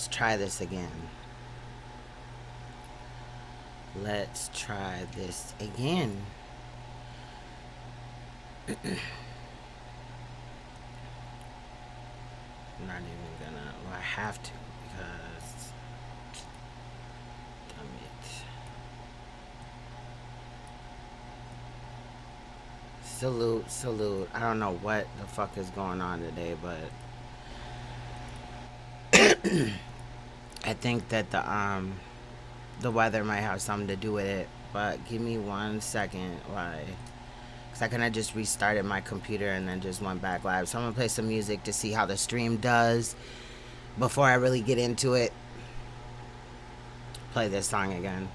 let's try this again. Let's try this again. I'm not even gonna, well, I have to because, damn it. Salute. I don't know what the fuck is going on today, but I think that the weather might have something to do with it. But give me 1 second, why? Because I kind of just restarted my computer and then just went back live. So I'm gonna play some music to see how the stream does before I really get into it. Play this song again.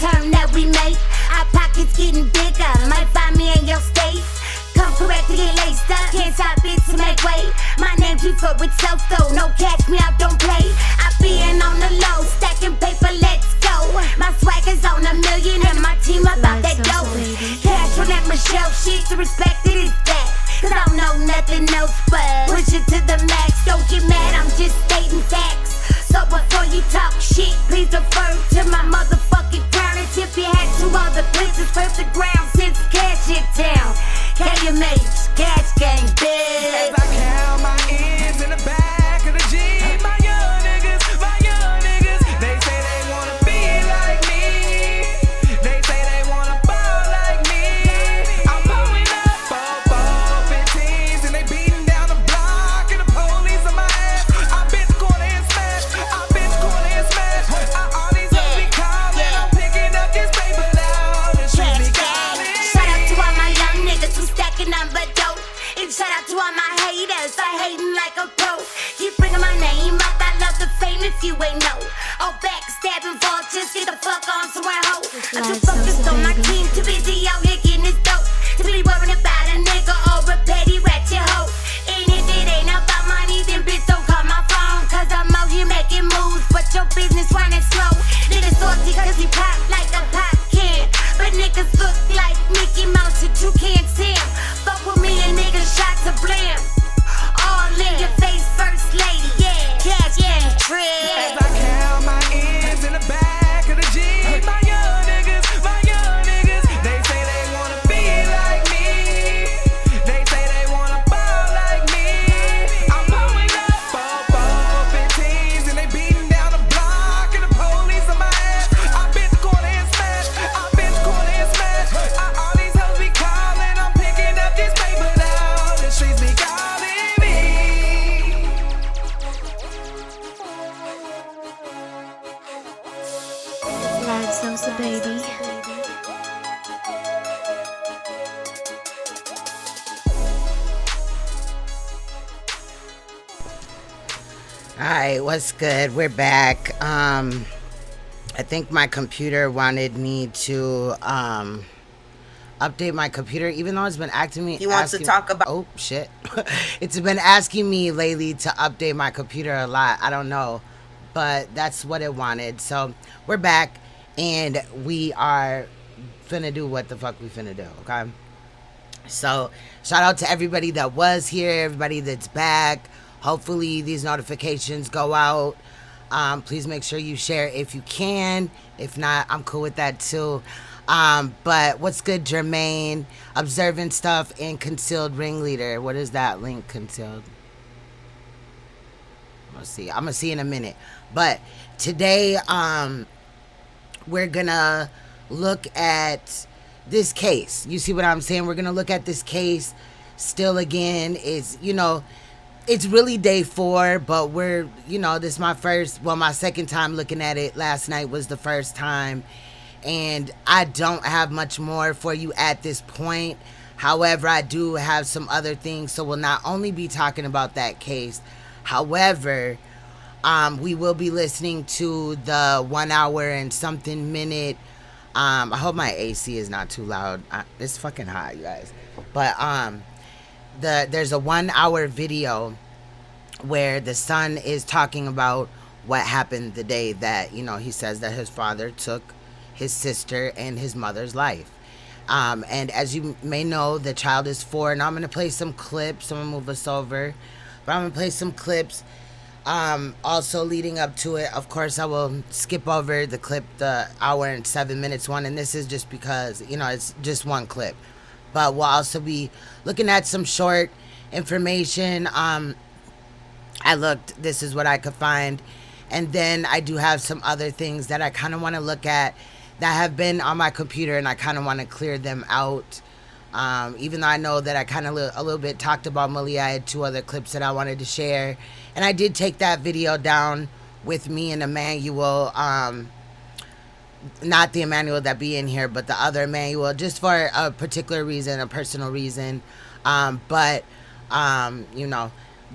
Turn that we make, our pockets getting bigger. Might find me in your state. Come correctly get laced up. Can't stop it to make way. My name too for itself though. No catch me out, don't play. I been on the low, stacking paper, let's go. My swag is on $1 million and my team about that dough. Cash on that Michelle shit, to respect it is that. Cause I don't know nothing else but push it to the max. Don't get mad, I'm just stating facts. So before you talk shit, please defer to my motherfucking crown. And tip your hat to all the places first the ground since cash it down. KMH, cash gang, bitch. As I count my ends in the back of the Jeep, my young niggas, they say they wanna be like me. They say they wanna ball like me. I'm pulling up 4-4-15s and they beating down the block and the police on my ass. I been to corner and smash. All these hoes be calling. I'm picking up this paper now. The streets be calling. Shout out to all my young niggas who stacking number dope. And shout out to all my haters, I hating like a pro. Keep bringing my name up, I love the fame if you ain't know. Oh, backstabbing vultures, get the fuck on somewhere, ho. I'm too focused on my team, too busy out here getting this dope. To be worried about a nigga or a petty ratchet hoe. And if it ain't about money, then bitch don't call my phone. Cause I'm out here making moves, but your business running slow. Niggas salty cause he pop like a pop can. But niggas look like Mickey Mouse that you can't see him. Fuck with me and niggas shot to blam. All in your face, first lady. Yeah, cash, yeah, trip. As I count my ends in the back of the Jeep, my young niggas, they say they wanna be like me. They say they wanna ball like me. I'm pulling up 4-4-15s and they beating down the block and the police on my ass. I been to corner and smash. All these hoes be calling. I'm picking up this paper now. The streets be calling me. Live salsa, baby. Alright, what's good? We're back. I think my computer wanted me to update my computer, even though it's been asking me. He wants to talk about. Oh shit! It's been asking me lately to update my computer a lot. I don't know, but that's what it wanted. So we're back, and we are finna do what the fuck we finna do. Okay. So shout out to everybody that was here, everybody that's back. Hopefully these notifications go out. Please make sure you share if you can. If not, I'm cool with that too. But what's good, Jermaine? Observant stuff and concealed ringleader. What is that link, concealed? I'm gonna see in a minute. But today, we're gonna look at this case. You see what I'm saying? We're gonna look at this case. Still, again, is, you know, It's really day 4, but we're, this is my second time looking at it. Last night was the first time, and I don't have much more for you at this point. However, I do have some other things, so we'll not only be talking about that case. However, we will be listening to the 1 hour and something minute. I hope my AC is not too loud. It's fucking hot, you guys. But there's a 1 hour video where the son is talking about what happened the day that, he says that his father took his sister and his mother's life. And as you may know, the child is 4, and I'm going to play some clips. I'm going to move us over. But I'm going to play some clips. Also leading up to it, of course, I will skip over the clip, the hour and 7 minutes one. And this is just because, it's just one clip. But we'll also be looking at some short information. I looked, this is what I could find. And then I do have some other things that I kind of want to look at that have been on my computer, and I kind of want to clear them out. Even though I know that I kind of a little bit talked about Malia, I had 2 other clips that I wanted to share. And I did take that video down with me and Emmanuel. Not the Emmanuel that be in here, but the other Emmanuel, just for a particular reason, a personal reason.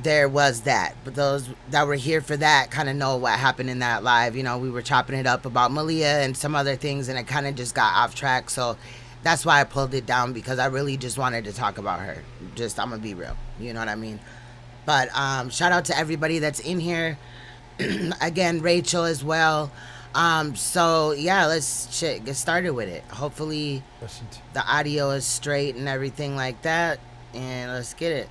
There was that. But those that were here for that kind of know what happened in that live. We were chopping it up about Malia and some other things, and it kind of just got off track. So that's why I pulled it down, because I really just wanted to talk about her. I'm going to be real. You know what I mean? But shout out to everybody that's in here. Again, Rachel as well. So yeah, let's get started with it. Hopefully the audio is straight and everything like that. And let's get it.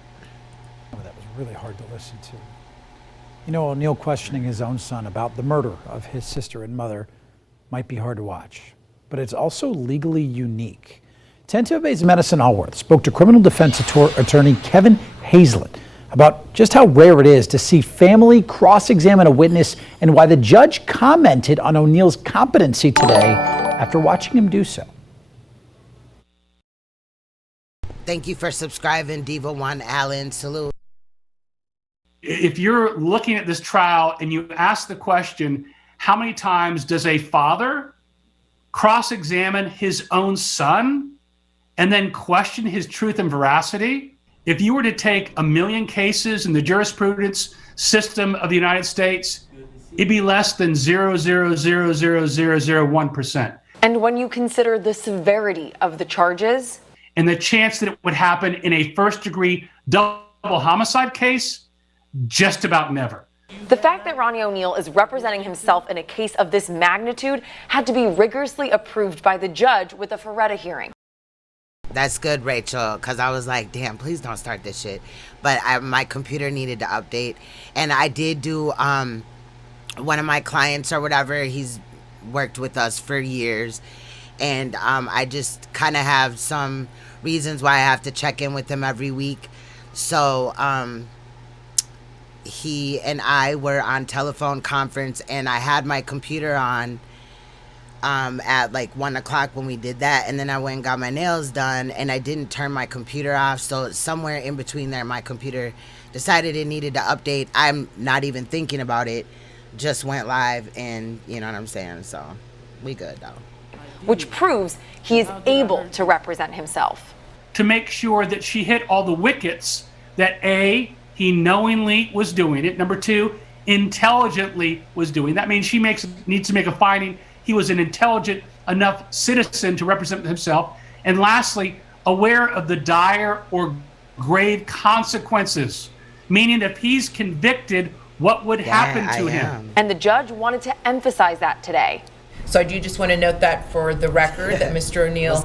Oh, that was really hard to listen to. O'Neal questioning his own son about the murder of his sister and mother might be hard to watch, but it's also legally unique. 10 Tampa Bay's Madison Allworth spoke to criminal defense attorney Kevin Hazlett about just how rare it is to see family cross-examine a witness and why the judge commented on O'Neal's competency today after watching him do so. Thank you for subscribing, Diva One Allen. Salute. If you're looking at this trial and you ask the question, how many times does a father cross-examine his own son and then question his truth and veracity? If you were to take 1 million cases in the jurisprudence system of the United States, it'd be less than 0.00001%. And when you consider the severity of the charges, and the chance that it would happen in a first-degree double homicide case, just about never. the fact that Ronnie O'Neal is representing himself in a case of this magnitude had to be rigorously approved by the judge with a Ferretta hearing. That's good, Rachel, because I was like, damn, please don't start this shit. But my computer needed to update. And I did do, one of my clients or whatever, he's worked with us for years. And I just kind of have some reasons why I have to check in with him every week. So he and I were on telephone conference, and I had my computer on at like 1 o'clock when we did that, and then I went and got my nails done, and I didn't turn my computer off. So somewhere in between there, my computer decided it needed to update. I'm not even thinking about it, just went live, and you know what I'm saying. So we good though. Which proves he is able to represent himself. To make sure that she hit all the wickets that A, he knowingly was doing it. Number two, intelligently was doing. That means she needs to make a finding he was an intelligent enough citizen to represent himself. And lastly, aware of the dire or grave consequences, meaning if he's convicted, what would happen to him. And the judge wanted to emphasize that today. So I do just want to note that for the record, that Mr. O'Neal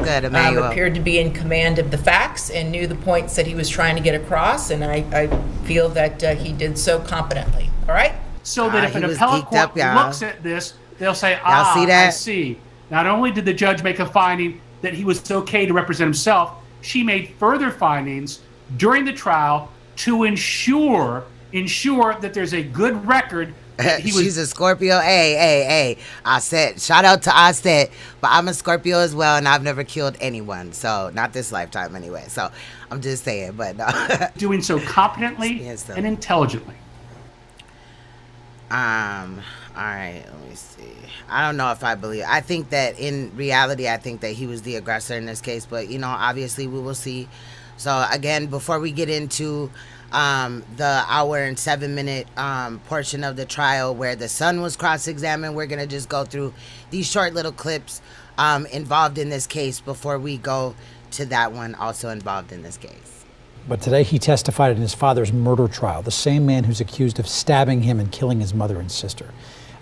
appeared to be in command of the facts and knew the points that he was trying to get across, and I feel that he did so competently. All right? So that if an appellate court looks at this, they'll say, see that? I see. Not only did the judge make a finding that he was okay to represent himself, she made further findings during the trial to ensure that there's a good record She's a Scorpio. Hey. I said, shout out to I said, but I'm a Scorpio as well, and I've never killed anyone. So, not this lifetime anyway. So, I'm just saying, but no. Doing so competently and intelligently. All right, let me see. I don't know if I believe. I think that in reality, I think that he was the aggressor in this case, but obviously we will see. So again, before we get into the hour and 7-minute portion of the trial where the son was cross-examined, we're gonna just go through these short little clips involved in this case before we go to that one also involved in this case. But today he testified in his father's murder trial, the same man who's accused of stabbing him and killing his mother and sister.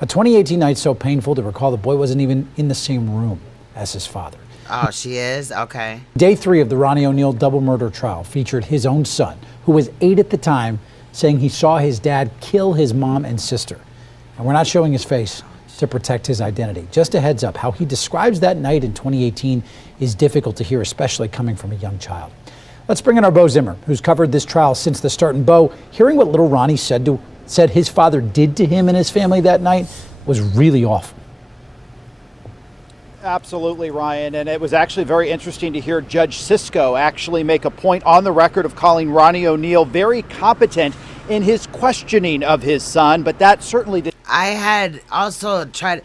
A 2018 night so painful to recall the boy wasn't even in the same room as his father. Oh, she is? Okay. Day 3 of the Ronnie O'Neal double murder trial featured his own son, who was 8 at the time, saying he saw his dad kill his mom and sister. And we're not showing his face to protect his identity. Just a heads up, how he describes that night in 2018 is difficult to hear, especially coming from a young child. Let's bring in our Bo Zimmer, who's covered this trial since the start. And Bo, hearing what little Ronnie said his father did to him and his family that night was really awful. Absolutely, Ryan. And it was actually very interesting to hear Judge Sisko actually make a point on the record of calling Ronnie O'Neal very competent in his questioning of his son. But that certainly did. I had also tried,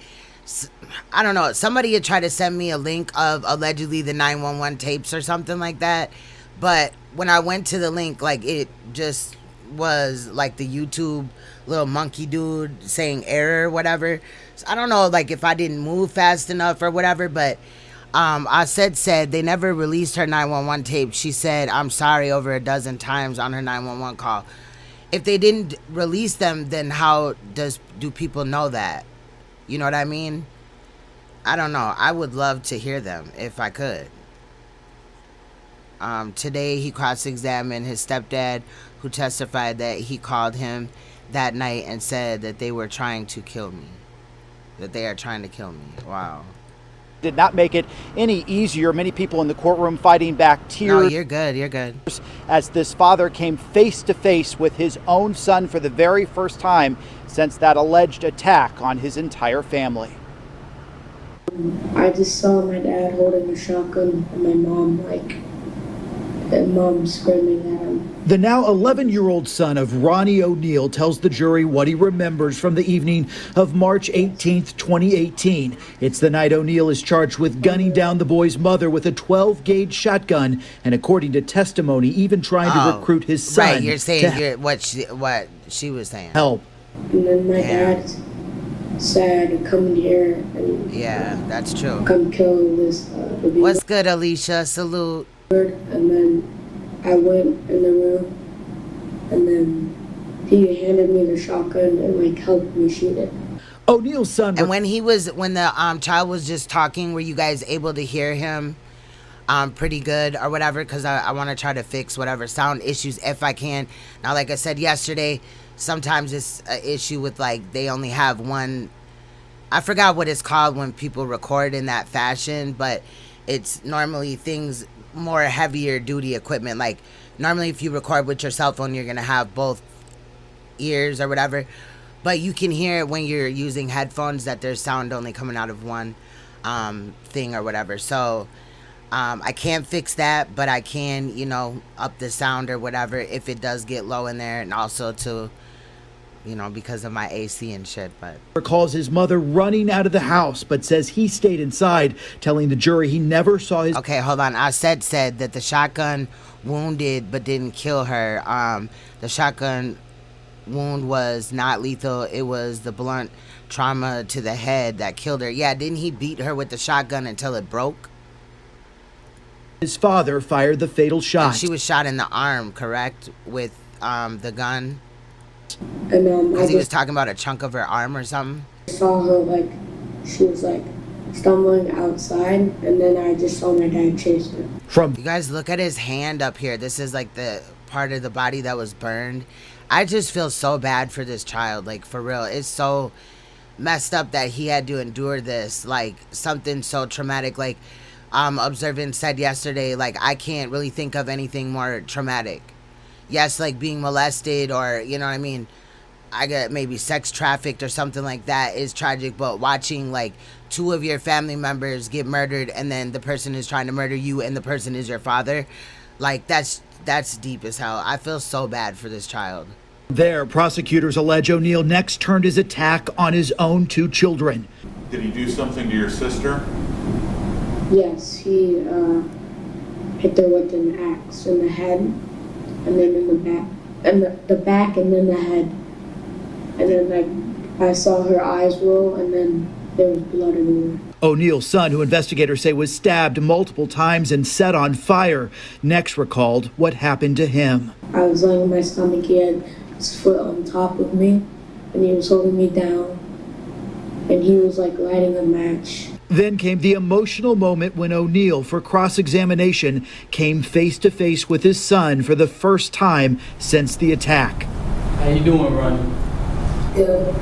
I don't know, somebody had tried to send me a link of allegedly the 911 tapes or something like that. But when I went to the link, like, it just was like the YouTube little monkey dude saying error or whatever. So I don't know, like, if I didn't move fast enough or whatever, but I said they never released her 911 tape. She said, I'm sorry over a dozen times on her 911 call. If they didn't release them, then how do people know that? You know what I mean? I don't know. I would love to hear them if I could. Today he cross-examined his stepdad, who testified that he called him that night and said that they were trying to kill me. That they are trying to kill me. Wow. Did not make it any easier. Many people in the courtroom fighting back tears. No, you're good. You're good. As this father came face to face with his own son for the very first time since that alleged attack on his entire family. I just saw my dad holding a shotgun and my mom and mom screaming at him. The now 11-year-old son of Ronnie O'Neal tells the jury what he remembers from the evening of March 18th, 2018. It's the night O'Neal is charged with gunning down the boy's mother with a 12-gauge shotgun, and according to testimony, even trying to recruit his son. Right, you're saying what she was saying. Help. And then my dad said, come in here and that's true. Come kill this baby. What's good, Alicia? Salute. And then I went in the room, and then he handed me the shotgun and helped me shoot it. O'Neal's son. And when the child was just talking, were you guys able to hear him pretty good or whatever? Because I want to try to fix whatever sound issues if I can. Now, like I said yesterday, sometimes it's an issue with they only have one. I forgot what it's called when people record in that fashion, but it's normally things more heavier duty equipment. Like normally if you record with your cell phone, you're gonna have both ears or whatever, but you can hear when you're using headphones that there's sound only coming out of one thing or whatever. So I can't fix that, but I can up the sound or whatever if it does get low in there, and also to because of my AC and shit. But recalls his mother running out of the house, but says he stayed inside, telling the jury he never saw his. Okay, hold on. I said that the shotgun wounded but didn't kill her. The shotgun wound was not lethal. It was the blunt trauma to the head that killed her. Yeah, didn't he beat her with the shotgun until it broke? His father fired the fatal shot. And she was shot in the arm, correct, with the gun? And because he was talking about a chunk of her arm or something. I saw her she was stumbling outside, and then I just saw my dad chase her. You guys look at his hand up here. This is the part of the body that was burned. I just feel so bad for this child, for real. It's so messed up that he had to endure this, something so traumatic. Observant said yesterday, I can't really think of anything more traumatic. Yes, being molested or, you know what I mean, I got maybe sex trafficked or something like that is tragic, but watching like 2 of your family members get murdered and then the person is trying to murder you and the person is your father, like that's deep as hell. I feel so bad for this child. There, prosecutors allege O'Neal next turned his attack on his own 2 children. Did he do something to your sister? Yes, he hit her with an axe in the head, and then in the back, and the back, and then the head. And then I saw her eyes roll, and then there was blood everywhere. O'Neal's son, who investigators say was stabbed multiple times and set on fire, next recalled what happened to him. I was laying on my stomach, he had his foot on top of me, and he was holding me down, and he was like lighting a match. Then came the emotional moment when O'Neal, for cross-examination, came face-to-face with his son for the first time since the attack. How you doing, Ronnie? Good.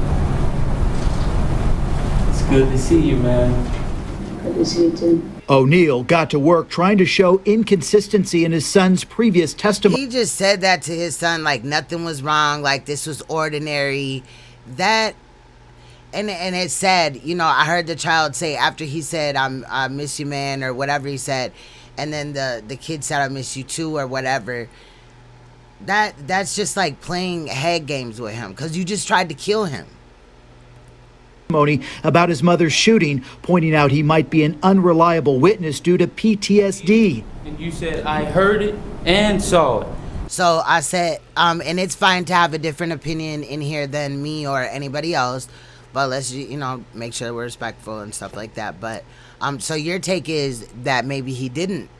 It's good to see you, man. Good to see you too. O'Neal got to work trying to show inconsistency in his son's previous testimony. He just said that to his son like nothing was wrong, like this was ordinary. That and it said, you know, I heard the child say after he said I miss you, man, or whatever he said, and then the kid said I miss you too or whatever. That's just like playing head games with him because you just tried to kill him. About his mother's shooting, pointing out he might be an unreliable witness due to PTSD. And you said I heard it and saw it. So I said, and it's fine to have a different opinion in here than me or anybody else, but let's, you know, make sure we're respectful and stuff like that. But so your take is that maybe he didn't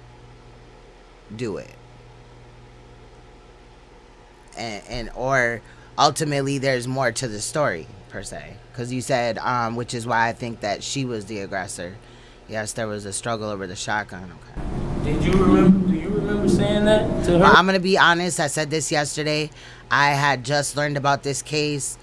do it, and or ultimately there's more to the story per se, because you said, which is why I think that she was the aggressor. Yes, there was a struggle over the shotgun. Okay. Do you remember saying that to her? Well, I'm gonna be honest. I said this yesterday. I had just learned about this case.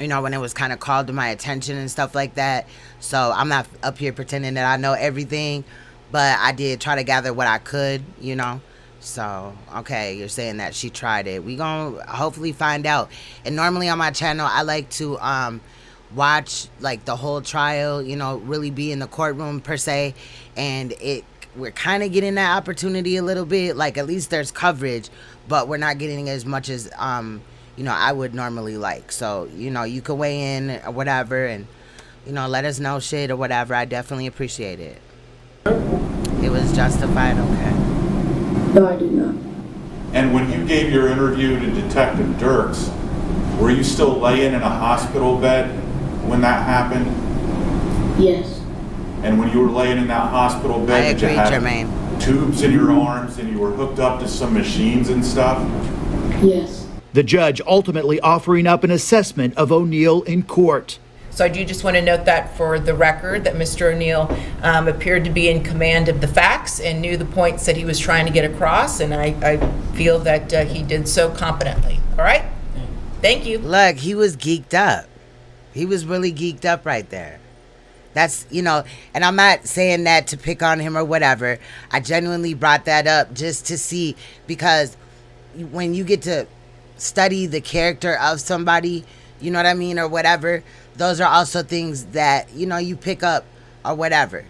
You know, when it was kind of called to my attention and stuff like that. So I'm not up here pretending that I know everything, but I did try to gather what I could, you know. So, okay, you're saying that she tried it. We gonna hopefully find out. And normally on my channel, I like to watch like the whole trial, you know, really be in the courtroom per se. And we're kind of getting that opportunity a little bit. Like at least there's coverage, but we're not getting as much as you know, I would normally like. So, you know, you could weigh in or whatever and, you know, let us know shit or whatever. I definitely appreciate it. It was justified, okay. No, I do not. And when you gave your interview to Detective Dirks, were you still laying in a hospital bed when that happened? Yes. And when you were laying in that hospital bed, I did you agree, have Jermaine. tubes in your arms and you were hooked up to some machines and stuff? Yes. The judge ultimately offering up an assessment of O'Neal in court. So I do just want to note that for the record, that Mr. O'Neal appeared to be in command of the facts and knew the points that he was trying to get across, and I feel that he did so competently. All right? Thank you. Look, he was geeked up. He was really geeked up right there. That's, you know, and I'm not saying that to pick on him or whatever. I genuinely brought that up just to see, because when you get to study the character of somebody, you know what I mean, or whatever, those are also things that, you know, you pick up or whatever.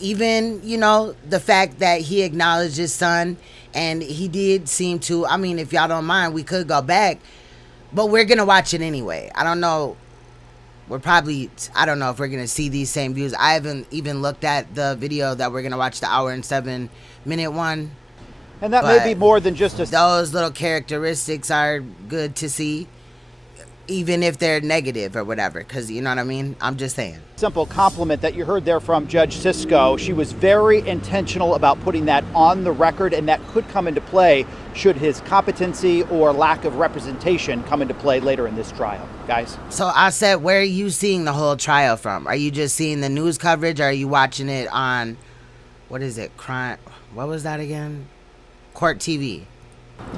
Even, you know, the fact that he acknowledged his son, and he did seem to, I mean, if y'all don't mind, we could go back, but we're gonna watch it anyway. I don't know, I don't know if we're gonna see these same views. I haven't even looked at the video that we're gonna watch, the 1 hour and 7 minute one. And that may be more than just a... Those little characteristics are good to see, even if they're negative or whatever, because, you know what I mean? I'm just saying. Simple compliment that you heard there from Judge Sisko. She was very intentional about putting that on the record, and that could come into play should his competency or lack of representation come into play later in this trial. Guys? So I said, where are you seeing the whole trial from? Are you just seeing the news coverage, or are you watching it on, what is it, crime? What was that again? Court TV.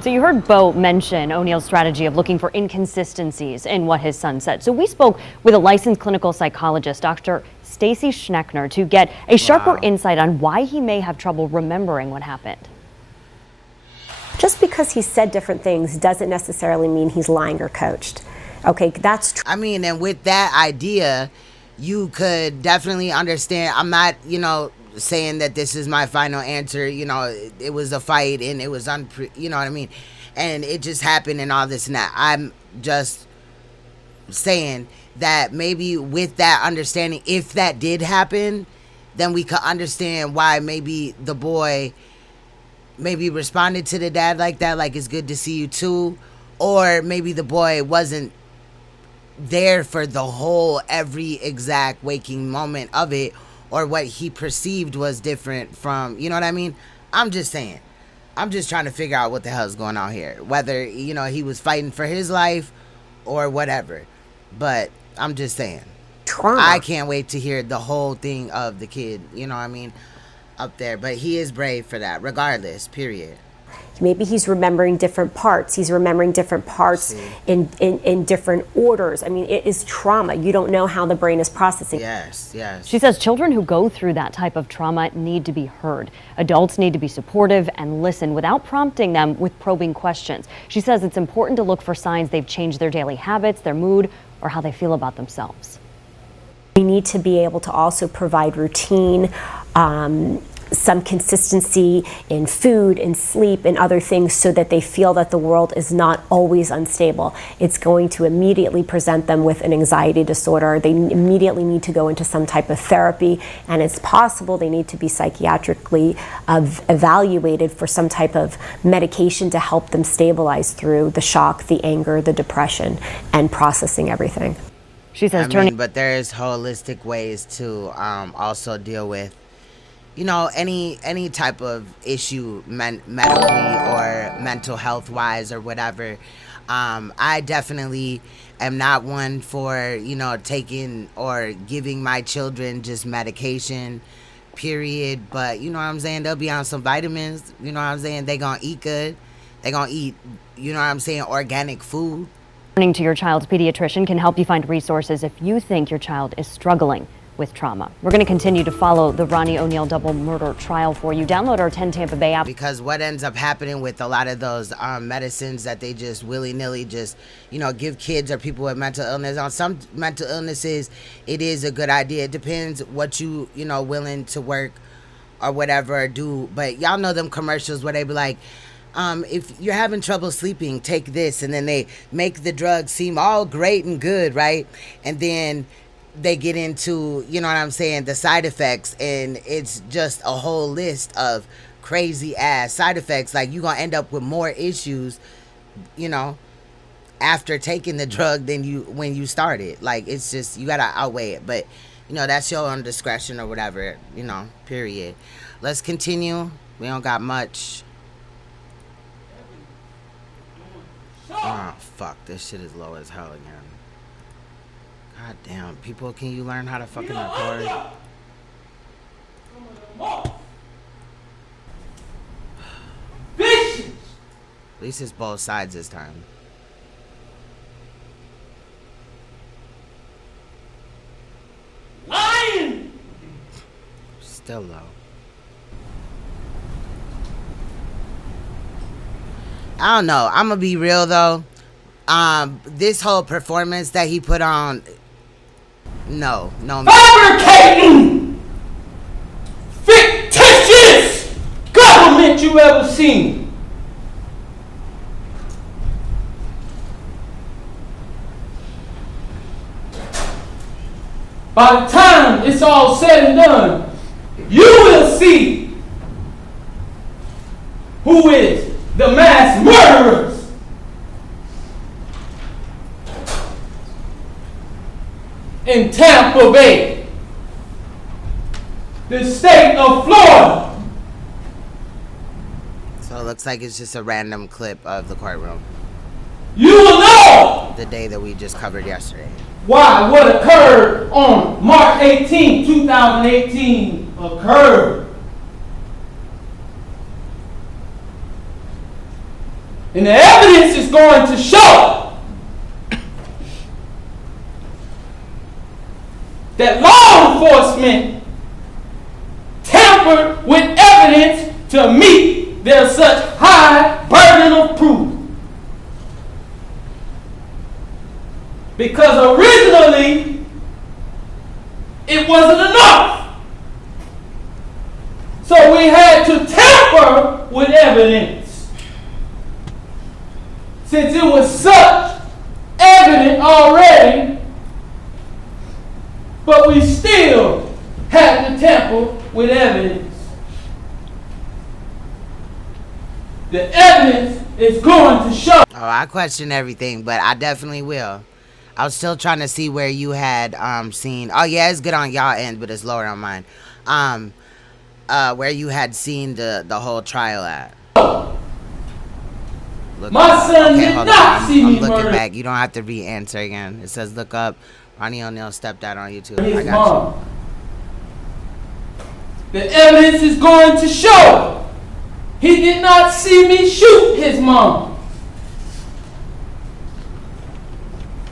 So you heard Bo mention O'Neal's strategy of looking for inconsistencies in what his son said. So we spoke with a licensed clinical psychologist, Dr. Stacy Schneckner, to get a sharper insight on why he may have trouble remembering what happened. Just because he said different things doesn't necessarily mean he's lying or coached. Okay, that's true. I mean, and with that idea, you could definitely understand. I'm not, saying that this is my final answer. It was a fight and it was you know what I mean? And it just happened and all this and that. I'm just saying that maybe with that understanding, if that did happen, then we could understand why maybe the boy maybe responded to the dad like that, like it's good to see you too. Or maybe the boy wasn't there for the whole every exact waking moment of it, or what he perceived was different from, you know what I mean? I'm just saying. I'm just trying to figure out what the hell's going on here. Whether, he was fighting for his life or whatever. But I'm just saying. Trauma. I can't wait to hear the whole thing of the kid, you know what I mean, up there. But he is brave for that, regardless, period. Maybe he's remembering different parts. He's remembering different parts in different orders. I mean, it is trauma. You don't know how the brain is processing. Yes, yes. She says children who go through that type of trauma need to be heard. Adults need to be supportive and listen without prompting them with probing questions. She says it's important to look for signs they've changed their daily habits, their mood, or how they feel about themselves. We need to be able to also provide routine, some consistency in food and sleep and other things, so that they feel that the world is not always unstable. It's going to immediately present them with an anxiety disorder. They immediately need to go into some type of therapy, and it's possible they need to be psychiatrically evaluated for some type of medication to help them stabilize through the shock, the anger, the depression, and processing everything. She says but there is holistic ways to also deal with any type of issue medically or mental health wise or whatever. I definitely am not one for taking or giving my children just medication, period. But you know what I'm saying, they'll be on some vitamins, you know what I'm saying, they gonna eat good, they gonna eat, you know what I'm saying, organic food. Turning to your child's pediatrician can help you find resources if you think your child is struggling with trauma. We're going to continue to follow the Ronnie O'Neal double murder trial for you. Download our 10 Tampa Bay app. Because what ends up happening with a lot of those medicines that they just willy-nilly just, give kids or people with mental illness. On some mental illnesses, it is a good idea. It depends what you, willing to work or whatever or do. But y'all know them commercials where they be like, if you're having trouble sleeping, take this. And then they make the drug seem all great and good, right? And then they get into, you know what I'm saying, the side effects, and it's just a whole list of crazy ass side effects. Like, you're gonna end up with more issues, after taking the drug than when you started. Like, it's just, you gotta outweigh it. But that's your own discretion or whatever, period. Let's continue. We don't got much. Oh fuck, this shit is low as hell again. God damn, people, can you learn how to fucking record? Bitches! At least it's both sides this time. Lying! Still low. I don't know. I'm gonna be real though. This whole performance that he put on, no. Fabricating! Fictitious government you ever seen. By the time it's all said and done, you will see who is the mass murderers. In Tampa Bay, the state of Florida. So it looks like it's just a random clip of the courtroom. You will know the day that we just covered yesterday. Why what occurred on March 18, 2018 occurred. And the evidence is going to show that law enforcement tampered with evidence to meet their such high burden because originally it wasn't enough. So we had to tamper with evidence. Since it was such evident already, but we still had to tamper with evidence. The evidence is going to show. Oh, I question everything, but I definitely will. I was still trying to see where you had seen. Oh yeah, it's good on y'all end, but it's lower on mine. Where you had seen the whole trial at. My son did not see me I'm looking murdered. back. You don't have to re-answer again. It says look up Ronnie O'Neal stepdad on YouTube. I His got mom. The evidence is going to show he did not see me shoot his mom.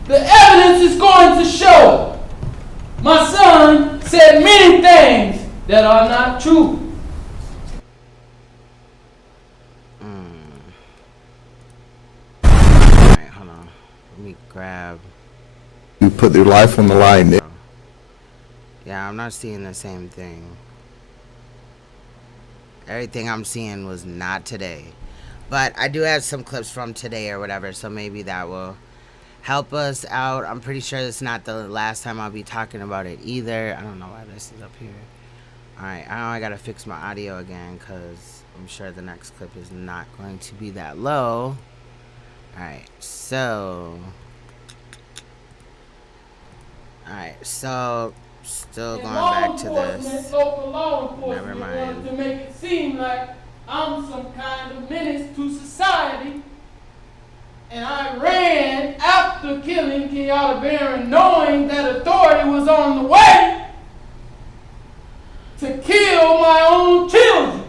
The evidence is going to show my son said many things that are not true. Alright, hold on. Let me grab. You put your life on the line. Yeah, I'm not seeing the same thing. Everything I'm seeing was not today. But I do have some clips from today or whatever, so maybe that will help us out. I'm pretty sure it's not the last time I'll be talking about it either. I don't know why this is up here. Alright, I gotta fix my audio again because I'm sure the next clip is not going to be that low. Alright, so... Alright, so... Still going back to this. Local law enforcement Never mind. wanted to make it seem like I'm some kind of menace to society. And I ran after killing Kenyatta Barron knowing that authority was on the way to kill my own children.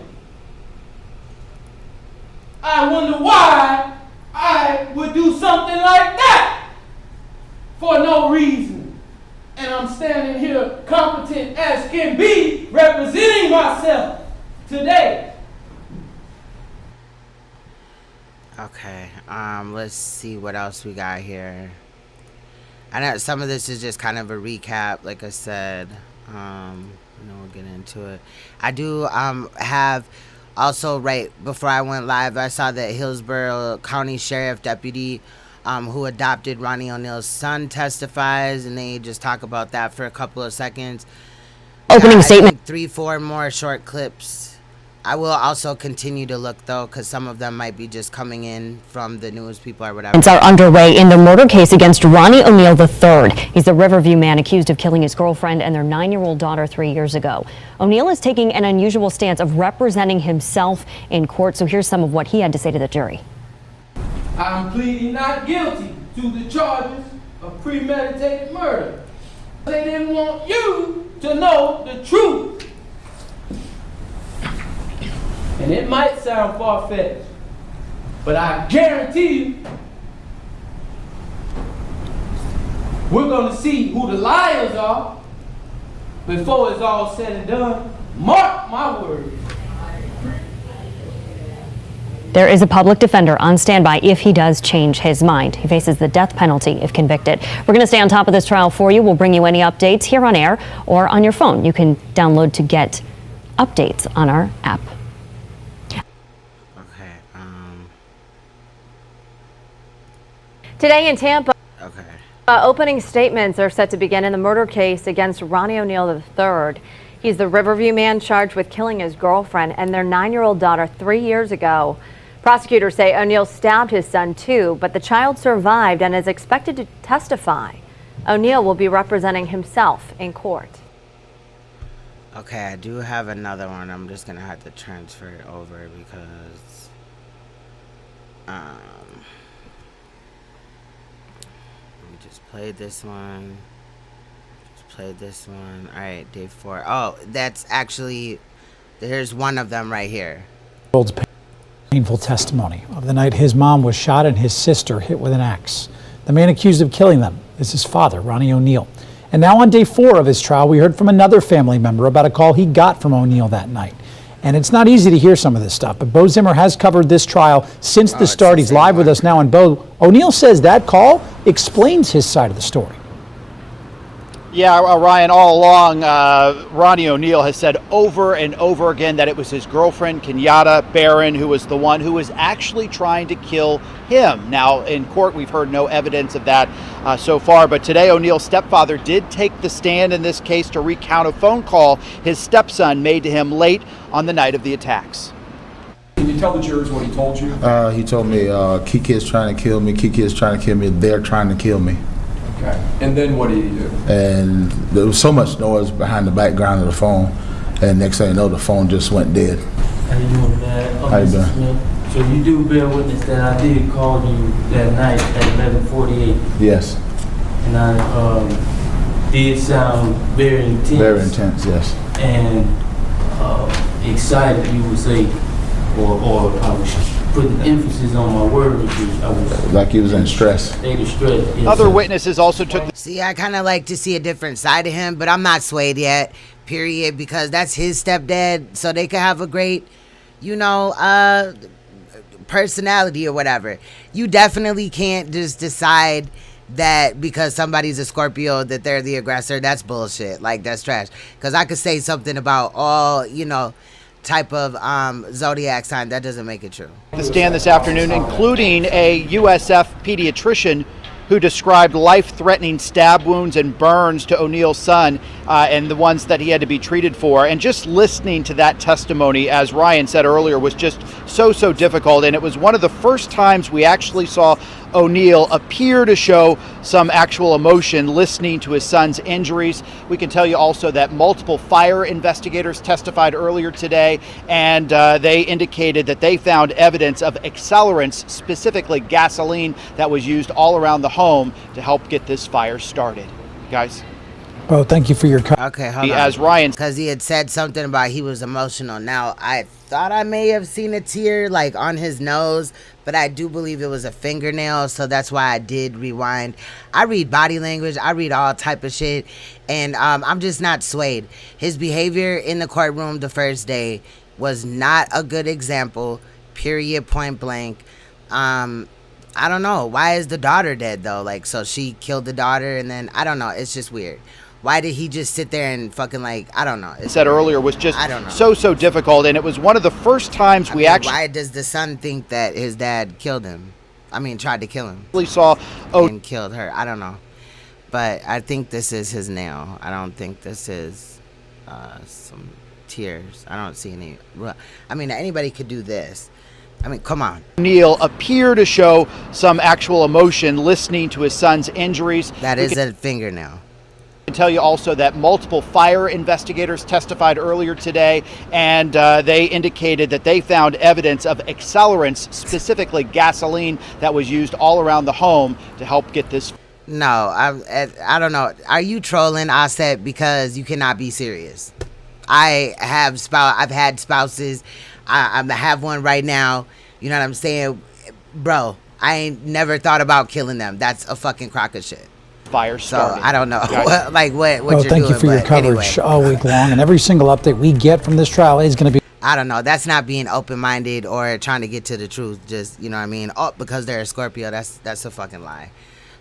I wonder why I would do something like that for no reason. And I'm standing here competent as can be, representing myself today. Okay, let's see what else we got here. I know some of this is just kind of a recap, like I said. And then we'll get into it. I do have also, right before I went live, I saw that Hillsborough County Sheriff Deputy who adopted Ronnie O'Neal's son testifies, and they just talk about that for a couple of seconds. Opening statement. 3-4 more short clips. I will also continue to look though, because some of them might be just coming in from the news people or whatever. Are underway in the murder case against Ronnie O'Neal III. He's a Riverview man accused of killing his girlfriend and their 9-year-old daughter 3 years ago. O'Neal is taking an unusual stance of representing himself in court. So here's some of what he had to say to the jury. I'm pleading not guilty to the charges of premeditated murder. They didn't want you to know the truth. And it might sound far-fetched, but I guarantee you, we're going to see who the liars are before it's all said and done. Mark my words. There is a public defender on standby if he does change his mind. He faces the death penalty if convicted. We're going to stay on top of this trial for you. We'll bring you any updates here on air or on your phone. You can download to get updates on our app. Okay. Today in Tampa, Okay. opening statements are set to begin in the murder case against Ronnie O'Neal III. He's the Riverview man charged with killing his girlfriend and their 9-year-old daughter 3 years ago. Prosecutors say O'Neal stabbed his son too, but the child survived and is expected to testify. O'Neal will be representing himself in court. Okay, I do have another one. I'm just gonna have to transfer it over because let me just play this one. Just play this one. All right, day 4. Oh, that's actually, there's one of them right here. Painful testimony of the night his mom was shot and his sister hit with an axe. The man accused of killing them is his father, Ronnie O'Neal. And now on day 4 of his trial, we heard from another family member about a call he got from O'Neal that night. And it's not easy to hear some of this stuff, but Bo Zimmer has covered this trial since the start. He's live with us now, and Bo, O'Neal says that call explains his side of the story. Yeah, Ryan, all along, Ronnie O'Neal has said over and over again that it was his girlfriend, Kenyatta Barron, who was the one who was actually trying to kill him. Now, in court, we've heard no evidence of that so far, but today O'Neal's stepfather did take the stand in this case to recount a phone call his stepson made to him late on the night of the attacks. Can you tell the jurors what he told you? He told me, Kiki is trying to kill me, Kiki is trying to kill me, they're trying to kill me. Okay. And then what did he do? And there was so much noise behind the background of the phone, and next thing you know, the phone just went dead. How you doing, man? How you doing? Smith. So you do bear witness that I did call you that night at 11:48. Yes. And I did sound very intense. Very intense, yes. And excited, you would say, or I was putting emphasis on my word, I was like he was in stress. State of stress. Yes, Other witnesses also took. See, I kind of like to see a different side of him, but I'm not swayed yet. Period, because that's his stepdad, so they could have a great, personality or whatever. You definitely can't just decide that because somebody's a Scorpio that they're the aggressor. That's bullshit. Like, that's trash. Because I could say something about all, type of zodiac sign. That doesn't make it true. The stand this afternoon, including a USF pediatrician who described life-threatening stab wounds and burns to O'Neal's son and the ones that he had to be treated for. And just listening to that testimony, as Ryan said earlier, was just so difficult. And it was one of the first times we actually saw O'Neal appear to show some actual emotion listening to his son's injuries. We can tell you also that multiple fire investigators testified earlier today, and they indicated that they found evidence of accelerants, specifically gasoline, that was used all around the home to help get this fire started. Guys? Bo, thank you for your Okay, hold on. As Ryan, because he had said something about he was emotional. Now, I thought I may have seen a tear like on his nose, but I do believe it was a fingernail, so that's why I did rewind. I read body language, I read all type of shit, and I'm just not swayed. His behavior in the courtroom the first day was not a good example, period, point blank. I don't know. Why is the daughter dead, though? Like, so she killed the daughter, and then, I don't know. It's just weird. Why did he just sit there and fucking, like, I don't know. It's said earlier was just I don't know. so difficult, and it was one of the first times we actually. Why does the son think that his dad killed him? I mean, tried to kill him. We saw and killed her. I don't know. But I think this is his nail. I don't think this is some tears. I don't see any. I mean, anybody could do this. I mean, come on. O'Neal appear to show some actual emotion listening to his son's injuries. That is a fingernail. I can tell you also that multiple fire investigators testified earlier today, and they indicated that they found evidence of accelerants, specifically gasoline, that was used all around the home to help get this. No, I don't know. Are you trolling, Offset? Because you cannot be serious. I've had spouses. I have one right now. You know what I'm saying? Bro, I ain't never thought about killing them. That's a fucking crock of shit. Fire started. So I don't know. Like what Well, you're doing. thank you for your coverage all week long, and every single update we get from this trial is going to be. I don't know. That's not being open-minded or trying to get to the truth. Just, you know what I mean? Oh, because they're a Scorpio. That's a fucking lie.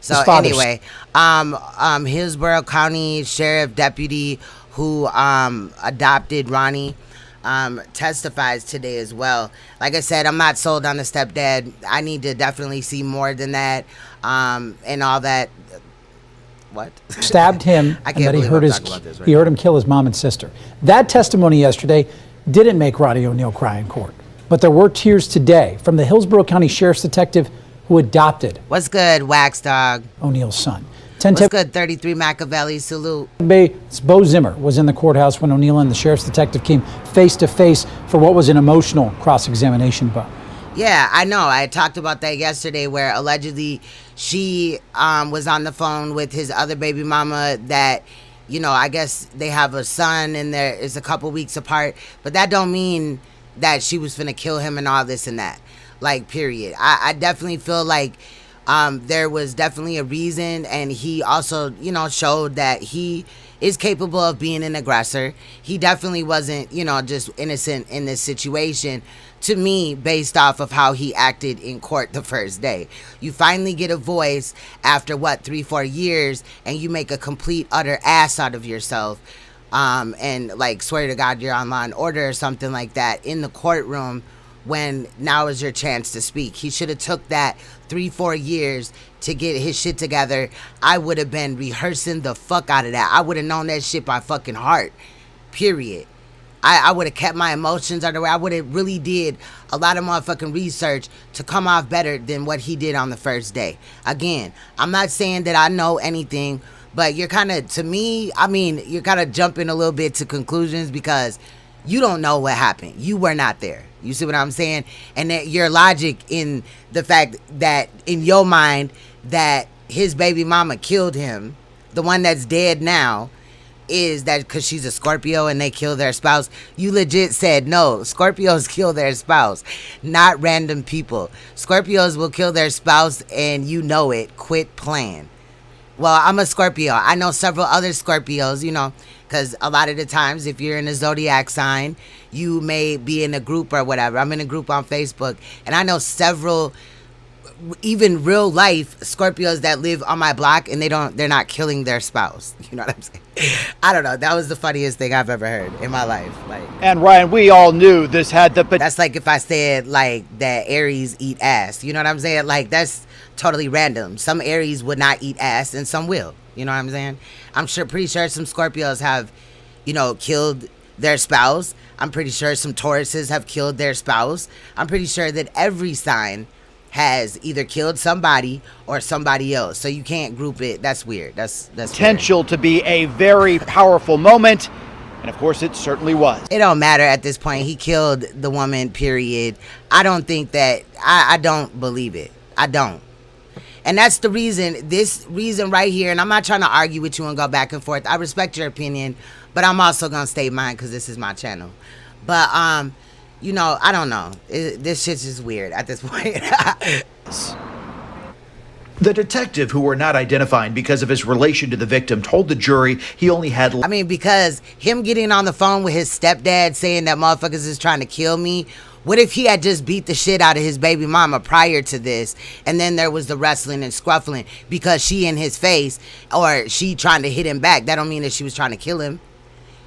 So anyway, Hillsborough County Sheriff Deputy who adopted Ronnie testifies today as well. Like I said, I'm not sold on the stepdad. I need to definitely see more than that and all that. What? Stabbed him, I and can't that he believe hurt I'm his talking about this right he heard him kill his mom and sister. That testimony yesterday didn't make Ronnie O'Neal cry in court, but there were tears today from the Hillsborough County Sheriff's detective who adopted. What's good, Wax Dog? O'Neal's son. What's good, 33 Machiavelli? Salute. Bo Zimmer was in the courthouse when O'Neal and the sheriff's detective came face to face for what was an emotional cross-examination. Bo. Yeah, I know. I talked about that yesterday where allegedly she was on the phone with his other baby mama that, you know, I guess they have a son and there is a couple weeks apart. But that don't mean that she was finna kill him and all this and that. Like, period. I definitely feel like there was definitely a reason, and he also, you know, showed that he is capable of being an aggressor. He definitely wasn't, just innocent in this situation, to me, based off of how he acted in court the first day. You finally get a voice after 3-4 years, and you make a complete utter ass out of yourself, and like swear to God you're on Law and Order or something like that in the courtroom, when now is your chance to speak. He should have took that 3-4 years to get his shit together. I would have been rehearsing the fuck out of that. I would have known that shit by fucking heart, period. I would have kept my emotions under way. I would have really did a lot of motherfucking research to come off better than what he did on the first day. Again, I'm not saying that I know anything, but you're kind of, to me, you're kind of jumping a little bit to conclusions because you don't know what happened. You were not there. You see what I'm saying? And that your logic in the fact that in your mind that his baby mama killed him, the one that's dead now, is that because she's a Scorpio and they kill their spouse. You legit said, no, Scorpios kill their spouse, not random people. Scorpios will kill their spouse and you know it. Quit playing. Well, I'm a Scorpio. I know several other Scorpios, because a lot of the times if you're in a zodiac sign, you may be in a group or whatever. I'm in a group on Facebook, and I know several even real life Scorpios that live on my block, and they're not killing their spouse. You know what I'm saying? I don't know. That was the funniest thing I've ever heard in my life. And Ryan, we all knew this had the. That's like if I said that Aries eat ass. You know what I'm saying? That's totally random. Some Aries would not eat ass, and some will. You know what I'm saying? I'm pretty sure some Scorpios have, killed their spouse. I'm pretty sure some Tauruses have killed their spouse. I'm pretty sure that every sign has either killed somebody or somebody else. So you can't group it. That's weird. That's potential to be a very powerful moment. And of course it certainly was. It don't matter at this point. He killed the woman, period. I don't think that, I don't believe it. I don't. And that's the reason, this reason right here, and I'm not trying to argue with you and go back and forth. I respect your opinion, but I'm also going to state mine because this is my channel. But, I don't know. This shit's just weird at this point. The detective, who we're not identifying because of his relation to the victim, told the jury he only had... because him getting on the phone with his stepdad saying that motherfuckers is trying to kill me, what if he had just beat the shit out of his baby mama prior to this, and then there was the wrestling and scruffling because she in his face, or she trying to hit him back? That don't mean that she was trying to kill him.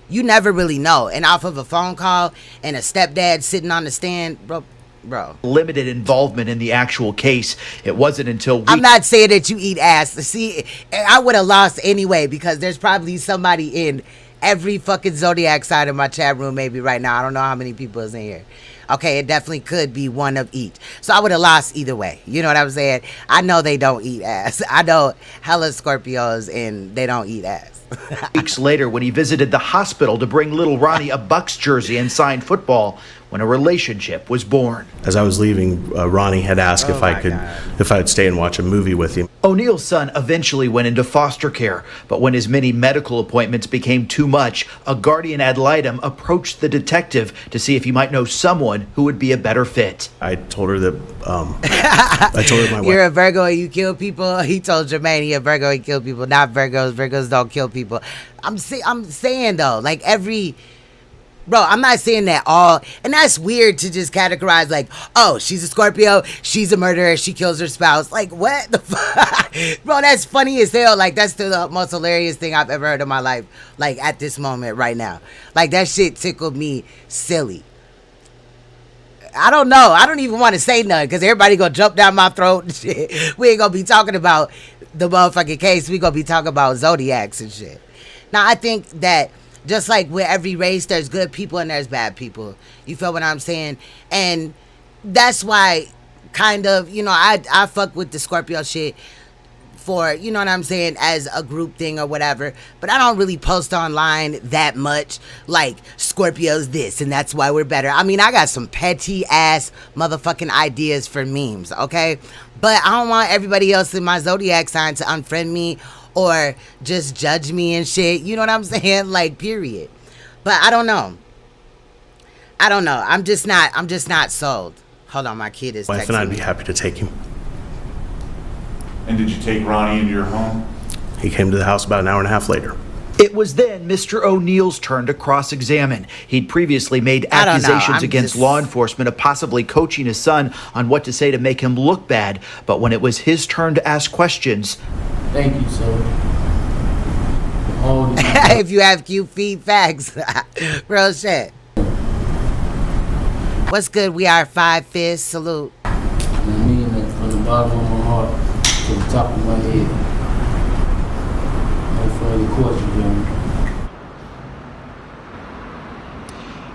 You never really know. And off of a phone call and a stepdad sitting on the stand, bro. Limited involvement in the actual case. It wasn't until I'm not saying that you eat ass. See, I would have lost anyway because there's probably somebody in every fucking zodiac sign in my chat room maybe right now. I don't know how many people is in here. Okay, it definitely could be one of each. So I would have lost either way. You know what I'm saying? I know they don't eat ass. I know hella Scorpios and they don't eat ass. Weeks later, when he visited the hospital to bring little Ronnie a Bucks jersey and signed football, when a relationship was born. As I was leaving, Ronnie had asked if I'd stay and watch a movie with him. O'Neill's son eventually went into foster care, but when his many medical appointments became too much, a guardian ad litem approached the detective to see if he might know someone who would be a better fit. I told her that, I told her my wife. You're a Virgo and you kill people? He told Jermaine he a Virgo, he kill people. Not Virgos. Virgos don't kill people. I'm saying though, bro, I'm not saying that all, and that's weird to just categorize oh, she's a Scorpio, she's a murderer, she kills her spouse. What the fuck? Bro, that's funny as hell. That's the most hilarious thing I've ever heard in my life, at this moment right now. That shit tickled me silly. I don't know. I don't even want to say nothing because everybody gonna jump down my throat and shit. We ain't gonna be talking about the motherfucking case. We gonna be talking about zodiacs and shit. Now, I think that just like with every race, there's good people and there's bad people. You feel what I'm saying? And that's why kind of, I fuck with the Scorpio shit for, you know what I'm saying, as a group thing or whatever. But I don't really post online that much Scorpio's this and that's why we're better. I got some petty ass motherfucking ideas for memes, okay? But I don't want everybody else in my zodiac sign to unfriend me or just judge me and shit. You know what I'm saying? Period. But I don't know. I'm just not sold. Hold on, my kid is texting Wife and I'd me. be happy to take him. And did you take Ronnie into your home? He came to the house about an hour and a half later. It was then Mr. O'Neill's turn to cross-examine. He'd previously made accusations against law enforcement of possibly coaching his son on what to say to make him look bad. But when it was his turn to ask questions... Thank you, sir. If you have cute feet, facts. Real shit. What's good? We are 5 Fists. Salute. I mean that from the bottom of my heart to the top of my head. No further questions, John.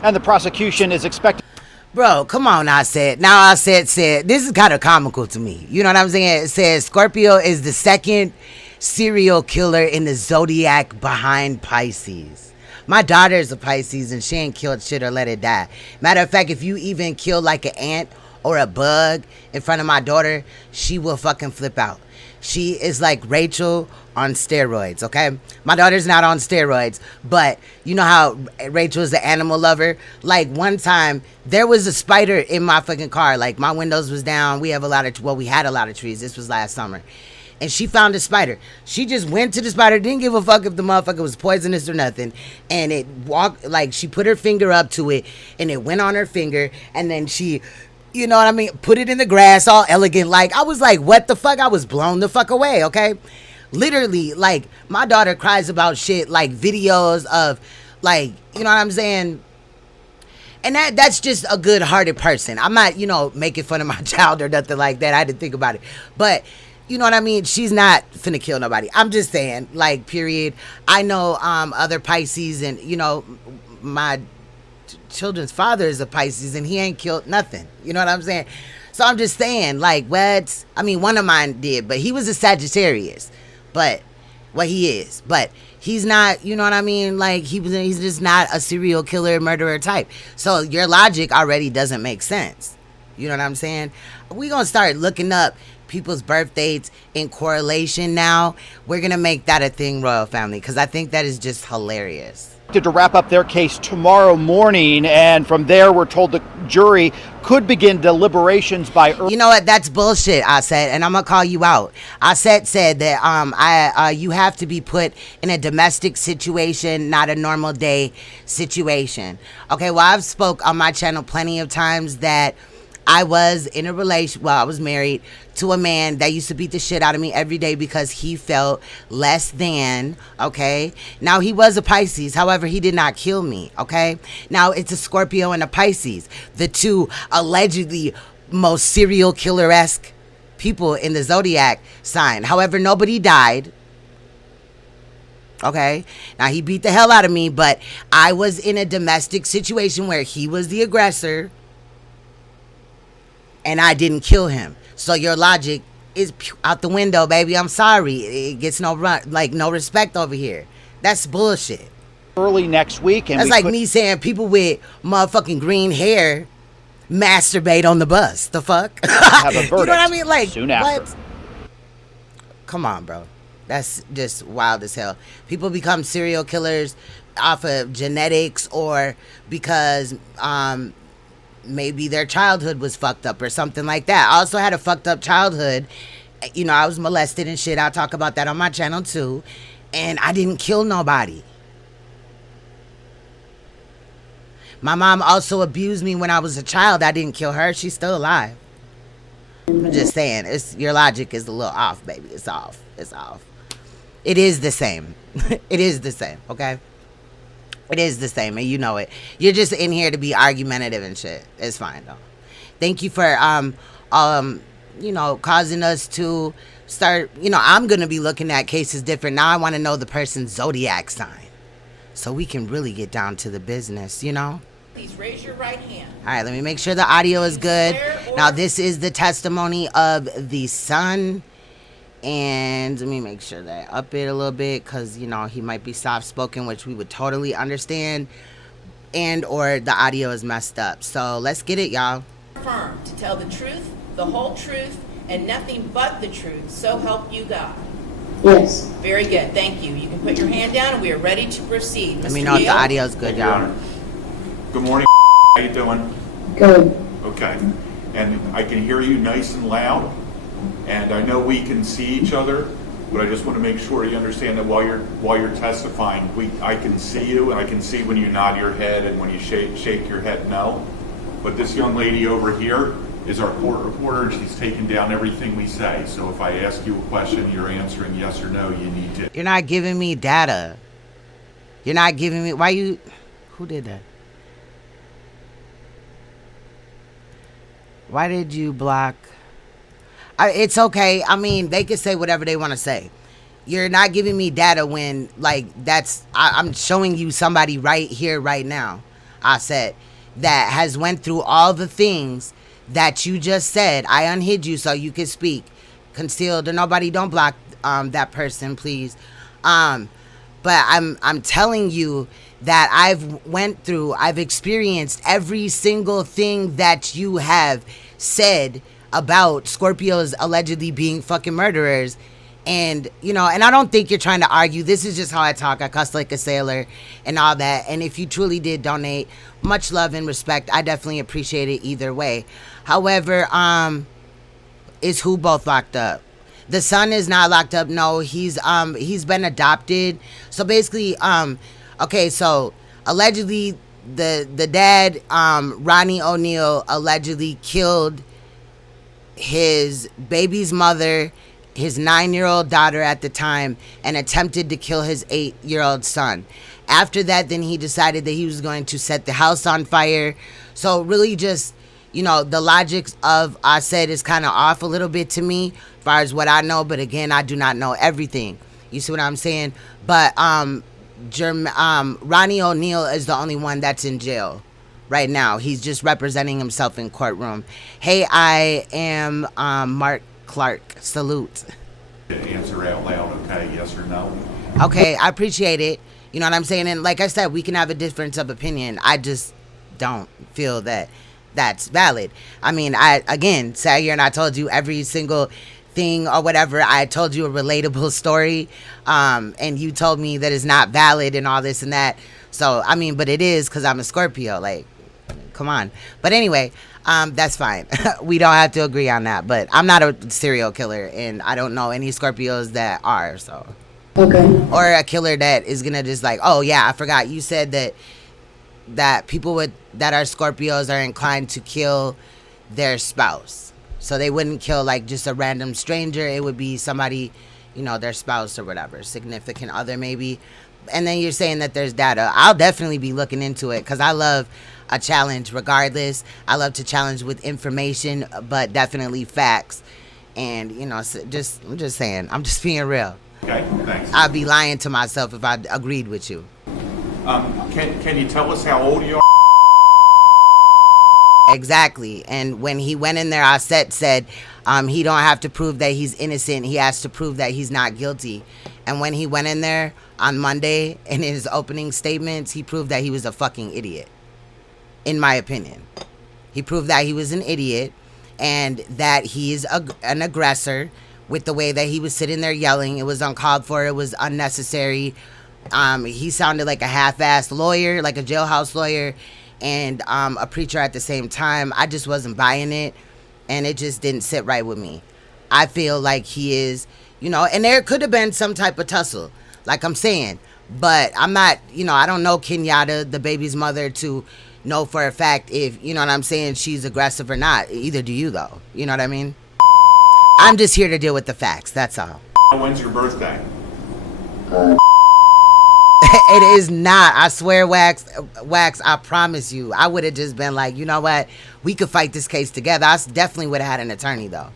And the prosecution is expected. Bro, come on, I said. This is kind of comical to me. You know what I'm saying? It says Scorpio is the second serial killer in the zodiac behind Pisces. My daughter's a Pisces and she ain't killed shit or let it die. Matter of fact, if you even kill like an ant or a bug in front of my daughter, she will fucking flip out. She is like Rachel on steroids, okay? My daughter's not on steroids, but you know how Rachel is the animal lover? Like one time, there was a spider in my fucking car. Like my windows was down. We had a lot of trees. This was last summer. And she found a spider. She just went to the spider, didn't give a fuck if the motherfucker was poisonous or nothing. And it walked, like she put her finger up to it and it went on her finger. And then she, you know what I mean, put it in the grass all elegant. Like, I was like, what the fuck? I was blown the fuck away, okay? Literally, like, my daughter cries about shit, like videos of, like, you know what I'm saying? And that's just a good-hearted person. I'm not, making fun of my child or nothing like that. I had to think about it. But... you know what I mean? She's not finna kill nobody. I'm just saying, like, period. I know other Pisces and, my children's father is a Pisces and he ain't killed nothing. You know what I'm saying? So I'm just saying, like, what? I mean, one of mine did, but he was a Sagittarius. But, he is. But he's not, you know what I mean? Like, he's just not a serial killer, murderer type. So your logic already doesn't make sense. You know what I'm saying? We gonna start looking up people's birth dates in correlation now. We're gonna make that a thing, Royal Family, because I think that is just hilarious. To wrap up their case tomorrow morning, and from there we're told the jury could begin deliberations by early. You know what? That's bullshit, I said, and I'm gonna call you out. I said that you have to be put in a domestic situation, not a normal day situation. Okay, well, I've spoke on my channel plenty of times that I was in a I was married to a man that used to beat the shit out of me every day because he felt less than, okay? Now, he was a Pisces. However, he did not kill me, okay? Now, it's a Scorpio and a Pisces, the two allegedly most serial killer-esque people in the zodiac sign. However, nobody died. Okay, now he beat the hell out of me, but I was in a domestic situation where he was the aggressor and I didn't kill him. So your logic is out the window, baby. I'm sorry. It gets no respect over here. That's bullshit. Early next week. And that's like me saying people with motherfucking green hair masturbate on the bus. The fuck? Have a verdict. You know what I mean? Like, soon after. What? Come on, bro. That's just wild as hell. People become serial killers off of genetics or because maybe their childhood was fucked up or something like that. I also had a fucked up childhood. I was molested and shit. I'll talk about that on my channel too. And I didn't kill nobody. My mom also abused me when I was a child. I didn't kill her. She's still alive. I'm just saying, your logic is a little off, baby. It's off. It's off. It is the same. It is the same, okay? It is the same, and you know it. You're just in here to be argumentative and shit. It's fine, though. Thank you for, causing us to start, I'm going to be looking at cases different. Now I want to know the person's zodiac sign so we can really get down to the business, Please raise your right hand. All right, let me make sure the audio is good. Now, this is the testimony of the son. And let me make sure that I up it a little bit because, he might be soft-spoken, which we would totally understand. And or the audio is messed up. So let's get it, y'all. Affirm to tell the truth, the whole truth, and nothing but the truth. So help you God. Yes. Very good. Thank you. You can put your hand down and we are ready to proceed. Let me know if the audio is good, y'all. Good morning. How you doing? Good. Okay. And I can hear you nice and loud. And I know we can see each other. But I just want to make sure you understand that while you're testifying, I can see you, and I can see when you nod your head and when you shake your head no. But this young lady over here is our court reporter, and she's taking down everything we say. So if I ask you a question, you're answering yes or no, you need to. You're not giving me data. You're not giving me, who did that? Why did you block? It's okay. I mean, they can say whatever they want to say. You're not giving me data when, like, I'm showing you somebody right here, right now, I said, that has went through all the things that you just said. I unhid you so you could speak. Concealed or nobody, don't block that person, please. But I'm telling you that I've experienced every single thing that you have said about Scorpios allegedly being fucking murderers. And, and I don't think you're trying to argue. This is just how I talk. I cuss like a sailor and all that. And if you truly did donate, much love and respect. I definitely appreciate it either way. However, is who both locked up? The son is not locked up. No, he's been adopted. So basically, okay, so allegedly the dad, Ronnie O'Neal, allegedly killed his baby's mother, his 9-year-old daughter at the time, and attempted to kill his 8-year-old son. After that, then he decided that he was going to set the house on fire. So really just, the logic of I said is kind of off a little bit to me as far as what I know. But again, I do not know everything. You see what I'm saying? But Ronnie O'Neal is the only one that's in jail right now. He's just representing himself in courtroom. Hey, I am Mark Clark. Salute. Answer out loud, okay? Yes or no? Okay, I appreciate it. You know what I'm saying? And like I said, we can have a difference of opinion. I just don't feel that that's valid. I mean, again, sat here and I told you every single thing or whatever. I told you a relatable story, and you told me that it's not valid and all this and that. So, I mean, but it is because I'm a Scorpio. Like, come on. But anyway, that's fine. We don't have to agree on that. But I'm not a serial killer, and I don't know any Scorpios that are, so. Okay. Or a killer that is gonna just like, oh yeah, I forgot. You said that people that are Scorpios are inclined to kill their spouse. So they wouldn't kill like just a random stranger. It would be somebody, their spouse or whatever, significant other maybe. And then you're saying that there's data. I'll definitely be looking into it because I love a challenge regardless. I love to challenge with information, but definitely facts. And, I'm just saying, I'm just being real. Okay, thanks. I'd be lying to myself if I agreed with you. Can you tell us how old you are? Exactly. And when he went in there, Aset said he don't have to prove that he's innocent. He has to prove that he's not guilty. And when he went in there on Monday in his opening statements, he proved that he was a fucking idiot. In my opinion. He proved that he was an idiot and that he is an aggressor with the way that he was sitting there yelling. It was uncalled for. It was unnecessary. He sounded like a half-assed lawyer, like a jailhouse lawyer, and a preacher at the same time. I just wasn't buying it, and it just didn't sit right with me. I feel like he is, and there could have been some type of tussle, like I'm saying, but I'm not, I don't know Kenyatta, the baby's mother, to know for a fact if, you know what I'm saying, she's aggressive or not. Either do you, though. You know what I mean? I'm just here to deal with the facts. That's all. When's your birthday? It is not. I swear, Wax, I promise you. I would have just been like, you know what? We could fight this case together. I definitely would have had an attorney, though.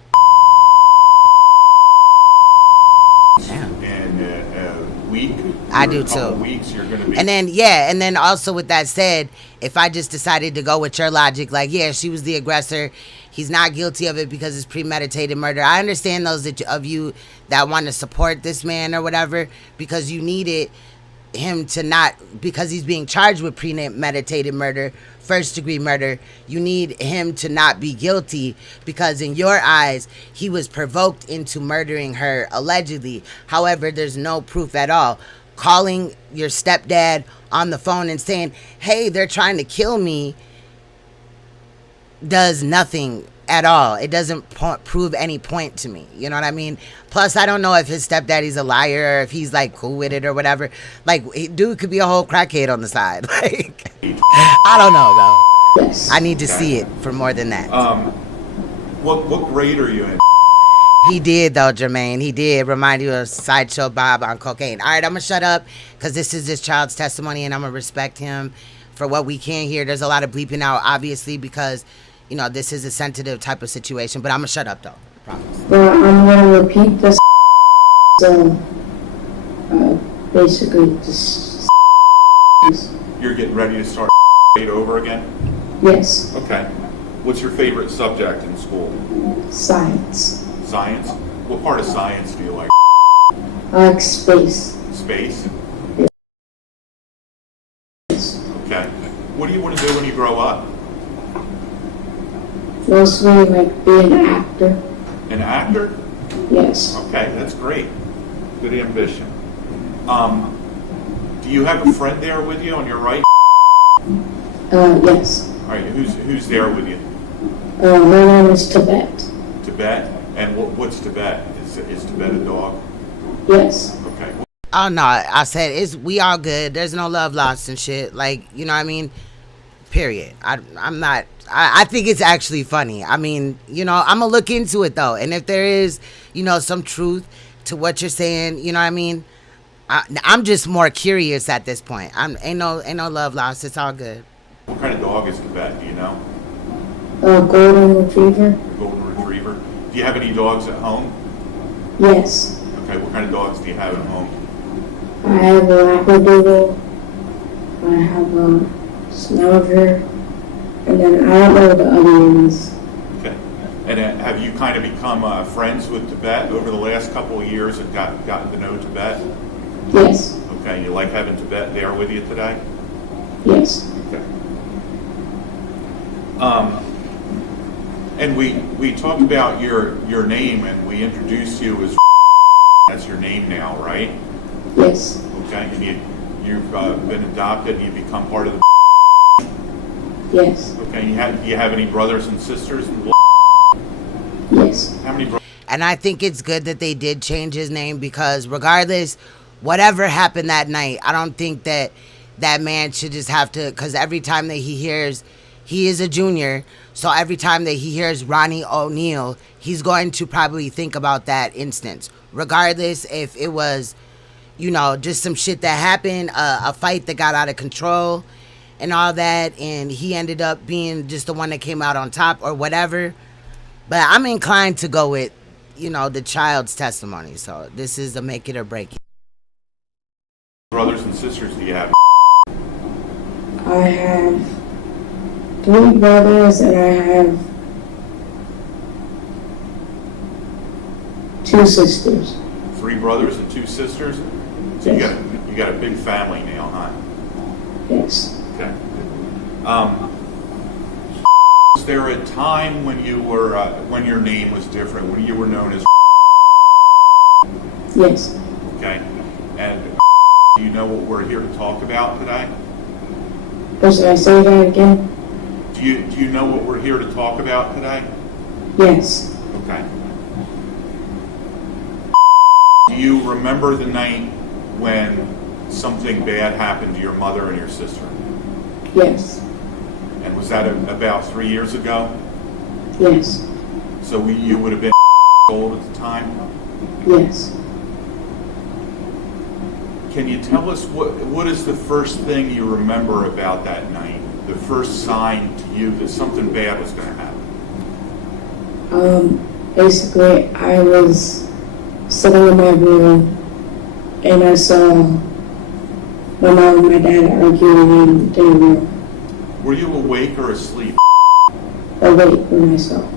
In a week? I do, too. Weeks, you're gonna be... And then also with that said, if I just decided to go with your logic, like, yeah, she was the aggressor, he's not guilty of it because it's premeditated murder. I understand those of you that want to support this man or whatever because you needed him to not, because he's being charged with premeditated murder, first-degree murder, you need him to not be guilty because in your eyes, he was provoked into murdering her, allegedly. However, there's no proof at all. Calling your stepdad on the phone and saying, hey, they're trying to kill me, does nothing at all. It doesn't prove any point to me. You know what I mean? Plus, I don't know if his stepdaddy's a liar or if he's like cool with it or whatever. Like, dude could be a whole crackhead on the side. Like, I don't know though. Yes. I need to see it for more than that. What grade are you in? He did though, Jermaine. He did remind you of Sideshow Bob on cocaine. All right, I'm gonna shut up because this is this child's testimony, and I'm gonna respect him for what we can hear. There's a lot of bleeping out, obviously, because you know this is a sensitive type of situation. But I'm gonna shut up though. I promise. Well, I'm gonna repeat this. Basically, just. You're getting ready to start over again? Yes. Okay. What's your favorite subject in school? Science. Science? What part of science do you like? I like space. Space? Yes. Okay. What do you want to do when you grow up? Mostly like be an actor. An actor? Yes. Okay, that's great. Good ambition. Do you have a friend there with you on your right? Yes. All right, who's there with you? My name is Tibet. Tibet? And what's Tibet? Is Tibet a dog? Yes. Okay. Oh no, I said we all good. There's no love lost and shit. Like, you know what I mean? Period. I'm not. I think it's actually funny. I mean, you know, I'm gonna look into it though, and if there is, you know, some truth to what you're saying, you know what I mean? I'm just more curious at this point. Ain't no love lost. It's all good. What kind of dog is Tibet? Do you know? Golden Retriever. Golden Retriever. Do you have any dogs at home? Yes. Okay, what kind of dogs do you have at home? I have a Labradoodle. I have a Snowdrift. And then I don't know what the other one is. Okay. And have you kind of become friends with Tibet over the last couple of years and gotten to know Tibet? Yes. Okay, you like having Tibet there with you today? Yes. Okay. And we talked about your name, and we introduced you as that's your name now, right? Yes. Okay, and you've been adopted, and you've become part of the Yes. Okay, you have any brothers and sisters? Yes. How many brothers? And I think it's good that they did change his name because regardless, whatever happened that night, I don't think that man should just have to, because every time that he hears, he is a junior, so every time that he hears Ronnie O'Neal, he's going to probably think about that instance. Regardless if it was, you know, just some shit that happened, a fight that got out of control and all that, and he ended up being just the one that came out on top or whatever. But I'm inclined to go with, you know, the child's testimony. So this is a make it or break it. Brothers and sisters do you have? I have 3 brothers and I have 2 sisters. 3 brothers and 2 sisters? So Yes. you got a big family now, huh? Yes. Okay. Was there a time when you were when your name was different, when you were known as? Yes. Okay. And do you know what we're here to talk about today? Or should I say that again? Do you know what we're here to talk about today? Yes. Okay. Do you remember the night when something bad happened to your mother and your sister? Yes. And was that about 3 years ago? Yes. So you would have been old at the time? Yes. Can you tell us what is the first thing you remember about that night? The first sign to you that something bad was going to happen? Basically, I was sitting in my room and I saw my mom and my dad arguing in the room. Were you awake or asleep? Awake when I saw.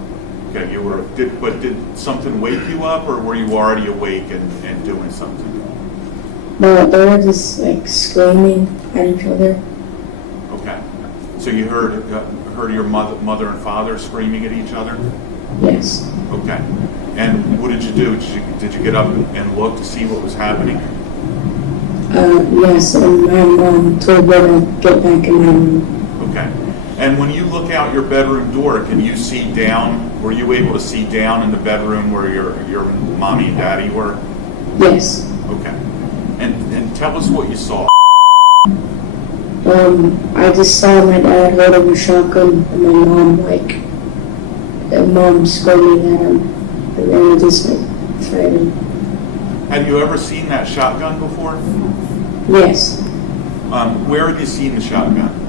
Okay, you were. Did something wake you up, or were you already awake and doing something? No, they were just like screaming at each other. Okay, so you heard your mother and father screaming at each other? Yes. Okay, and what did you do? Did you get up and look to see what was happening? Yes, and my mom told me to get back in my room. Okay, And when you look out your bedroom door, can you see down? Were you able to see down in the bedroom where your mommy and daddy were? Yes. Okay. And tell us what you saw. I just saw my dad holding a shotgun and my mom screaming at him, and then I just fighting. Have you ever seen that shotgun before? Yes. Where have you seen the shotgun?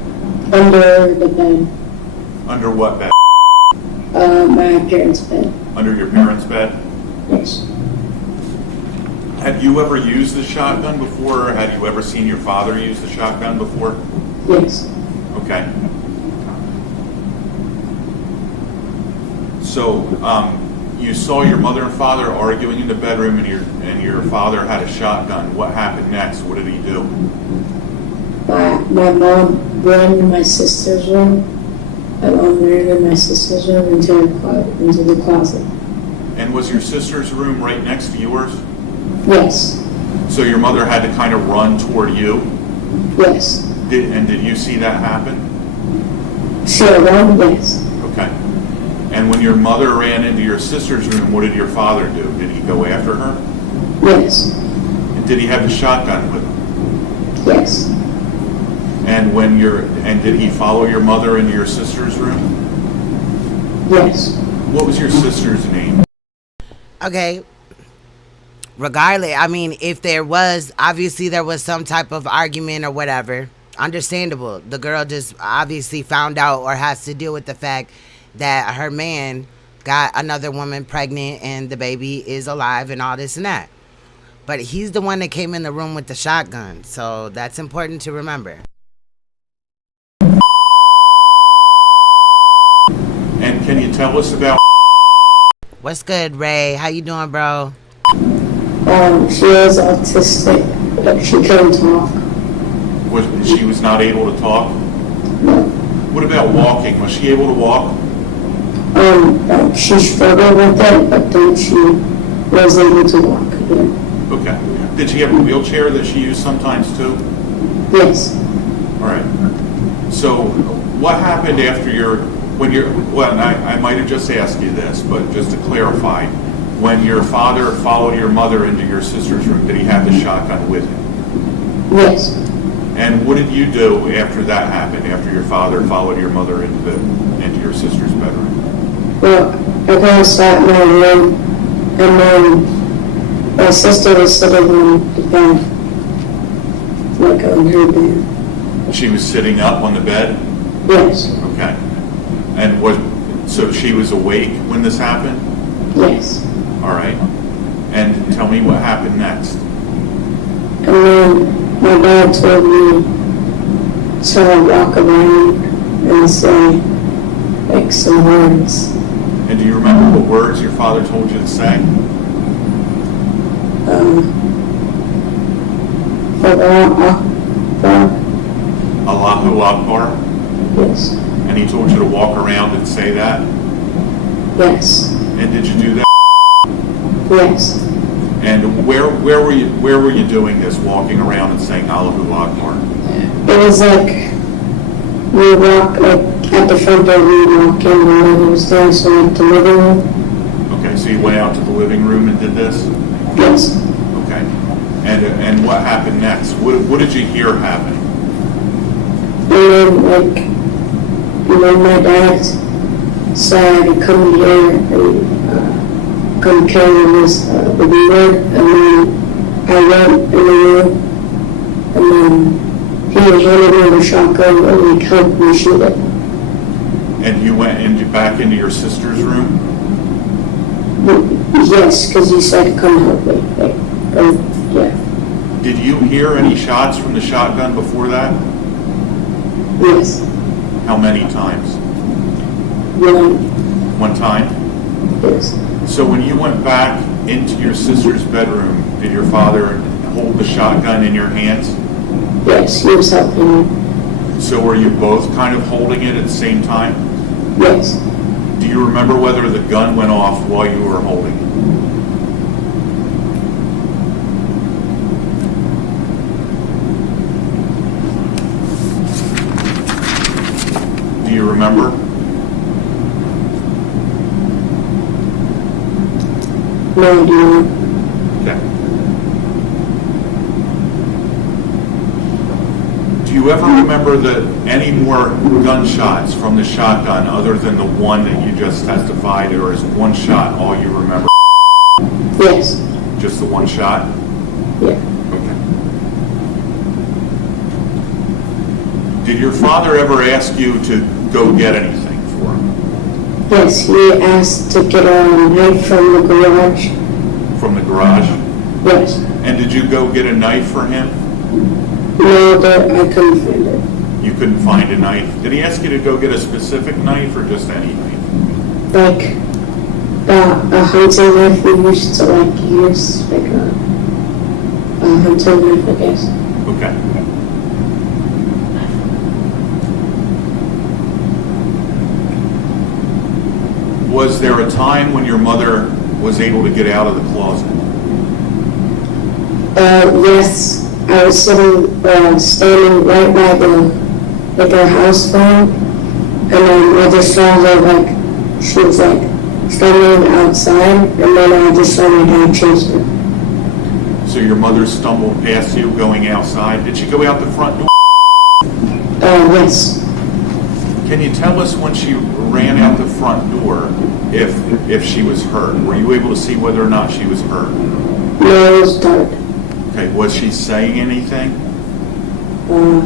Under the bed. Under what bed? My parents' bed. Under your parents' bed? Yes. Have you ever used the shotgun before, or had you ever seen your father use the shotgun before? Yes. Okay. So, you saw your mother and father arguing in the bedroom, and your father had a shotgun. What happened next? What did he do? My mom ran into my sister's room. My mom ran into my sister's room into the closet. And was your sister's room right next to yours? Yes. So your mother had to kind of run toward you? Yes. Did you see that happen? She ran, yes. Okay. And when your mother ran into your sister's room, what did your father do? Did he go after her? Yes. And did he have the shotgun with him? Yes. And did he follow your mother into your sister's room? Yes. What was your sister's name? Okay. Regardless, I mean, if there was some type of argument or whatever, understandable. The girl just obviously found out or has to deal with the fact that her man got another woman pregnant and the baby is alive and all this and that. But he's the one that came in the room with the shotgun, so that's important to remember. And can you tell us about... What's good, Ray? How you doing, bro? She was autistic, but she couldn't talk. She was not able to talk? No. What about walking? Was she able to walk? She struggled with it, but then she was able to walk again. Okay. Did she have a wheelchair that she used sometimes too? Yes. All right. So what happened after I might have just asked you this, but just to clarify, when your father followed your mother into your sister's room, did he have the shotgun with him? Yes. And what did you do after that happened, after your father followed your mother into your sister's bedroom? Well, I kind of sat in my room, and then my sister was sitting on the bed, like on her bed. She was sitting up on the bed? Yes. Okay. And so she was awake when this happened? Yes. All right. And tell me what happened next. And then my dad told me to walk around and say, like, some words. And do you remember what words your father told you to say? Allahu Akbar? Yes. And he told you to walk around and say that? Yes. And did you do that? Yes. And where were you doing this, walking around and saying Allahu Akbar? It was like we walk at the front door, we walk in, and then it was there, so like the living room. Okay, so you went out to the living room and did this? Yes. Okay. And what happened next? What did you hear happen? And then my dad said, come here and come carry this the beaver, and then I went in the room, and then he was running with a shotgun and he helped me shoot it. And you went back into your sister's room? Yes, because he said, come help me. Yeah. Did you hear any shots from the shotgun before that? Yes. How many times? One time? Yes. So when you went back into your sister's bedroom, did your father hold the shotgun in your hands? Yes, he was helping me. So were you both kind of holding it at the same time? Yes. Do you remember whether the gun went off while you were holding it? Do you remember? No, I do not. Okay. Do you ever remember any more gunshots from the shotgun other than the one that you just testified, or is one shot all you remember? Yes. Just the one shot? Yeah. Okay. Did your father ever ask you to go get anything for him? Yes, he asked to get a knife from the garage. From the garage? Yes. And did you go get a knife for him? No, but I couldn't find it. You couldn't find a knife? Did he ask you to go get a specific knife or just any knife? Like a hunting knife we used to use, like a hunting knife, I guess. Okay. Was there a time when your mother was able to get out of the closet? Yes. I was standing right by her house phone, and then I just saw her, she was standing outside, and then I just saw my dad chase her. So your mother stumbled past you going outside. Did she go out the front door? Yes. Can you tell us when she ran out the front door if she was hurt? Were you able to see whether or not she was hurt? No, it was dark. Okay, was she saying anything? No,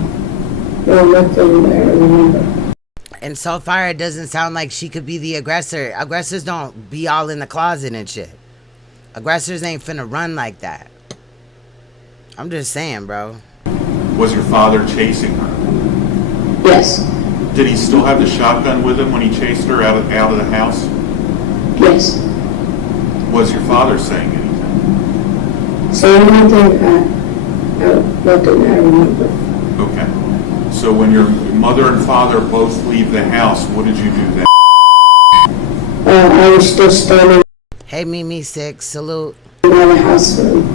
nothing that I remember. And so far, it doesn't sound like she could be the aggressor. Aggressors don't be all in the closet and shit. Aggressors ain't finna run like that. I'm just saying, bro. Was your father chasing her? Yes. Did he still have the shotgun with him when he chased her out of the house? Yes. Was your father saying anything? Saying anything, nothing that I remember. Okay. So when your mother and father both leave the house, what did you do then? I was still standing. Hey, Mimi 6, salute. By the house phone.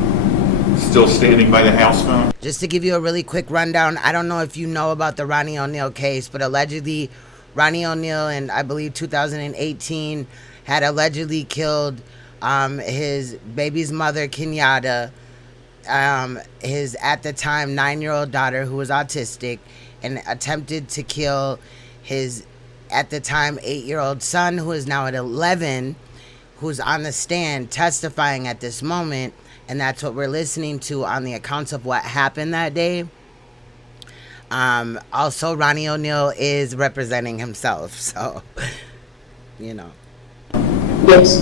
Still standing by the house phone? Just to give you a really quick rundown, I don't know if you know about the Ronnie O'Neal case, but allegedly Ronnie O'Neal in, I believe, 2018 had allegedly killed his baby's mother, Kenyatta, his, at the time, 9-year-old daughter who was autistic, and attempted to kill his, at the time, 8-year-old son, who is now at 11, who's on the stand testifying at this moment. And that's what we're listening to on the accounts of what happened that day. Also, Ronnie O'Neal is representing himself, so, you know. Yes.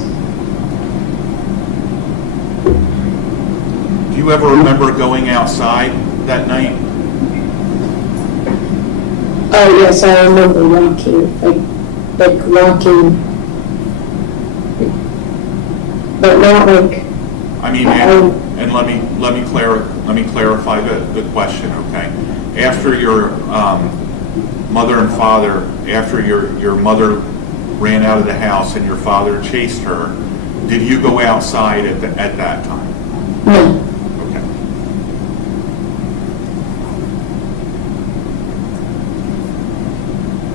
Do you ever remember going outside that night? Oh, yes, I remember walking, like walking, but not like. I mean, and let me clarify the question, okay? After your mother and father, after your mother ran out of the house and your father chased her, did you go outside at that time? No. Okay.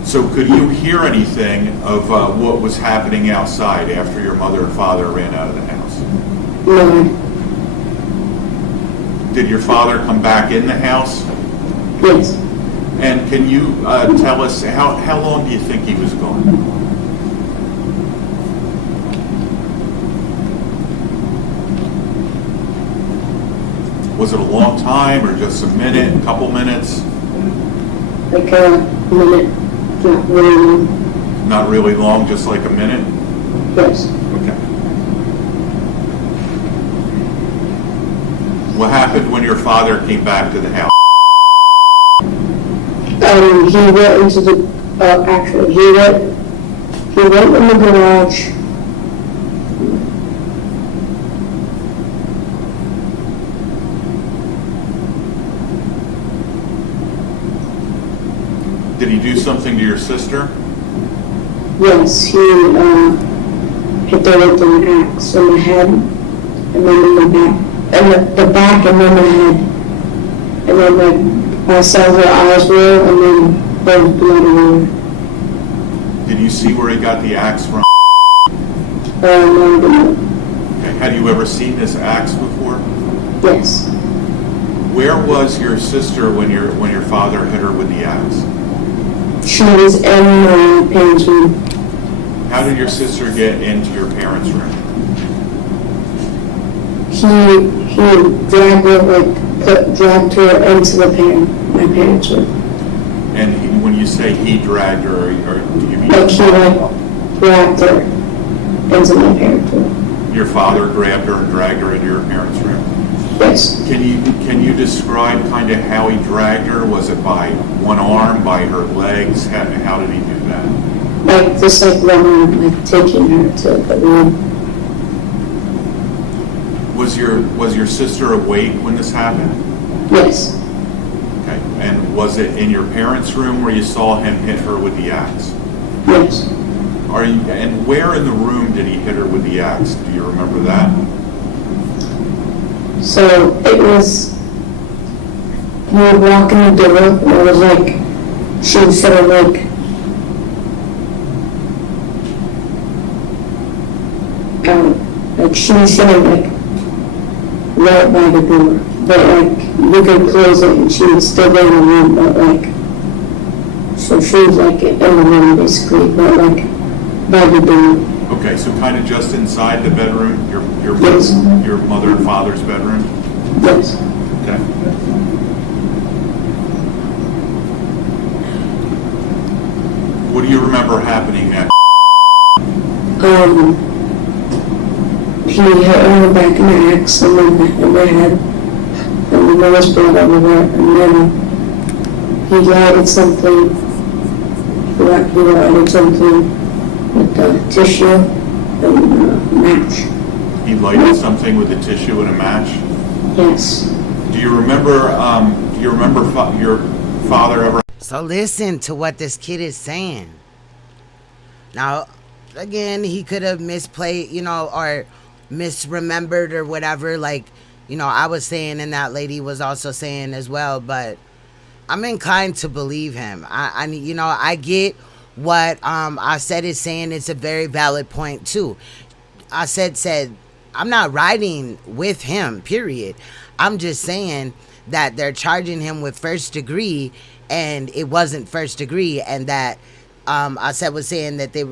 So could you hear anything of what was happening outside after your mother and father ran out of the house? No. Did your father come back in the house? Yes. And can you tell us how long do you think he was gone? Was it a long time or just a minute, a couple minutes? Like a minute, not really long. Not really long, just like a minute? Yes. Okay. What happened when your father came back to the house? He went into the, actually, he went in the garage. Did he do something to your sister? Yes, he hit her with an axe in the head, and then in the back, and the back, and then the head, and then I saw her eyes roll, and then there was blood everywhere. Did you see where he got the axe from? No, no. Okay. Had you ever seen this axe before? Yes. Where was your sister when your father hit her with the axe? She was in my parents' room. How did your sister get into your parents' room? He dragged her into my parents' room. And when you say he dragged her, or do you mean Like he grabbed her into my parents' room. your father grabbed her and dragged her into your parents' room? Yes. Can you describe kind of how he dragged her? Was it by one arm, by her legs? How did he do that? Like just like running, like taking her to the room. Was your sister awake when this happened? Yes. Okay. And was it in your parents' room where you saw him hit her with the axe? Yes. And where in the room did he hit her with the axe? Do you remember that? So it was, we were walking the door, and it was like, she was sort of like she was sitting like right by the door, but like you could close it and she was still in the room, but like, so she was like in the room basically, but like by the door. Okay, so kind of just inside the bedroom, Yes. your mother and father's bedroom? Yes. Okay. What do you remember happening next? He hit her in the back of my axe and then in my head, and then there was blood everywhere, and then he lighted something, with the tissue and a match. He lighted something with a tissue and a match? Yes. Do you remember your father ever? So listen to what this kid is saying. Now, again, he could have misplayed, or misremembered or whatever, like, I was saying and that lady was also saying as well, but I'm inclined to believe him. I get what I said is saying. It's a very valid point too. I said I'm not riding with him, period. I'm just saying that they're charging him with first degree and it wasn't first degree, and that I was saying that they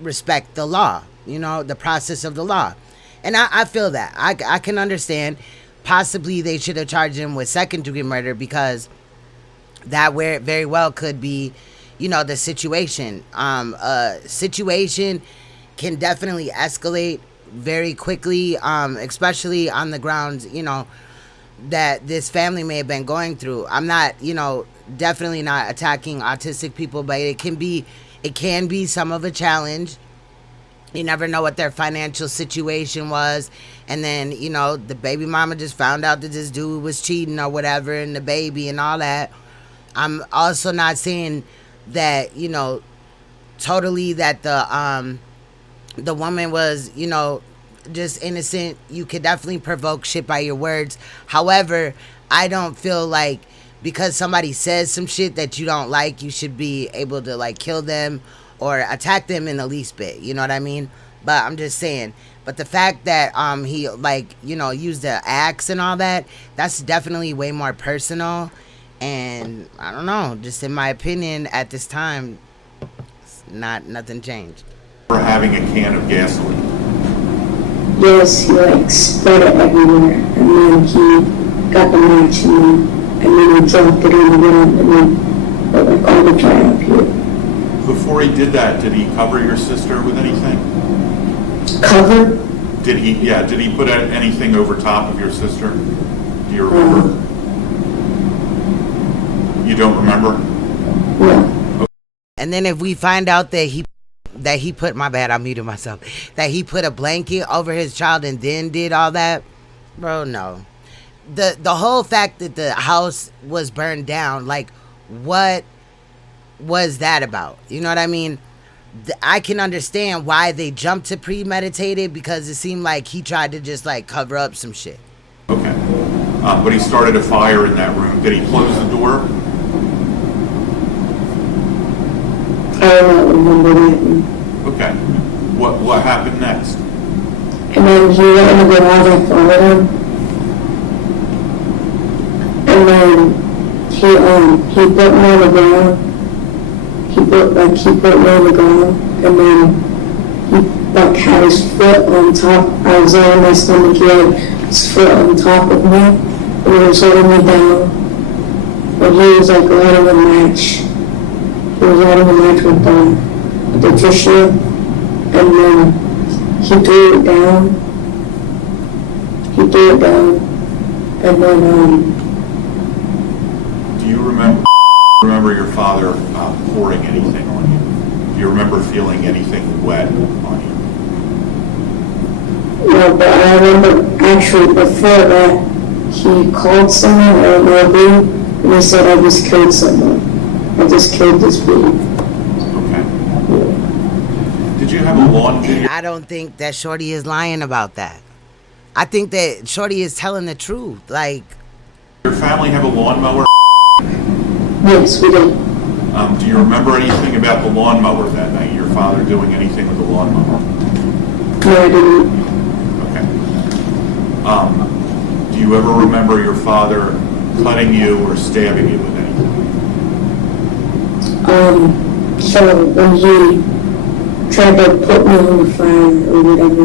respect the law, the process of the law. And I feel that. I can understand possibly they should have charged him with second degree murder, because that very well could be, the situation. Situation can definitely escalate very quickly, especially on the grounds, that this family may have been going through. I'm not, definitely not attacking autistic people, but it can be some of a challenge. You never know what their financial situation was. And then, the baby mama just found out that this dude was cheating or whatever, and the baby and all that. I'm also not saying that, totally that the woman was, just innocent. You could definitely provoke shit by your words. However, I don't feel like because somebody says some shit that you don't like, you should be able to like kill them or attack them in the least bit. You know what I mean? But I'm just saying. But the fact that he used the axe and all that, that's definitely way more personal. And I don't know, just in my opinion at this time, nothing changed. For having a can of gasoline. Yes, he like spread it everywhere, and then he got the match, and then he dropped it on the ground, and then put like all the fire up here. Before he did that, did he cover your sister with anything? Cover? Did he put anything over top of your sister? Do you remember? You don't remember? No. And then if we find out that he put, my bad, I muted myself, that he put a blanket over his child and then did all that, bro, no. The whole fact that the house was burned down, like, what was that about? You know what I mean? I can understand why they jumped to premeditated, because it seemed like he tried to just like cover up some shit. Okay. But he started a fire in that room. Did he close the door? I don't remember that. Okay. What happened next? And then he went in the garage, I followed him. And then he put me on the ground. He put me on the ground, and then he had his foot on top. I was on my stomach. He had his foot on top of me, and he was holding me down. And he was lighting a match. He was lighting a match with the tissue, and then he threw it down. And then Do you remember your father pouring anything on you? Do you remember feeling anything wet on you? No, but I remember actually before that, he called someone or maybe, and he said, I just killed someone. I just killed this baby. Okay. Did you have a lawn video? I don't think that Shorty is lying about that. I think that Shorty is telling the truth. Like, Your family have a lawnmower? Yes, we did. Do you remember anything about the lawnmower that night? Your father doing anything with the lawnmower? No, I didn't. Okay. Do you ever remember your father cutting you or stabbing you with anything? So when he tried to put me on the fire or whatever,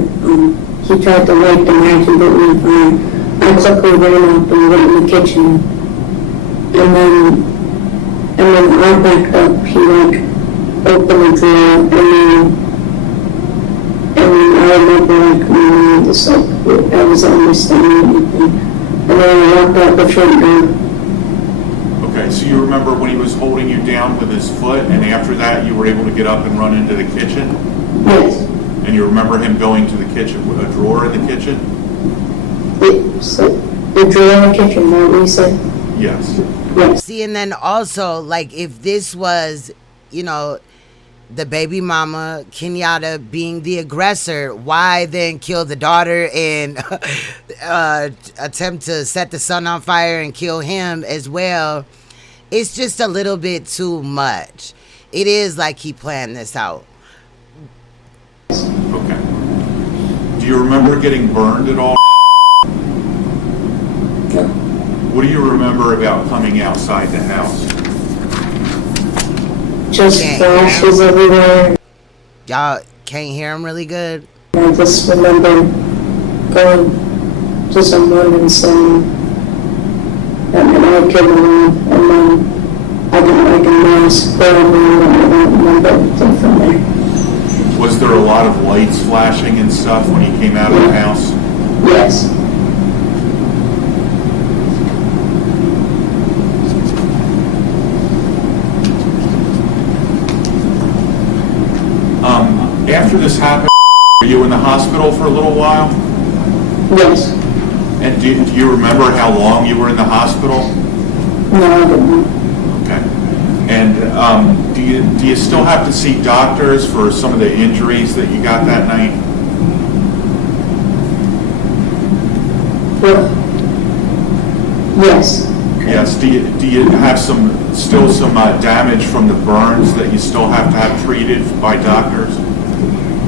he tried to light the match and put me on fire. I quickly ran up and went in the kitchen, and then I backed up. He opened the drawer, and then I remember just I was understanding everything, and then I walked out the front door. Okay, so you remember when he was holding you down with his foot, and after that you were able to get up and run into the kitchen? Yes. And you remember him going to the kitchen with a drawer in the kitchen? The drawer in the kitchen, what you said? Yes. See, and then also, like, if this was, the baby mama, Kenyatta, being the aggressor, why then kill the daughter and attempt to set the son on fire and kill him as well? It's just a little bit too much. It is like he planned this out. Okay. Do you remember getting burned at all? What do you remember about coming outside the house? Just flashes everywhere. Y'all can't hear him really good? I just remember going to someone and saying that I killed him, and then I got like a mask put on me, and I don't remember anything from there. Was there a lot of lights flashing and stuff when you came out of the house? Yes. After this happened, were you in the hospital for a little while? Yes. And do you remember how long you were in the hospital? No, I didn't. Okay. And do you still have to see doctors for some of the injuries that you got that night? Yes. Yes. Do you have still some damage from the burns that you still have to have treated by doctors?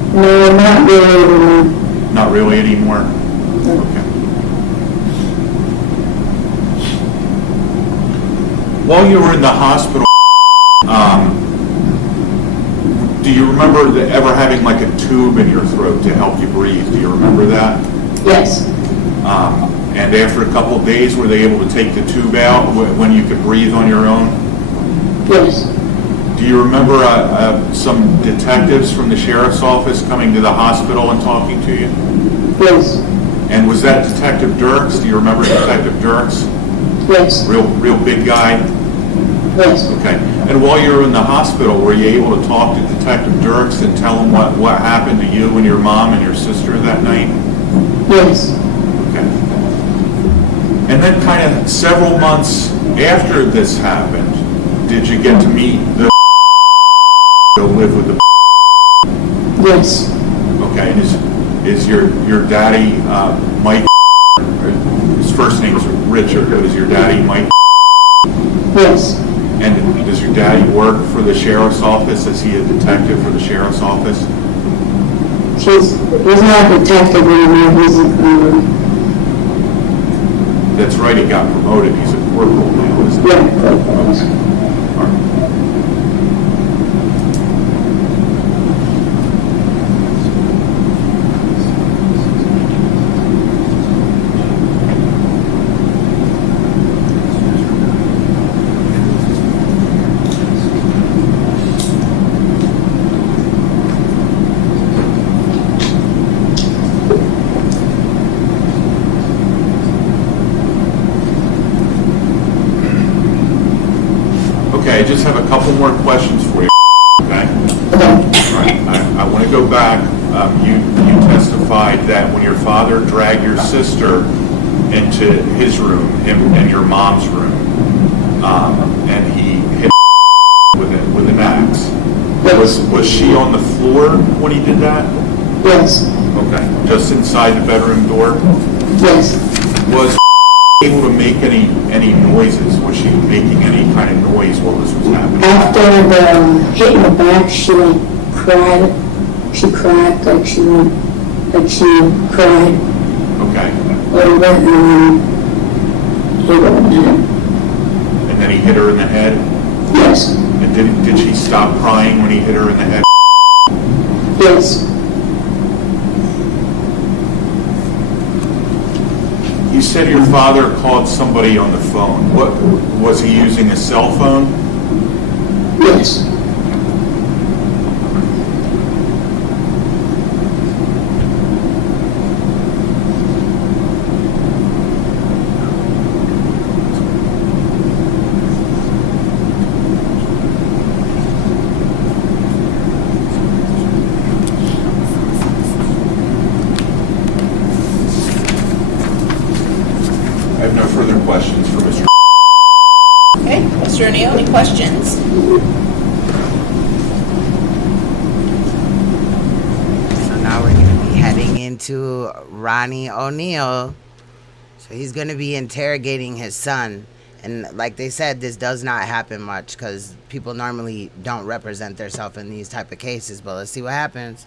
No, not really anymore. Not really anymore? Okay. While you were in the hospital, do you remember ever having like a tube in your throat to help you breathe? Do you remember that? Yes. And after a couple of days, were they able to take the tube out when you could breathe on your own? Yes. Do you remember some detectives from the sheriff's office coming to the hospital and talking to you? Yes. And was that Detective Dirks? Do you remember Detective Dirks? Yes. Real big guy? Yes. Okay. And while you were in the hospital, were you able to talk to Detective Dirks and tell him what happened to you and your mom and your sister that night? Yes. Okay. And then kind of several months after this happened, did you get to meet the go live with the Yes. Okay. And is your daddy Mike? His first name's Richard. Is your daddy Mike? Yes. And does your daddy work for the sheriff's office? Is he a detective for the sheriff's office? He's not a detective anymore. He's That's right, he got promoted. He's a corporal now, isn't he? yeah, corporal. Okay. All right. Okay, I just have a couple more questions for you, okay? All right, I want to go back. You testified that when your father dragged your sister into his room, him and your mom's room, and he hit with an axe. Was she on the floor when he did that? Yes. Okay, just inside the bedroom door? Yes. Was able to make any noises? Was she making any kind of noise while this was happening? After the hit in the back, she like cried. She cried like she cried. Okay. A little bit, and then he hit her in the head. And then he hit her in the head? Yes. And did she stop crying when he hit her in the head? Yes. You said your father called somebody on the phone. What was he using, a cell phone? Yes. I have no further questions for Mr. Okay, Mr. O'Neill, any questions? So now we're going to be heading into Ronnie O'Neill. So he's going to be interrogating his son. And like they said, this does not happen much because people normally don't represent themselves in these type of cases. But let's see what happens.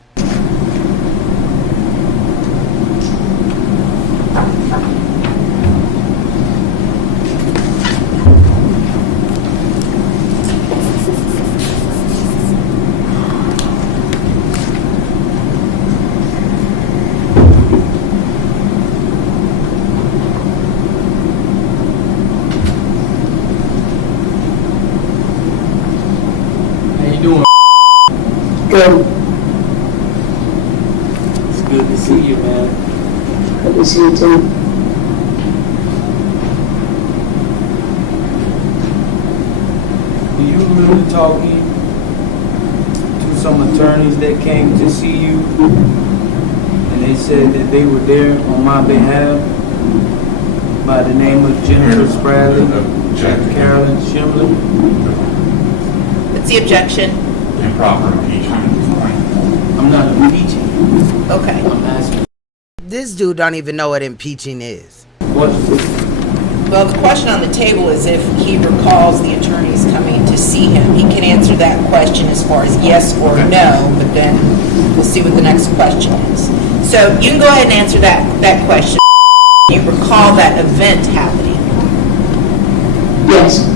How you doing? Good. It's good to see you, man. Good to see you too. Do you remember talking to some attorneys that came to see you? And they said that they were there on my behalf by the name of Jennifer Spradley and Carolyn Schindler? What's the objection? Improper impeachment. I'm not impeaching. Okay. I'm asking. This dude don't even know what impeaching is. What? Well, the question on the table is if he recalls the attorneys coming to see him. He can answer that question as far as yes or no, but then we'll see what the next question is. So you can go ahead and answer that question. Do you recall that event happening? Yes.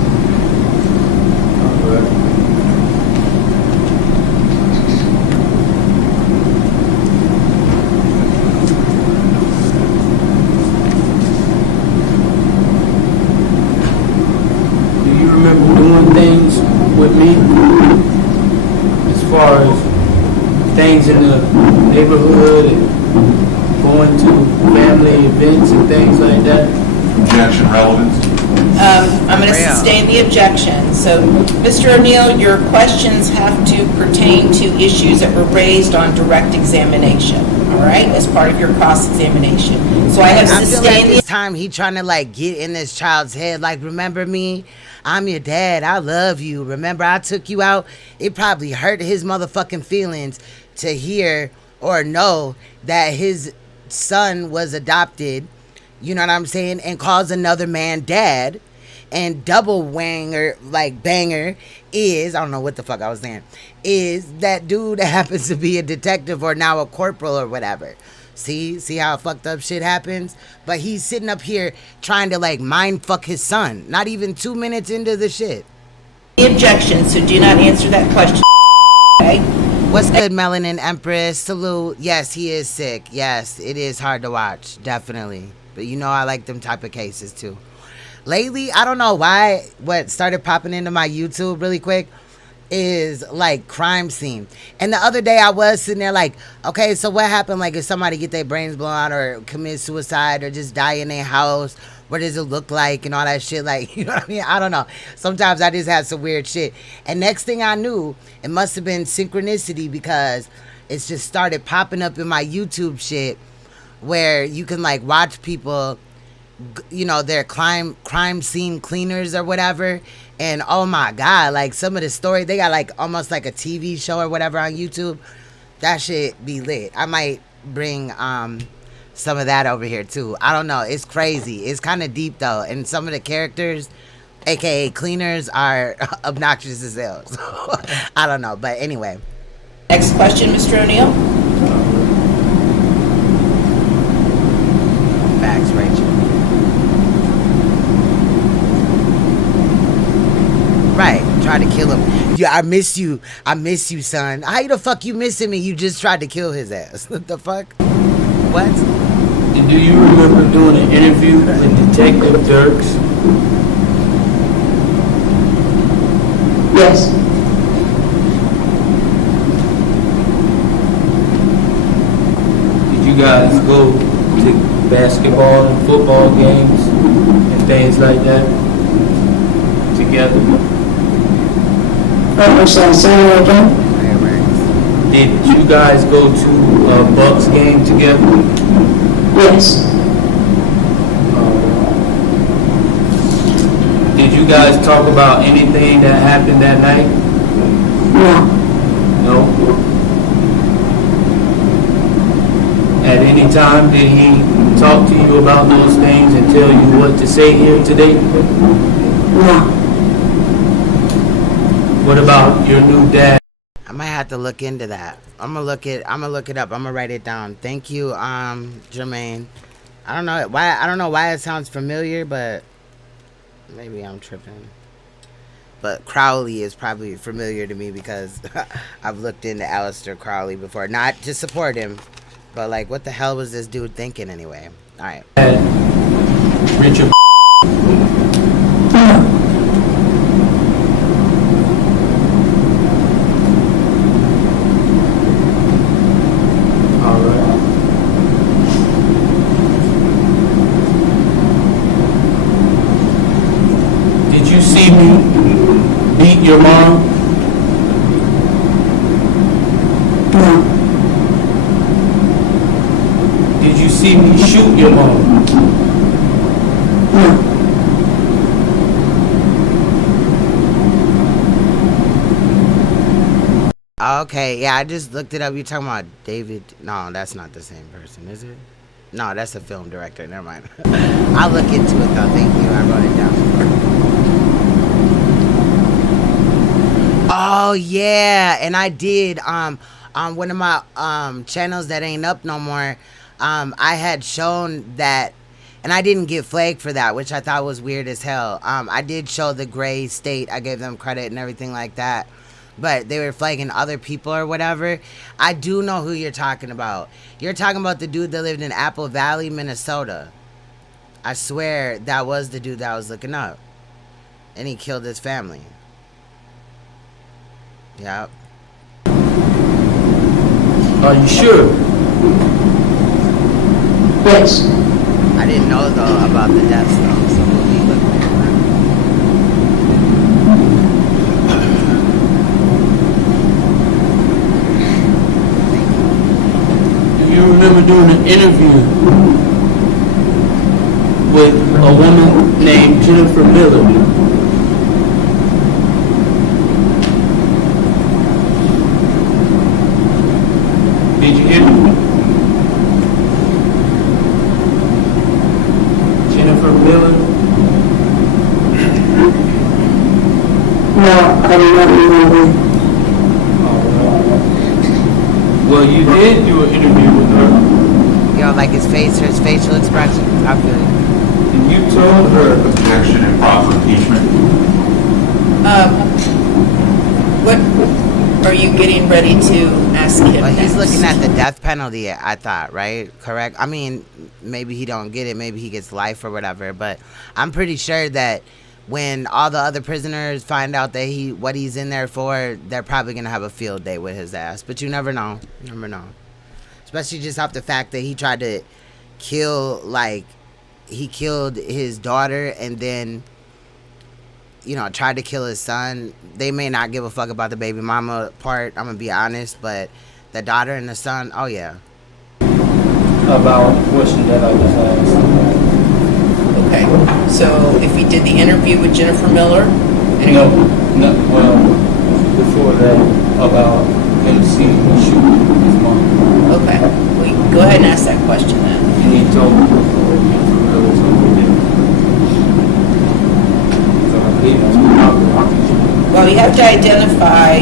Do you remember doing things with me as far as things in the neighborhood and going to family events and things like that? Objection, relevance. I'm going to sustain the objection. So, Mr. O'Neill, your questions have to pertain to issues that were raised on direct examination, all right, as part of your cross-examination. So I have I feel like sustained this the... time he trying to like get in this child's head. Like, remember me? I'm your dad. I love you. Remember I took you out? It probably hurt his motherfucking feelings to hear or know that his son was adopted, you know what I'm saying, and calls another man dad. And double wanger, like banger, is, I don't know what the fuck I was saying, is that dude that happens to be a detective or now a corporal or whatever. See how fucked up shit happens? But he's sitting up here trying to like mind fuck his son. Not even 2 minutes into the shit. Objection, so do not answer that question. Okay? What's good, Melanin Empress? Salute. Yes, he is sick. Yes, it is hard to watch. Definitely. But you know I like them type of cases too. Lately, I don't know why, what started popping into my YouTube really quick is like crime scene. And the other day I was sitting there like, okay, so what happened? Like if somebody get their brains blown out or commit suicide or just die in their house, what does it look like and all that shit? Like, you know what I mean? I don't know. Sometimes I just have some weird shit. And next thing I knew, it must have been synchronicity because it's just started popping up in my YouTube shit where you can like watch people, you know, they're crime scene cleaners or whatever. And oh my God, like some of the story, they got like almost like a TV show or whatever on YouTube. That shit be lit. I might bring some of that over here too. I don't know. It's crazy. It's kind of deep though. And some of the characters, aka cleaners, are obnoxious as hell. So I don't know. But anyway. Next question, Mr. O'Neill. Facts, Rachel. Right, try to kill him. Yeah, I miss you. I miss you, son. How the fuck you missing me? You just tried to kill his ass. What the fuck? What? And do you remember doing an interview with Detective Dirks? Yes. Did you guys go to basketball and football games and things like that together? Shall I say it again? Did you guys go to a Bucks game together? Yes. Did you guys talk about anything that happened that night? No. No? At any time, did he talk to you about those things and tell you what to say here today? No. What about your new dad? I might have to look into that. I'm gonna look it up. I'm gonna write it down. Thank you, Jermaine. I don't know why it sounds familiar, but maybe I'm tripping. But Crowley is probably familiar to me because I've looked into Aleister Crowley before. Not to support him, but like, what the hell was this dude thinking anyway? All right. Richard. See me beat your mom? No. Did you see me shoot your mom? No. Okay, yeah, I just looked it up. You're talking about David. No, that's not the same person, is it? No, that's a film director. Never mind. I'll look into it though. Thank you. I wrote it down. Oh yeah, and I did on one of my channels that ain't up no more. I had shown that, and I didn't get flagged for that, which I thought was weird as hell. I did show the gray state. I gave them credit and everything like that, but they were flagging other people or whatever. I do know who you're talking about. You're talking about the dude that lived in Apple Valley, Minnesota. I swear that was the dude that I was looking up, and he killed his family. Yep. Are you sure? Yes. I didn't know though about the deaths though, so we'll be looking at that. Do you remember doing an interview with a woman named Jennifer Miller? Did you hear me? Jennifer Miller? No, I do not remember. Well, you did do an interview with her. Yo, like his face, his facial expression. I feel it. And you told her. Objection and proper impeachment. What are you getting ready to ask him Well, he's next? looking at the death penalty, I thought, right? Correct? I mean, maybe he don't get it. Maybe he gets life or whatever. But I'm pretty sure that when all the other prisoners find out that what he's in there for, they're probably going to have a field day with his ass. But you never know. You never know. Especially just off the fact that he tried to kill, like, he killed his daughter and then, you know, tried to kill his son. They may not give a fuck about the baby mama part, I'm gonna be honest, but the daughter and the son, oh yeah. About the question that I just asked. Okay, so if he did the interview with Jennifer Miller? Well, before that, about him seeing the shooting his mom. Okay, well, go ahead and ask that question then. And he told me there was over there. So I gave him some. Well, you have to identify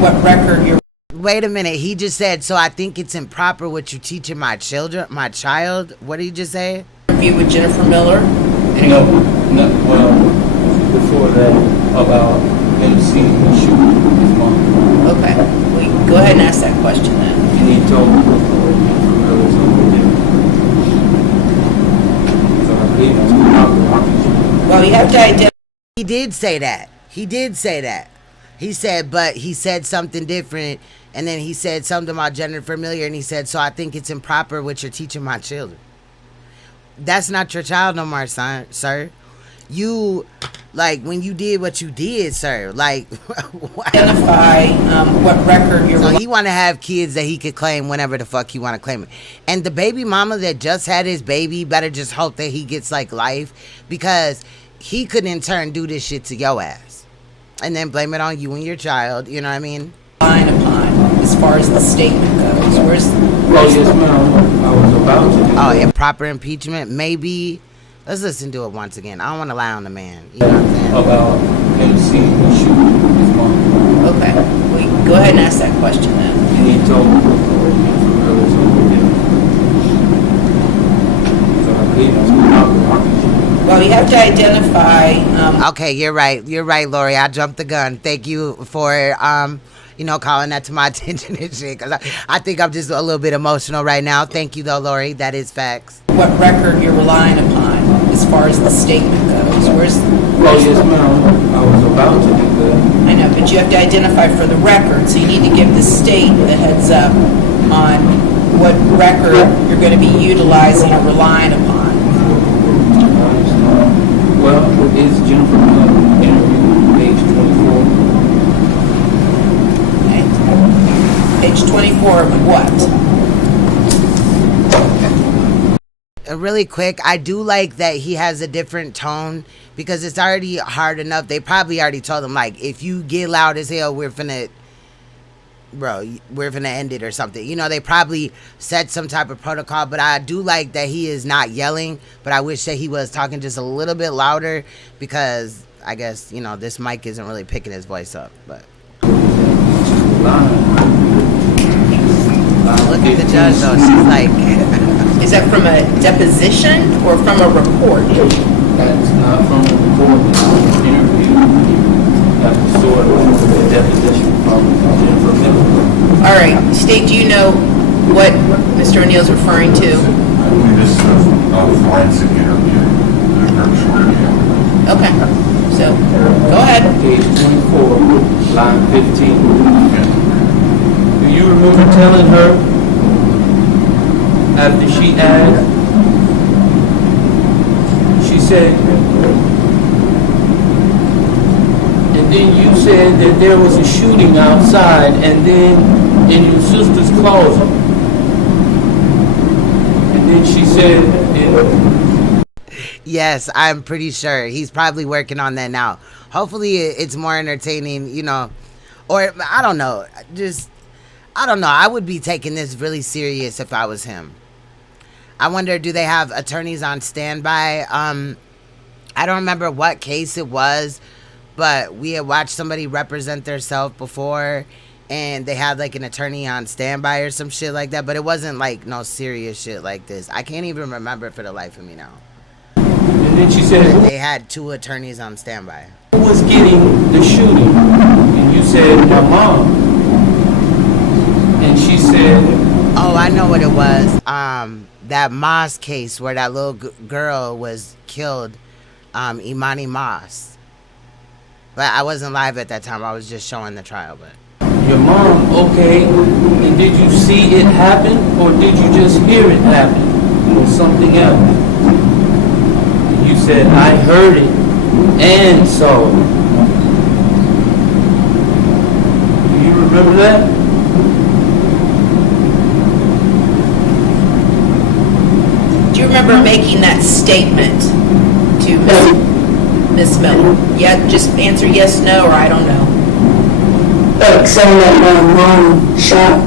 what record you're. Wait a minute, he just said, so I think it's improper what you teaching my child? What did he just say? Interview with Jennifer Miller? Well, before that, about him seeing the shooting his mom. Okay, well, go ahead and ask that question then. And he told me there was over there. So I gave him some. Well, you have to identify. He did say that. He said, but he said something different, and then he said something about Jennifer Miller, and he said, so I think it's improper what you're teaching my children. That's not your child no more, son, sir. You, like, when you did what you did, sir, like, identify what record you're. So he want to have kids that he could claim whenever the fuck he want to claim it. And the baby mama that just had his baby better just hope that he gets, like, life, because he could in turn do this shit to your ass and then blame it on you and your child. You know what I mean? Line upon as far as the statement goes. Where's yes, ma'am. I was about to. Oh, improper impeachment? Maybe. Let's listen to it once again. I don't want to lie on the man. You know what I'm saying? About him seeing the shooting his mom. Okay. Well, go ahead and ask that question then. And he told me there was over there. So I gave him some. Well, you have to identify. Okay, you're right. You're right, Lori. I jumped the gun. Thank you for, you know, calling that to my attention and shit. Because I think I'm just a little bit emotional right now. Thank you, though, Lori. That is facts. What record you're relying upon as far as the statement goes. Where's yes, ma'am. I was about to do that. I know, but you have to identify for the record. So you need to give the state the heads up on what record you're going to be utilizing or relying upon. Well, it's Jennifer Miller interview, page 24. Okay. Page 24 of what? Really quick, I do like that he has a different tone because it's already hard enough. They probably already told him, like, if you get loud as hell, we're finna end it or something. You know, they probably set some type of protocol, but I do like that he is not yelling, but I wish that he was talking just a little bit louder because I guess, you know, this mic isn't really picking his voice up, but. Look at the judge though, she's like. Is that from a deposition or from a report? That's not from a report, it's an interview. That's sort of a deposition from Jennifer Miller. All right, State, do you know what Mr. O'Neill's referring to? I believe this is a forensic interview. Okay, so go ahead. Page 24, line 15. Do you remember telling her after she asked, she said, and then you said that there was a shooting outside and then in your sister's closet. And then she said, Yes, I'm pretty sure. He's probably working on that now. Hopefully it's more entertaining, you know, or I don't know. I don't know. I would be taking this really serious if I was him. I wonder, do they have attorneys on standby? I don't remember what case it was, but we had watched somebody represent themselves before, and they had like an attorney on standby or some shit like that, but it wasn't like no serious shit like this. I can't even remember it for the life of me now. And then she said, they had 2 attorneys on standby. Who was getting the shooting? And you said, my mom. And she said, oh, I know what it was. That Moss case where that little girl was killed, Imani Moss. But I wasn't live at that time. I was just showing the trial. But your mom, okay. And did you see it happen, or did you just hear it happen, or something else? You said, I heard it and saw it. Do you remember that? Do you remember making that statement to Miss Miller? Yeah, just answer yes, no, or I don't know. Like saying that my mom shot.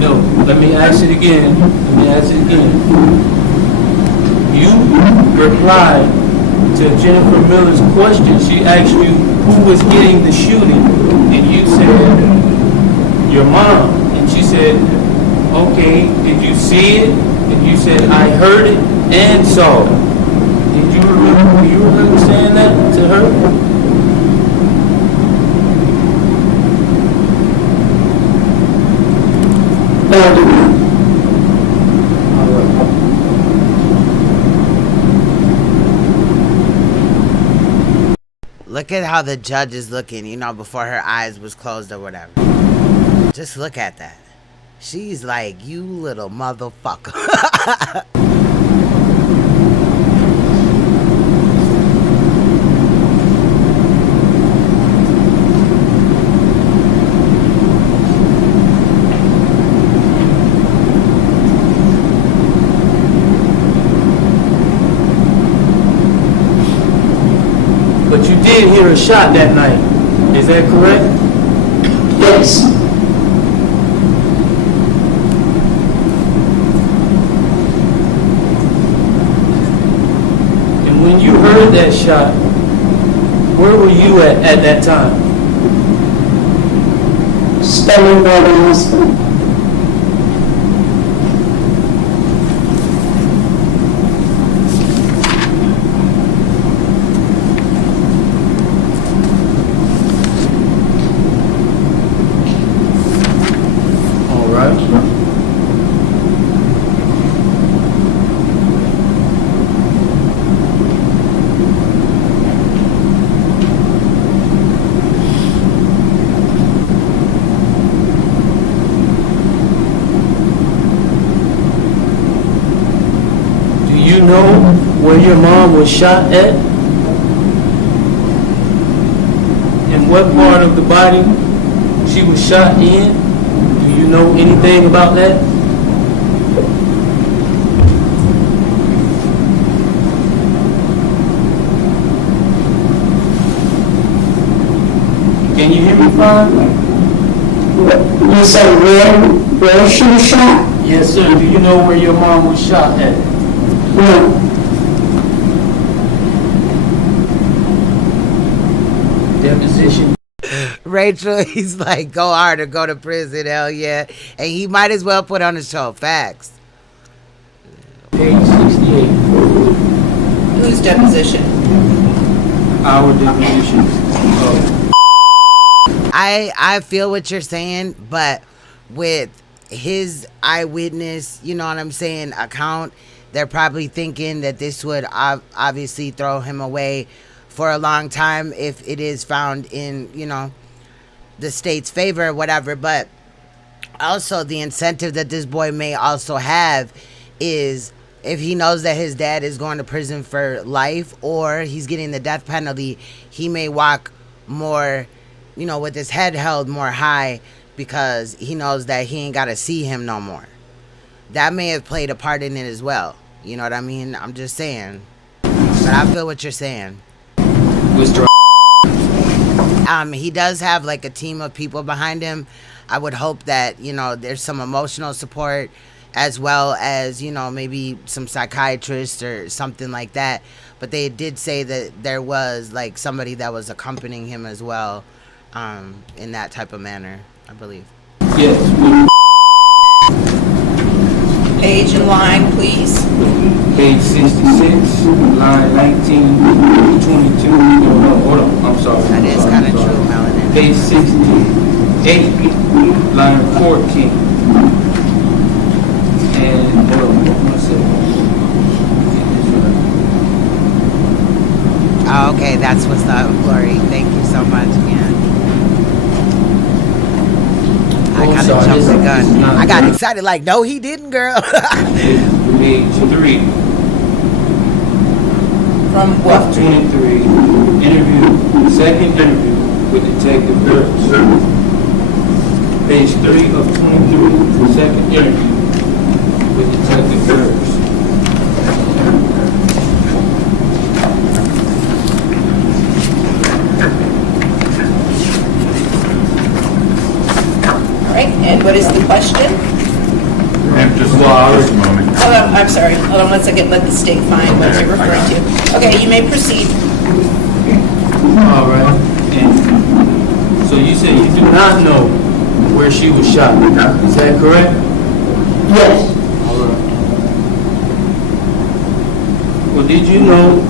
No, let me ask it again. You replied to Jennifer Miller's question. She asked you who was getting the shooting, and you said your mom. And she said, okay, did you see it? And you said, I heard it and saw it. Do you remember saying that to her? look at how the judge is looking, you know, before her eyes was closed or whatever. Just look at that. She's like, you little motherfucker. But you did hear a shot that night. Is that correct? Yes. And when you heard that shot, where were you at that time? Standing by the hospital. Where your mom was shot at? And what part of the body she was shot in? Do you know anything about that? Can you hear me fine? You said where she was shot? Yes, sir. Do you know where your mom was shot at? No. Deposition. Rachel, he's like, go hard or go to prison, hell yeah. And he might as well put on the show. Facts. Page 68. Whose deposition? Our deposition. I feel what you're saying, but with his eyewitness, you know what I'm saying, account, they're probably thinking that this would obviously throw him away for a long time if it is found in, you know, the state's favor or whatever. But also the incentive that this boy may also have is if he knows that his dad is going to prison for life or he's getting the death penalty, he may walk more, you know, with his head held more high because he knows that he ain't got to see him no more. That may have played a part in it as well. You know what I mean? I'm just saying. But I feel what you're saying. He does have like a team of people behind him. I would hope that, you know, there's some emotional support as well as, you know, maybe some psychiatrists or something like that. But they did say that there was like somebody that was accompanying him as well, in that type of manner, I believe. Yes. Page and line, please. Page 66, line 19, 22. No, hold on. I'm sorry. That is kind of true, Melanin. Page 68, line 14. And hold on, one second. Oh, okay, that's what's up, Glory. Thank you so much, man. I kind of jumped the gun. I got excited, like, no, he didn't, girl. Page 3. From what? 23. Interview, second interview with Detective Burks. Page 3 of 23. Second interview with Detective Burks. And what is the question? Just a moment. Hold on, I'm sorry. Hold on one second. Let the state find what you're referring to. Okay, you may proceed. All right. And so you said you do not know where she was shot. Is that correct? Yes. All right. Well, did you know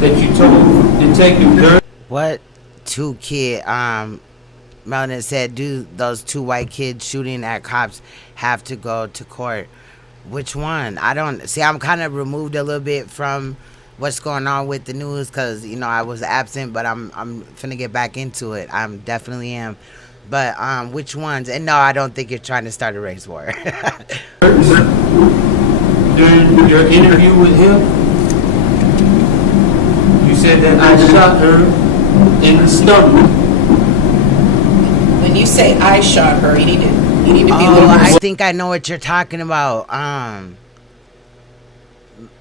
that you told Detective Dirk? What two kid, Melanin said, do those two white kids shooting at cops have to go to court? Which one? I don't see. I'm kind of removed a little bit from what's going on with the news because, you know, I was absent, but I'm finna get back into it. I'm definitely am. But which ones? And no, I don't think you're trying to start a race war. During your interview with him, you said that I shot her in the stomach. When you say I shot her, you need to be a little more. I think I know what you're talking about.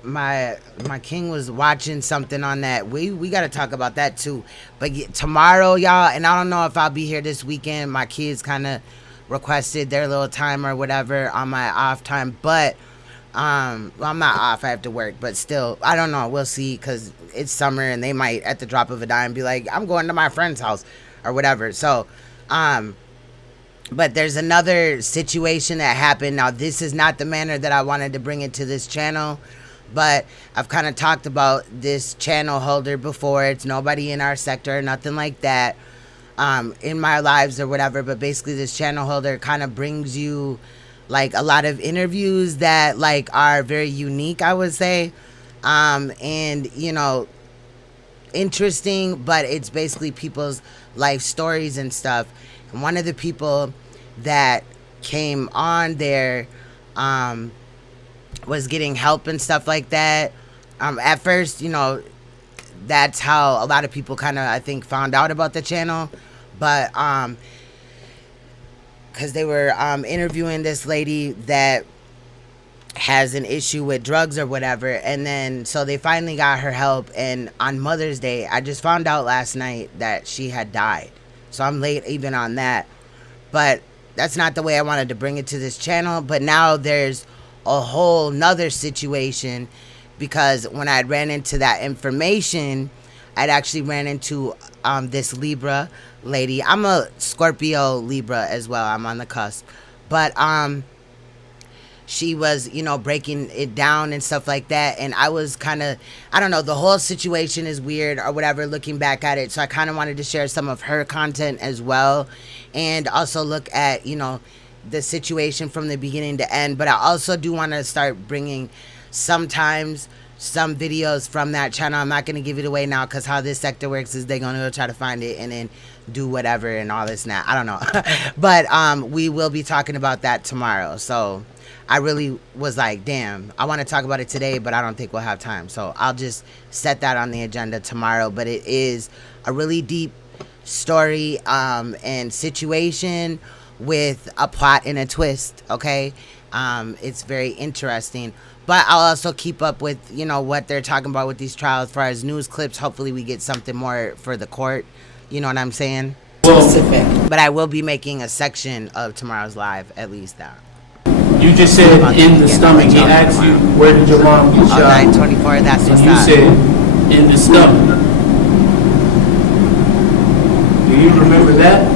My king was watching something on that. We got to talk about that too. But tomorrow, y'all, and I don't know if I'll be here this weekend. My kids kind of requested their little time or whatever on my off time. But well, I'm not off. I have to work. But still, I don't know. We'll see because it's summer and they might at the drop of a dime be like, I'm going to my friend's house or whatever. So, but there's another situation that happened. Now, this is not the manner that I wanted to bring it to this channel, but I've kind of talked about this channel holder before. It's nobody in our sector or nothing like that, in my lives or whatever. But basically, this channel holder kind of brings you like a lot of interviews that like are very unique, I would say, and you know, interesting. But it's basically people's life stories and stuff. And one of the people that came on there was getting help and stuff like that. At first, you know, that's how a lot of people kind of, I think, found out about the channel. But because they were interviewing this lady that has an issue with drugs or whatever. And then so they finally got her help. And on Mother's Day, I just found out last night that she had died. So I'm late even on that. But that's not the way I wanted to bring it to this channel. But now there's a whole nother situation, because when I ran into that information, I'd actually ran into this Libra lady. I'm a Scorpio Libra as well. I'm on the cusp. But she was, you know, breaking it down and stuff like that. And I was kind of, I don't know, the whole situation is weird or whatever looking back at it. So I kind of wanted to share some of her content as well. And also look at, you know, the situation from the beginning to end. But I also do want to start bringing sometimes some videos from that channel. I'm not going to give it away now because how this sector works is they're going to go try to find it and then do whatever and all this and that. I don't know. But we will be talking about that tomorrow. So I really was like, damn, I want to talk about it today, but I don't think we'll have time. So I'll just set that on the agenda tomorrow. But it is a really deep story and situation with a plot and a twist, okay? It's very interesting. But I'll also keep up with, you know, what they're talking about with these trials as far as news clips. Hopefully we get something more for the court. You know what I'm saying? Specific. But I will be making a section of tomorrow's live, at least that. You just said in the stomach. He asked you, where did your mom get shot? 924, that's what's And you that. said, in the stomach. Do you remember that?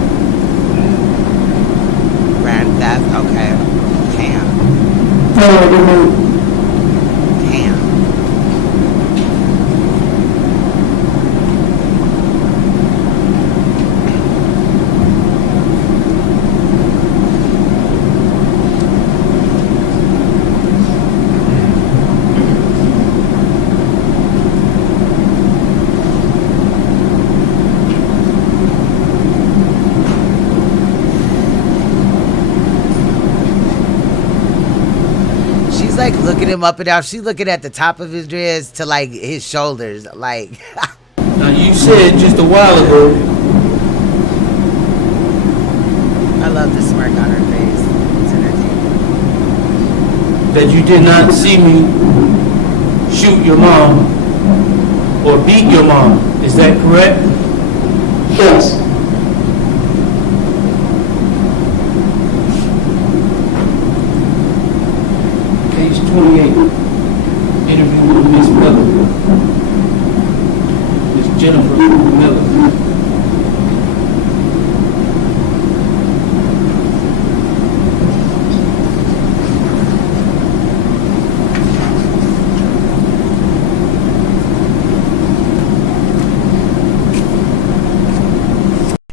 Grand theft, okay. Damn. Damn. She's like looking him up and down. She's looking at the top of his dress to like his shoulders. Like, Now you said just a while ago, I love the smirk on her face. It's entertaining. that you did not see me shoot your mom or beat your mom. Is that correct? Yes. Page 28. Interview with Miss Miller. Miss Jennifer Miller.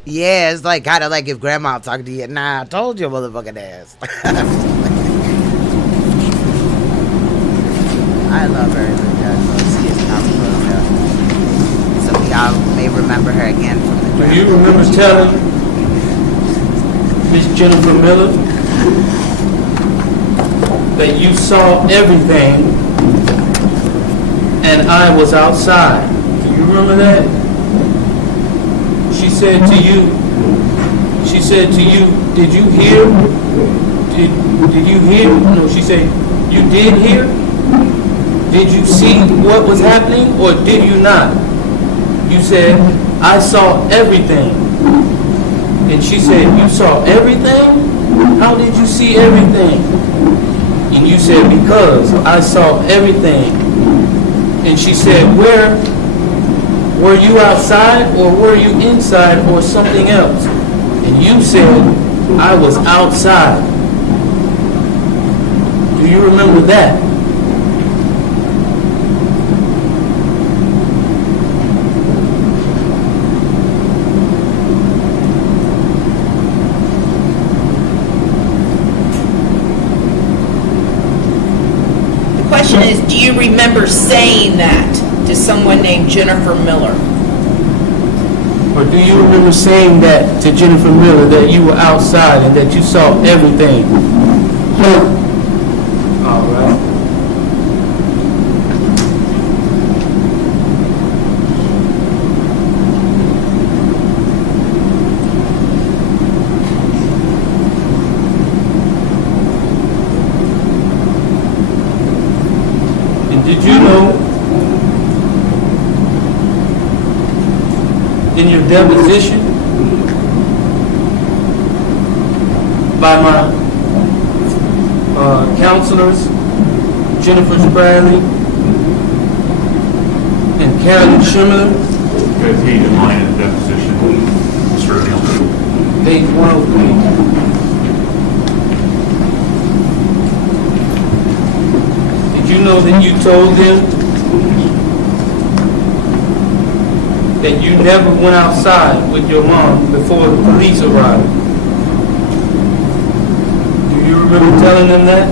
Yeah, it's like kind of like if grandma talking to you. Nah, I told you, motherfucking ass. I love her. She is comfortable. Some of y'all may remember her again from the Do you remember telling Miss Jennifer Miller that you saw everything and I was outside? Do you remember that? She said to you, did you hear? Did you hear? No, she said, you did hear? Did you see what was happening or did you not? You said, I saw everything. And she said, you saw everything? How did you see everything? And you said, because I saw everything. And she said, where? Were you outside or were you inside or something else? And you said, I was outside. Do you remember that? The question is, do you remember saying that to someone named Jennifer Miller? Or do you remember saying that to Jennifer Miller, that you were outside and that you saw everything? No. All right. And did you know in your deposition by my counselors, Jennifer Bradley and Carolyn Schimmer? Got page in line in the deposition, Mr. O'Neill. Page 103. Did you know that you told them that you never went outside with your mom before the police arrived? Do you remember telling them that?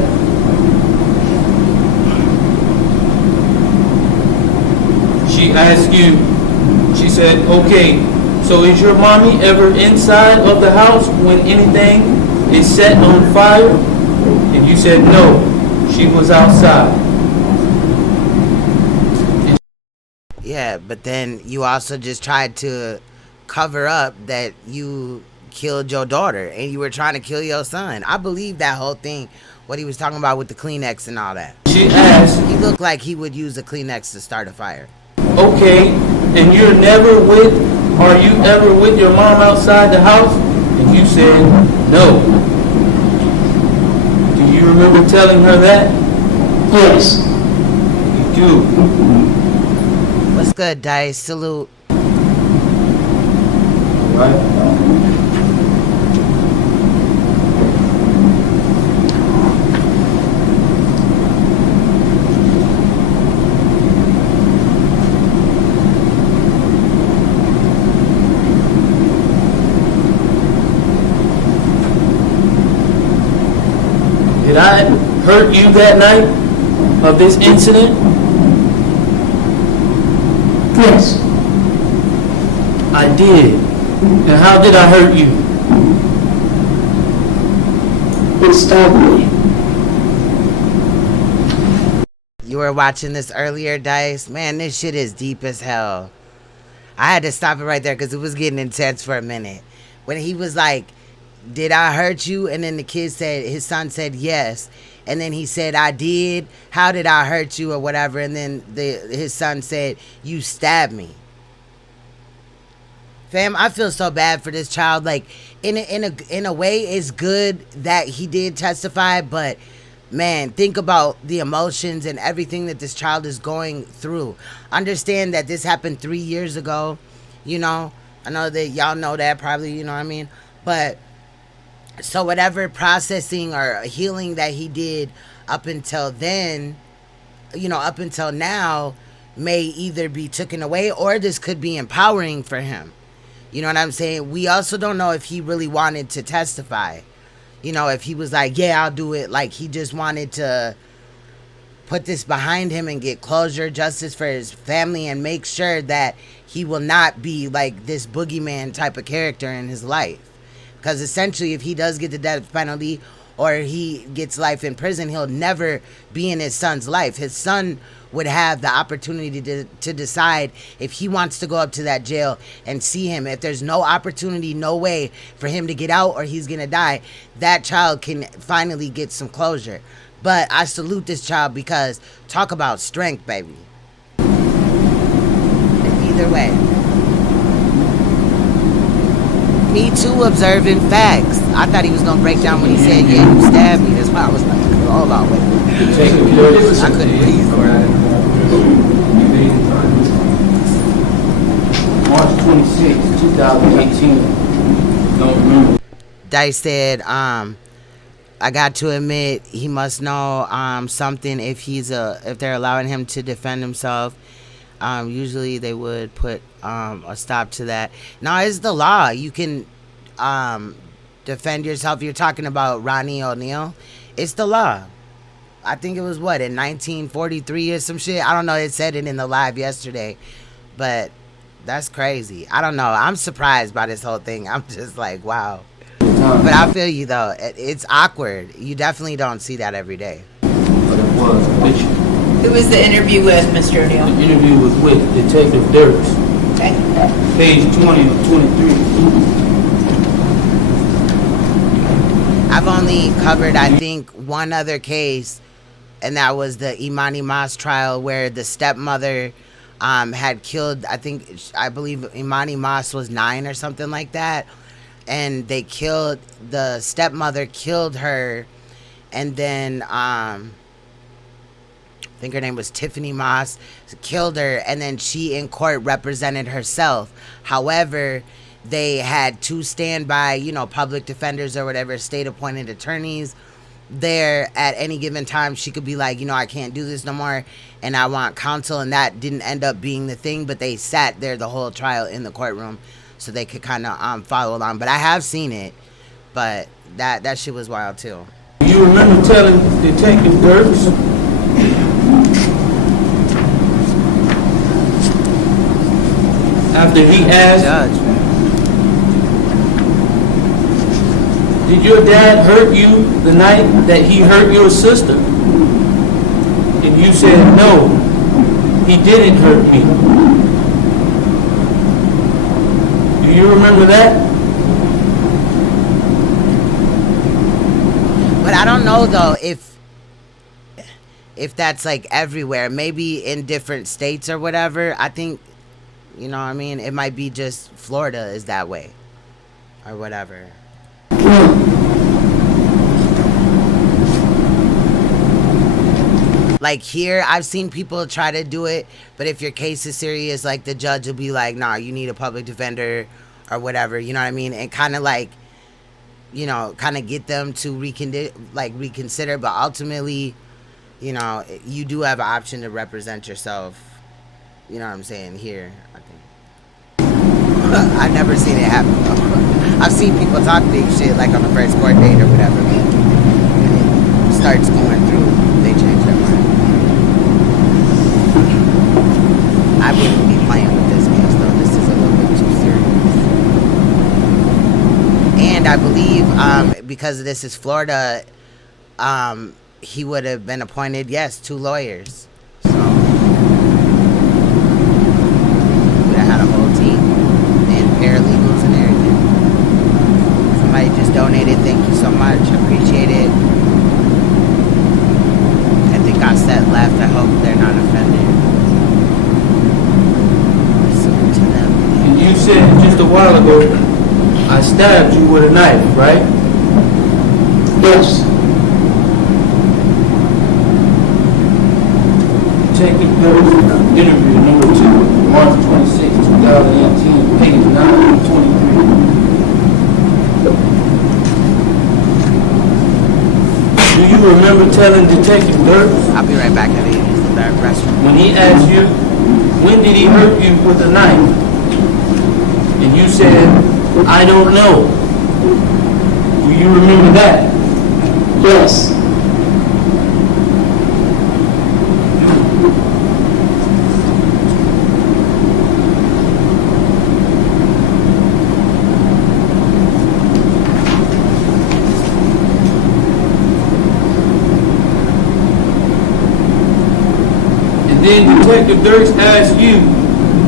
She asked you, she said, okay, so is your mommy ever inside of the house when anything is set on fire? And you said, no, she was outside. Yeah, but then you also just tried to cover up that you killed your daughter and you were trying to kill your son. I believe that whole thing, what he was talking about with the Kleenex and all that. She asked, he looked like he would use a Kleenex to start a fire. okay, and are you ever with your mom outside the house? And you said, no. Do you you remember telling her that? Yes. You do. What's good, Dice? Salute. Did I hurt you that night of this incident? Yes. I did. And how did I hurt you? It stabbed me. You were watching this earlier, Dice? Man, this shit is deep as hell. I had to stop it right there because it was getting intense for a minute. When he was like, did I hurt you? And then the kid said, his son said yes. And then he said, I did. How did I hurt you or whatever? And then his son said, you stabbed me. Fam, I feel so bad for this child. Like, in a way, it's good that he did testify, but man, think about the emotions and everything that this child is going through. Understand that this happened 3 years ago, you know. I know that y'all know that probably, you know what I mean? But so whatever processing or healing that he did up until then, you know, up until now, may either be taken away or this could be empowering for him. You know what I'm saying? We also don't know if he really wanted to testify. You know, if he was like, yeah, I'll do it. Like, he just wanted to put this behind him and get closure, justice for his family, and make sure that he will not be like this boogeyman type of character in his life. Because essentially, if he does get the death penalty or he gets life in prison, he'll never be in his son's life. His son would have the opportunity to decide if he wants to go up to that jail and see him. If there's no opportunity, no way for him to get out or he's going to die, that child can finally get some closure. But I salute this child because talk about strength, baby. Either way. Me too, observing facts. I thought he was going to break down when he said, yeah, you stabbed me. That's why I was like, hold on, wait. I couldn't breathe for it. March 26, 2018. Don't remember. Dice said, I got to admit he must know something if they're allowing him to defend himself. Usually they would put a stop to that. No, it's the law. You can defend yourself. You're talking about Ronnie O'Neal. It's the law. I think it was in 1943 or some shit. I don't know. It said it in the live yesterday, but that's crazy. I don't know. I'm surprised by this whole thing. I'm just like, wow. But I feel you though. It's awkward. You definitely don't see that every day. But it was a picture. Who was the interview with, Mr. O'Neal? The interview was with Detective Dirks. Okay. Page 20 of 23. I've only covered, I think, one other case, and that was the Imani Mas trial where the stepmother had killed, I believe Imani Mas was 9 or something like that. And they killed, the stepmother killed her, and then I think her name was Tiffany Moss, killed her, and then she in court represented herself. However, they had 2 standby, public defenders or whatever, state appointed attorneys there at any given time. She could be like, I can't do this no more and I want counsel, and that didn't end up being the thing, but they sat there the whole trial in the courtroom so they could kind of follow along. But I have seen it, but that shit was wild too. You remember telling Detective Dirks after he asked, did your dad hurt you the night that he hurt your sister? And you said, no, he didn't hurt me. Do you remember that? But I don't know though if that's like everywhere. Maybe in different states or whatever. I think, it might be just Florida is that way or whatever. Like here, I've seen people try to do it, but if your case is serious, like the judge will be like, nah, you need a public defender or whatever, you know what I mean? And kind of like, you know, kind of get them to reconsider, but ultimately, you know, you do have an option to represent yourself. You know what I'm saying? Here, I think. I've never seen it happen though. I've seen people talk big shit like on the first court date or whatever, but when it starts going through, they change their mind. I wouldn't be playing with this case though. This is a little bit too serious. And I believe because this is Florida, he would have been appointed, yes, 2 lawyers. So he would have had a whole team and paralegals and everything. Somebody just donated. Thank you so much. Appreciate it. I think I said left. I hope they're not offended. Salute to them. And you said just a while ago, I stabbed you with a knife, right? Yes. Detective Phillips, interview number 2, March 26, 2018, page 923. Do you remember telling Detective Dirks? I'll be right back. I need to use the restroom. When he asked you, when did he hurt you with a knife? And you said, I don't know. Do you remember that? Yes. And then Detective Dirks asked you,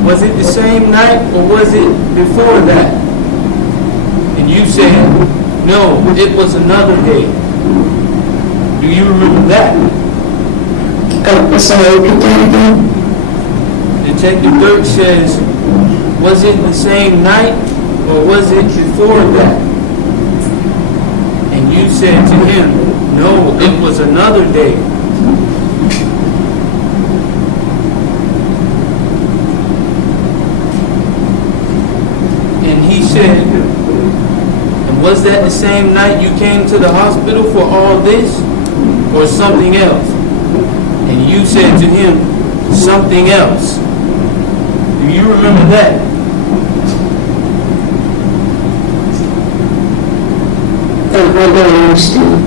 was it the same night or was it before that? And you said, no, it was another day. Do you remember that? Sorry, repeat that again? Detective Dirks says, was it the same night or was it before that? And you said to him, no, it was another day. And he said, and was that the same night you came to the hospital for all this or something else? And you said to him, something else. Do you remember that? I don't understand.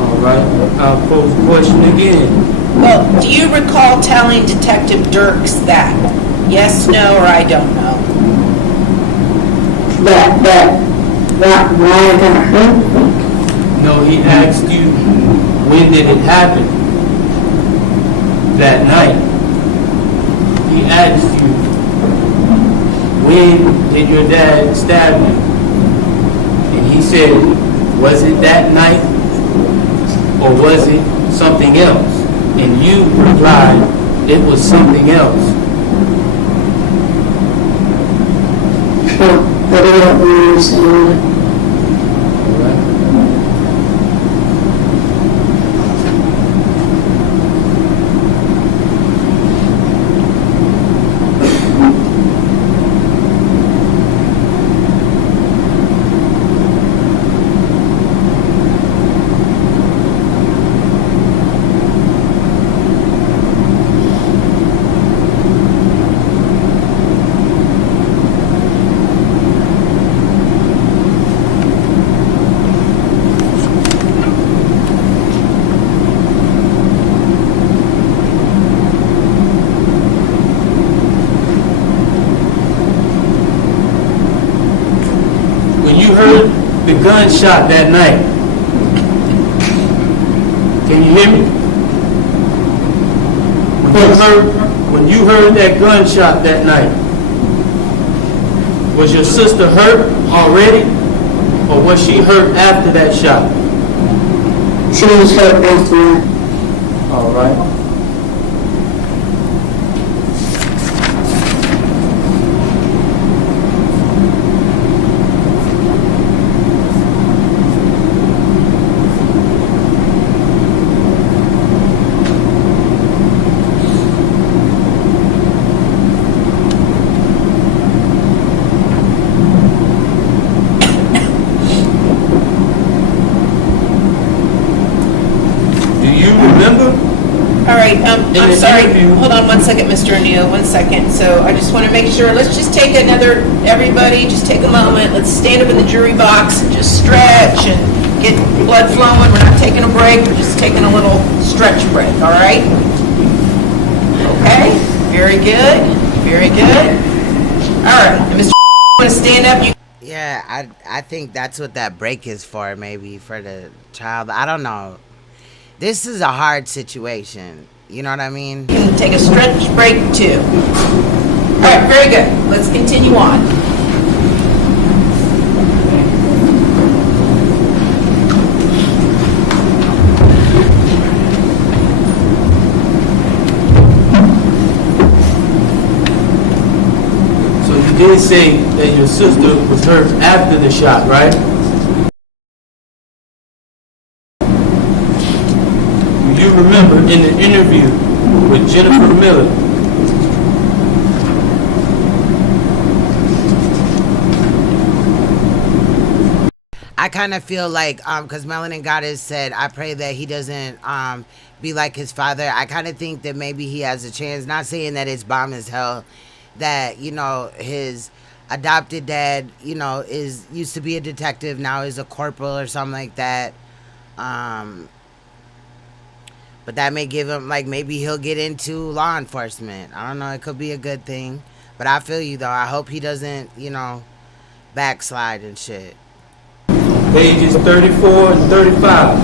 All right, I'll pose the question again. Well, do you recall telling Detective Dirks that? Yes, no, or I don't know? Why I got hurt? No, he asked you, when did it happen? That night. He asked you, when did your dad stab you? And he said, was it that night or was it something else? And you replied, it was something else. I don't understand. Gunshot that night. Can you hear me? When you heard that gunshot that night, was your sister hurt already, or was she hurt after that shot? She was hurt after that. All right. I'm sorry, hold on one second, Mr. O'Neill, 1 second. So I just want to make sure, let's just take everybody, just take a moment. Let's stand up in the jury box and just stretch and get blood flowing. We're not taking a break, we're just taking a little stretch break, all right? Okay, very good, very good. All right, and Mr. want to stand up? Yeah, I think that's what that break is for, maybe for the child. I don't know. This is a hard situation. You know what I mean? You can take a stretch break too. All right, very good. Let's continue on. So you did say that your sister was hurt after the shot, right? You remember in the interview with Jennifer Miller, I kind of feel like, because Melanin Goddess said, I pray that he doesn't be like his father. I kind of think that maybe he has a chance, not saying that it's bomb as hell, that, you know, his adopted dad, you know, used to be a detective, now is a corporal or something like that. But that may give him, like, maybe he'll get into law enforcement. I don't know. It could be a good thing. But I feel you, though. I hope he doesn't, you know, backslide and shit. pages 34 and 35.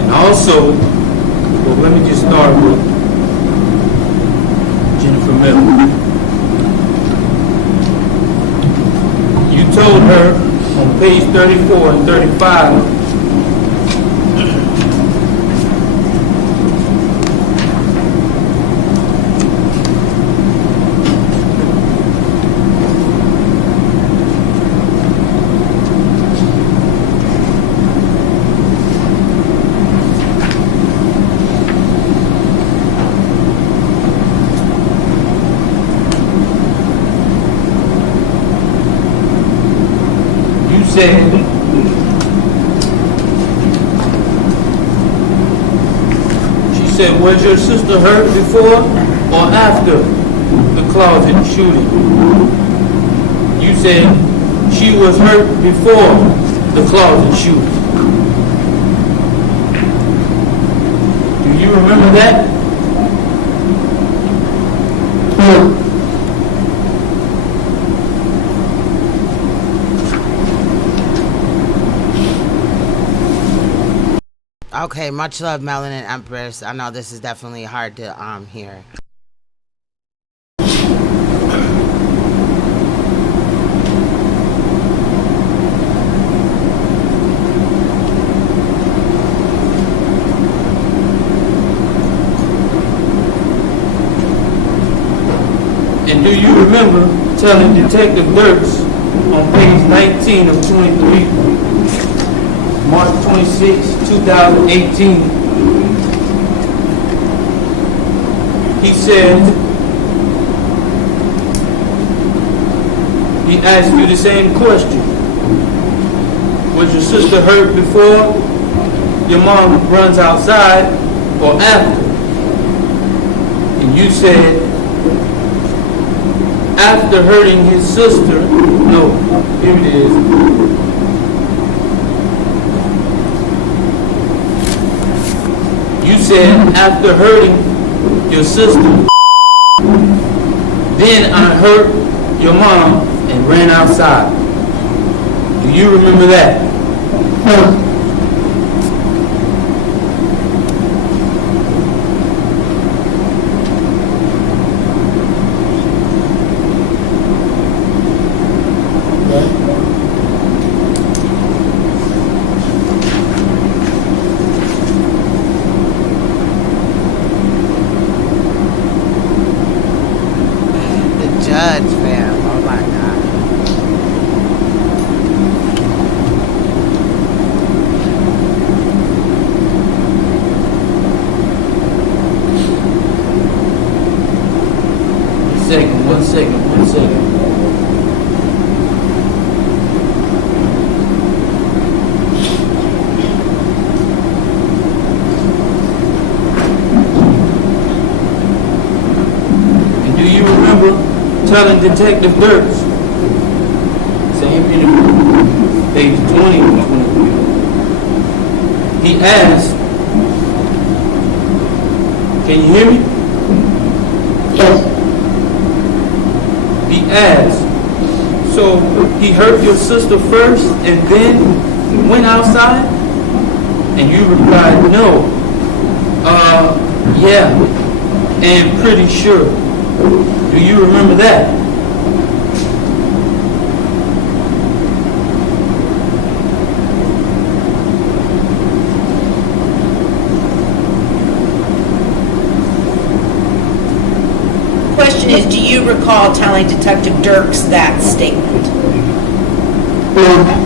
And also, well, let me just start with Jennifer Miller. You told her on page 34 and 35 said she said, was your sister hurt before or after the closet shooting? You said she was hurt before the closet shooting. Do you remember that? Okay, much love, Melanin Empress. I know this is definitely hard to hear. And do you remember telling Detective Dirks on page 19 of 23, March 26, 2018, he said, he asked you the same question. Was your sister hurt before your mom runs outside or after? And you said, after hurting his sister. No, here it is. You said after hurting your sister, then I hurt your mom and ran outside. Do you remember that? telling Detective Dirks, same interview, page 20 and 23. He asked, can you hear me? Yes. He asked, so he hurt your sister first and then went outside? And you replied, no. Yeah, and pretty sure. Do you remember that? Question is, do you recall telling Detective Dirks that statement? No.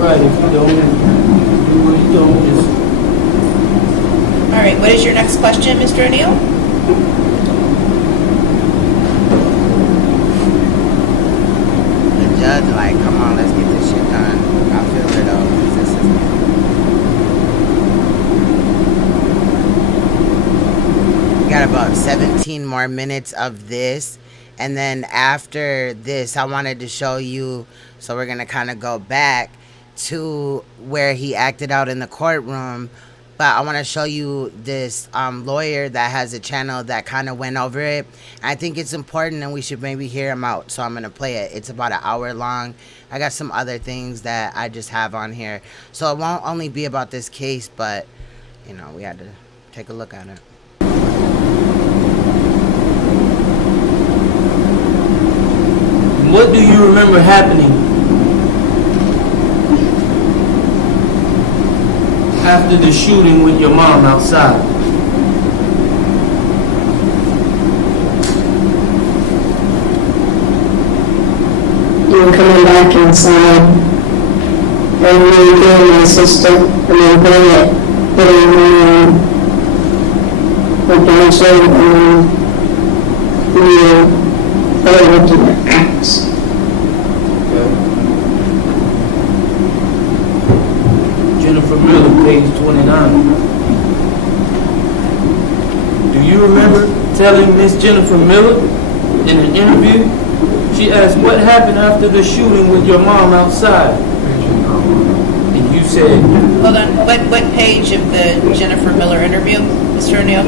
Right, if you don't do what you don't, just... All right, what is your next question, Mr. O'Neill? The judge, like, come on, let's get this shit done. I feel it though. This is... We got about 17 more minutes of this. And then after this, I wanted to show you, so we're going to kind of go back to where he acted out in the courtroom, but I want to show you this lawyer that has a channel that kind of went over it. I think it's important and we should maybe hear him out, so I'm gonna play it. It's about an hour long. I got some other things that I just have on here, so it won't only be about this case, but you know, we had to take a look at it. What do you remember happening after the shooting with your mom outside? You were coming back inside, and you were getting my sister, and then putting her bouncing, and we were looking at axe. Jennifer Miller, page 29. Do you remember telling Miss Jennifer Miller in an interview? She asked what happened after the shooting with your mom outside. And you said... Hold on, what page of the Jennifer Miller interview, Mr. O'Neill?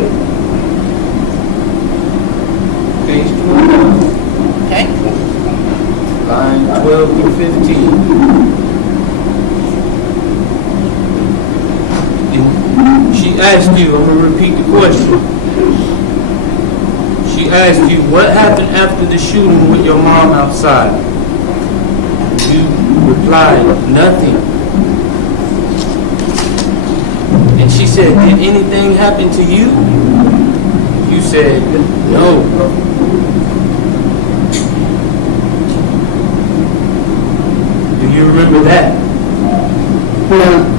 Page 29. Okay. Line 12 through 15. She asked you, I'm going to repeat the question. She asked you, what happened after the shooting with your mom outside? You replied, nothing. And she said, did anything happen to you? You said, no. Do you remember that? No.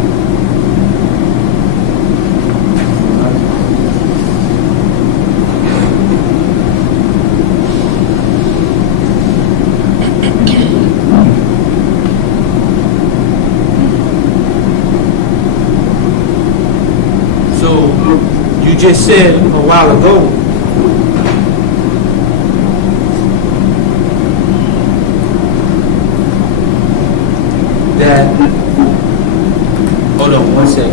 You just said a while ago that, hold on one second.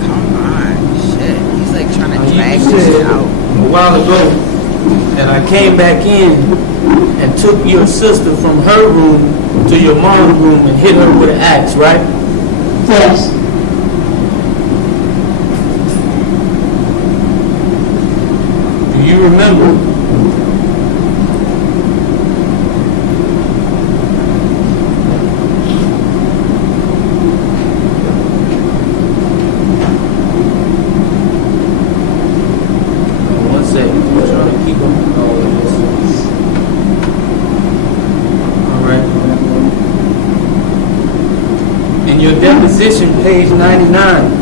Come on, shit. He's like trying to drag You this said out. a while ago that I came back in and took your sister from her room to your mom's room and hit her with an axe, right? Yes. Do you remember? One second, I'm trying to keep on all of this. All right. In your deposition, page 99.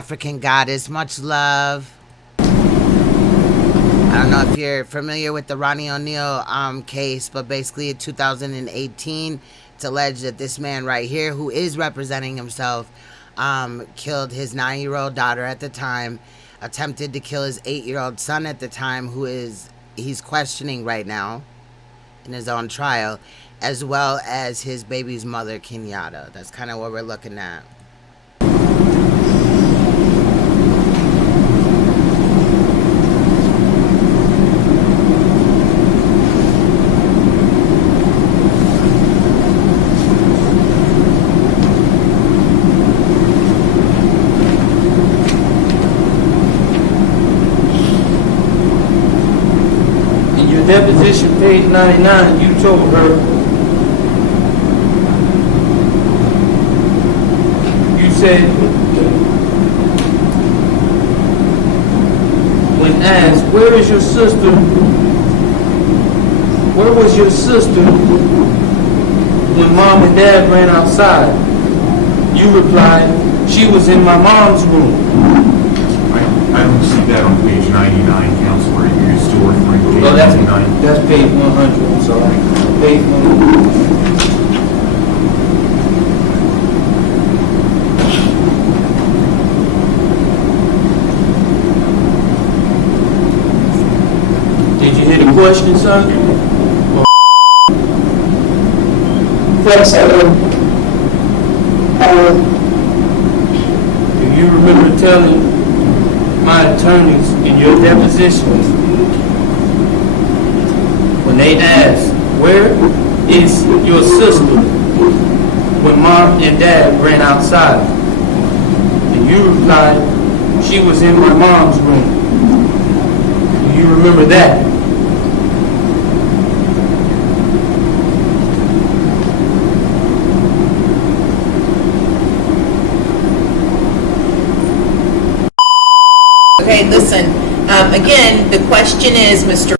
African goddess. Much love. I don't know if you're familiar with the Ronnie O'Neal case, but basically in 2018, it's alleged that this man right here, who is representing himself, killed his 9-year-old daughter at the time, attempted to kill his 8-year-old son at the time, he's questioning right now in his own trial, as well as his baby's mother, Kenyatta. That's kind of what we're looking at. Deposition, page 99, you told her, you said, when asked, where is your sister? Where was your sister when mom and dad ran outside? You replied, she was in my mom's room. I don't see that on page 99, Counselor. You're still referring to page 99? That's page 100, I'm sorry. Page 100. Did you hear the question, son? Yes, I do. Do you remember telling my attorneys in your depositions when they asked, where is your sister when mom and dad ran outside? And you replied, she was in my mom's room. Do you remember that? Okay, listen, again, the question is, Mr.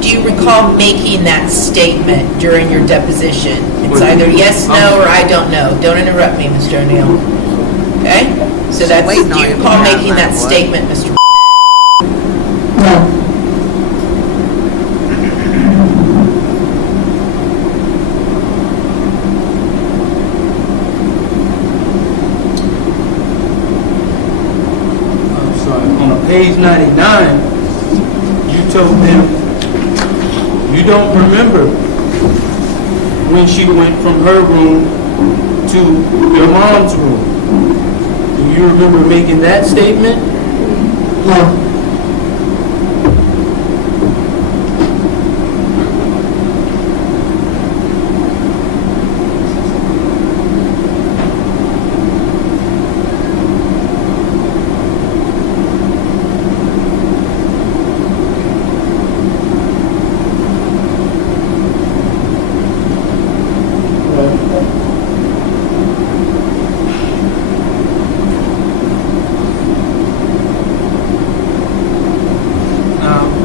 Do you recall making that statement during your deposition? It's either yes, no, or I don't know. Don't interrupt me, Mr. O'Neal. Okay? So that's, do you recall making that statement, Mr. No. Page 99, you told them you don't remember when she went from her room to your mom's room. Do you remember making that statement? No.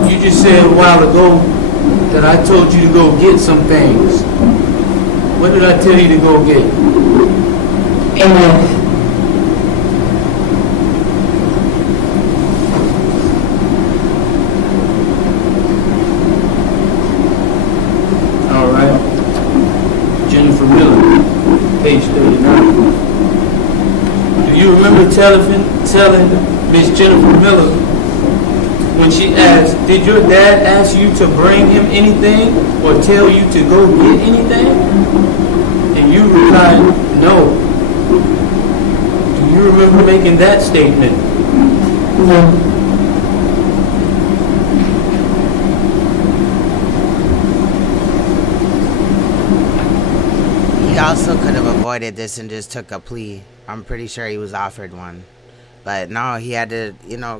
You just said a while ago that I told you to go get some things. What did I tell you to go get? Amen. All right. Jennifer Miller, page 39. Do you remember telling Miss Jennifer Miller when she asked, did your dad ask you to bring him anything or tell you to go get anything? And you replied, no. Do you remember making that statement? No. He also could have avoided this and just took a plea. I'm pretty sure he was offered one. But no, he had to,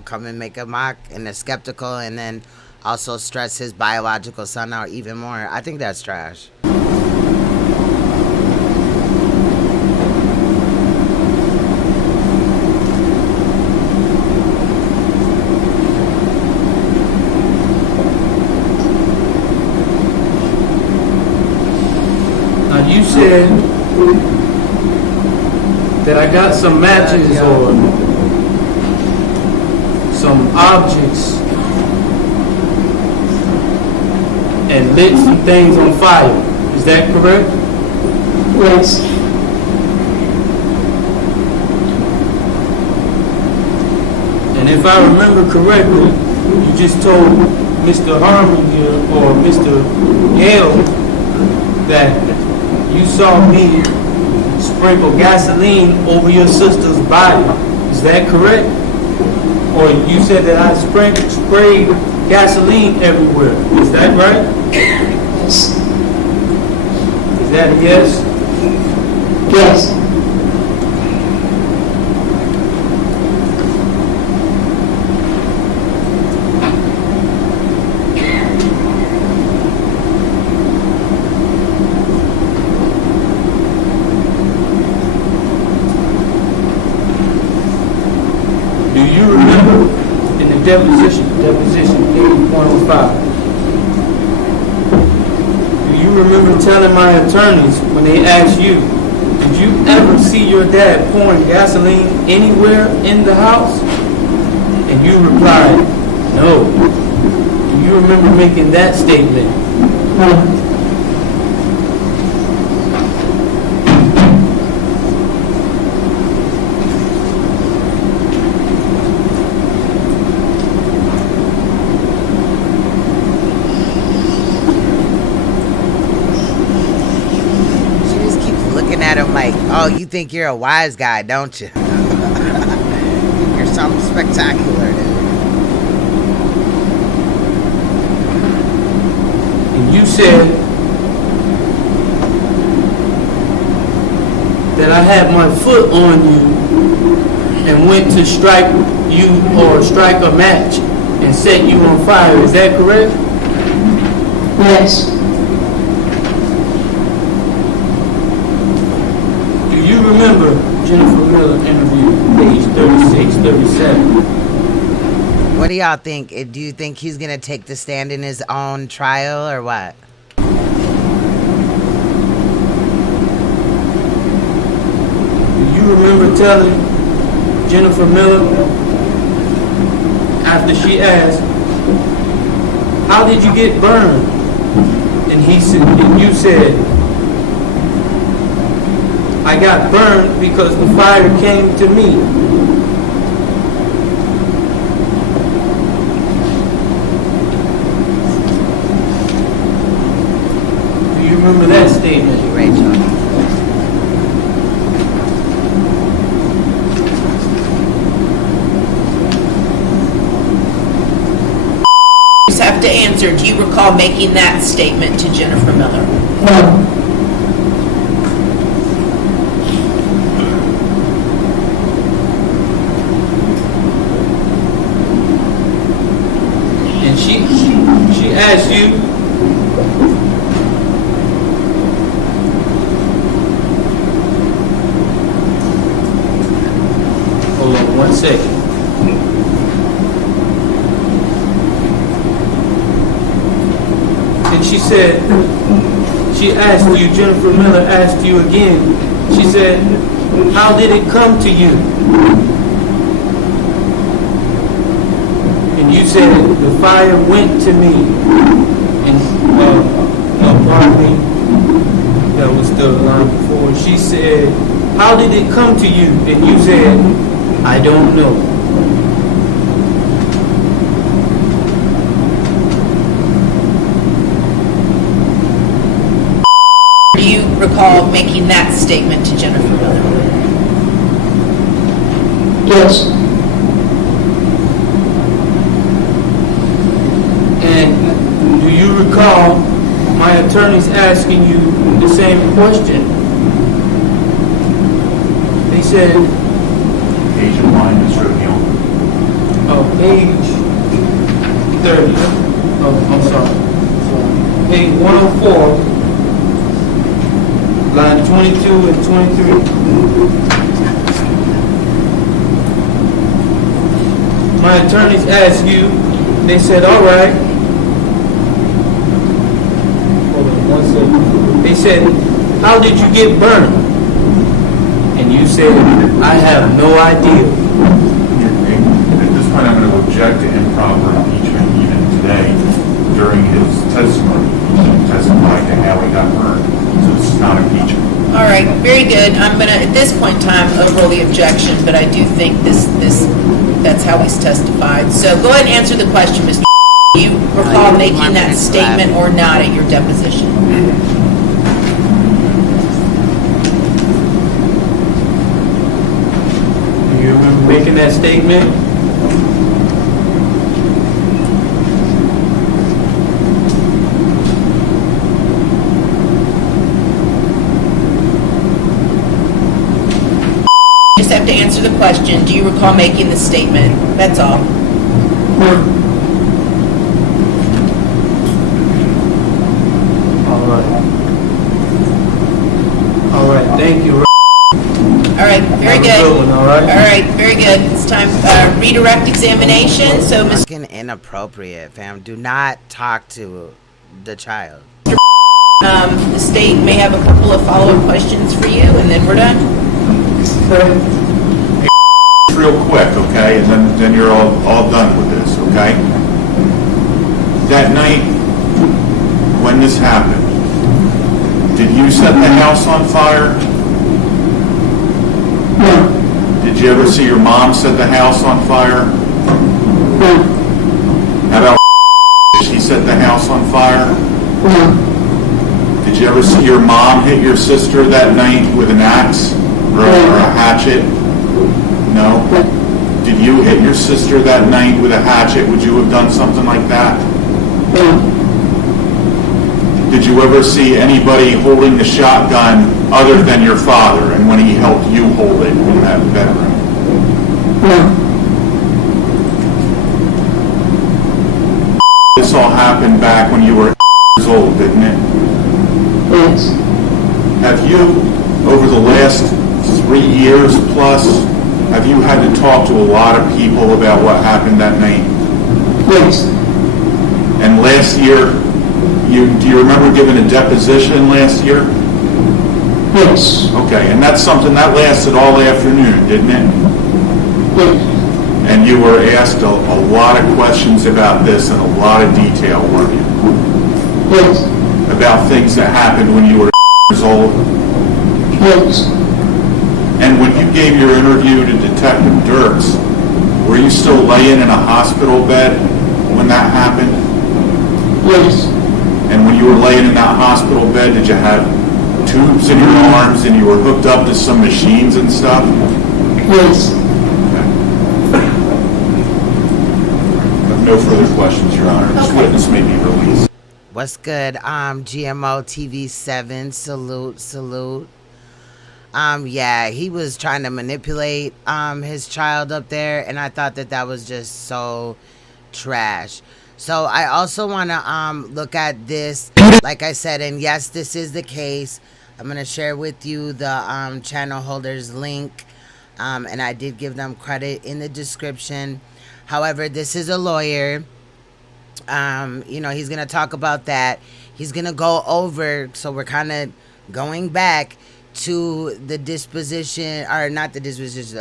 come and make a mock and a skeptical and then also stress his biological son out even more. I think that's trash. Now you said that I got some matches or some objects and lit some things on fire. Is that correct? Yes. And if I remember correctly, you just told Mr. Harmon here, or Mr. Yale, that you saw me sprinkle gasoline over your sister's body. Is that correct? Or you said that I sprayed gasoline everywhere. Is that right? Yes. Is that a yes? Yes. Do you remember in the deposition 8.05, do you remember telling my attorneys when they asked you, did you ever see your dad pouring gasoline anywhere in the house? And you replied, no. Do you remember making that statement? No. At him like, oh, you think you're a wise guy, don't you? You're something spectacular, dude. And you said that I had my foot on you and went to strike you or strike a match and set you on fire. Is that correct? Yes. Do you remember Jennifer Miller interview, page 36, 37? What do y'all think? Do you think he's going to take the stand in his own trial or what? Do you remember telling Jennifer Miller after she asked, how did you get burned? And you said, I got burned because the fire came to me. Do you remember that statement? Rachel. You just have to answer. Do you recall making that statement to Jennifer Miller? No. She asked you, hold on 1 second. And she said, she asked you, Jennifer Miller asked you again, she said, how did it come to you? And you said the fire went to me, and pardon me, that was the line before. She said, how did it come to you? And you said, I don't know. Do you recall making that statement to Jennifer Miller? Yes. And do you recall my attorneys asking you the same question? They said, Page of mine, Mr. O'Neill. Page 30. Oh, I'm sorry. Page 104, line 22 and 23. My attorneys asked you, they said, all right. Hold on 1 second. They said, how did you get burned? And you said, I have no idea. At this point, I'm going to object object to improper impeachment even today during his testimony. He testified to how he got burned. So this is not impeachment. All right, very good. I'm gonna, at this point in time, overrule the objection, but I do think that's how he's testified. So go ahead and answer the question, Mr. Do you recall making that statement or not at your deposition? Do you remember making that statement? Just have to answer the question. Do you recall making the statement? That's all. All right, thank you. All right, very good. All right, very good. It's time redirect examination. So, Mr. Fucking inappropriate, fam. Do not talk to the child. The state may have a couple of follow-up questions for you, and then we're done. Real quick, okay, and then you're all done with this, okay? That night when this happened, did you set the house on fire? No. Did you ever see your mom set the house on fire? No. How about she set the house on fire? No. Did you ever see your mom hit your sister that night with an axe or a hatchet? No? Did you hit your sister that night with a hatchet? Would you have done something like that? No. Did you ever see anybody holding the shotgun other than your father and when he helped you hold it in that bedroom? No. This all happened back when you were years old, didn't it? Yes. Have you, over the last 3 years plus, have you had to talk to a lot of people about what happened that night? Yes. And last year, do you remember giving a deposition last year? Yes. Okay, and that's something that lasted all afternoon, didn't it? Yes. And you were asked a lot of questions about this in a lot of detail, weren't you? Yes. About things that happened when you were years old? Yes. And when you gave your interview to Detective Dirks, were you still laying in a hospital bed when that happened? Yes. And when you were laying in that hospital bed, did you have tubes in your arms and you were hooked up to some machines and stuff? Yes. Okay. I have no further questions, Your Honor. This witness may be released. What's good? GMO TV 7. Salute. Yeah, he was trying to manipulate his child up there, and I thought that was just so trash. So I also want to look at this, like I said, and yes, this is the case. I'm going to share with you the channel holder's link, and I did give them credit in the description. However, this is a lawyer. You know, he's going to talk about that. He's going to go over, so we're kind of going back to the disposition, or not the disposition,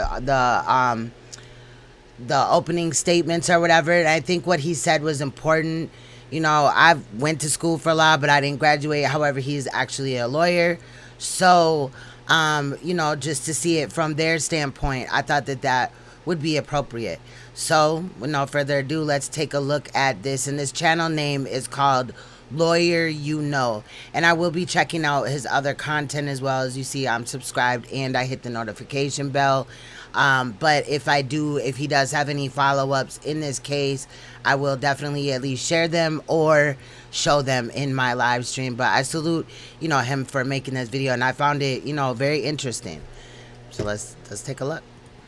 the opening statements or whatever. And I think what he said was important. You know, I went to school for law, but I didn't graduate. However, he's actually a lawyer. So, you know, just to see it from their standpoint, I thought that would be appropriate. So, with no further ado, let's take a look at this. And this channel name is called Lawyer You Know, and I will be checking out his other content as well. As you see, I'm subscribed and I hit the notification bell. But if he does have any follow-ups in this case, I will definitely at least share them or show them in my live stream. But I salute, you know, him for making this video, and I found it, you know, very interesting. So let's take a look.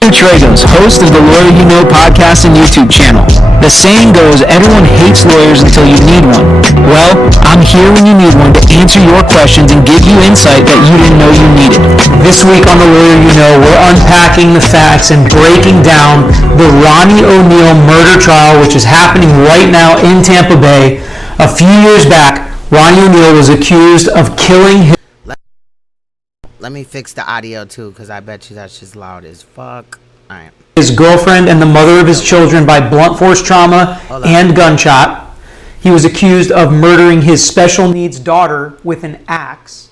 Tragos, host of the Lawyer You Know podcast and YouTube channel. The saying goes, everyone hates lawyers until you need one. Well, I'm here when you need one to answer your questions and give you insight that you didn't know you needed. This week on the Lawyer You Know, we're unpacking the facts and breaking down the Ronnie O'Neal murder trial, which is happening right now in Tampa Bay. A few years back, Ronnie O'Neal was accused of killing his... Let me fix the audio too, because I bet you that's just loud as fuck. All right. his girlfriend and the mother of his children by blunt force trauma and gunshot. He was accused of murdering his special needs daughter with an axe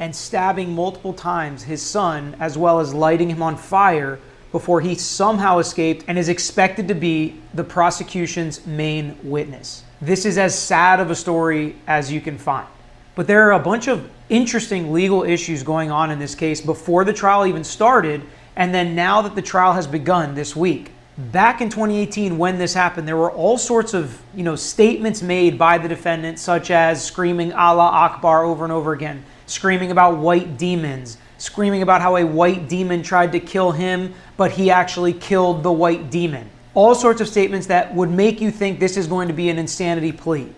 and stabbing multiple times his son, as well as lighting him on fire before he somehow escaped and is expected to be the prosecution's main witness. This is as sad of a story as you can find. But there are a bunch of interesting legal issues going on in this case before the trial even started, and then now that the trial has begun this week. Back in 2018, when this happened, there were all sorts of statements made by the defendant, such as screaming Allah Akbar over and over again, screaming about white demons, screaming about how a white demon tried to kill him, but he actually killed the white demon. All sorts of statements that would make you think this is going to be an insanity plea.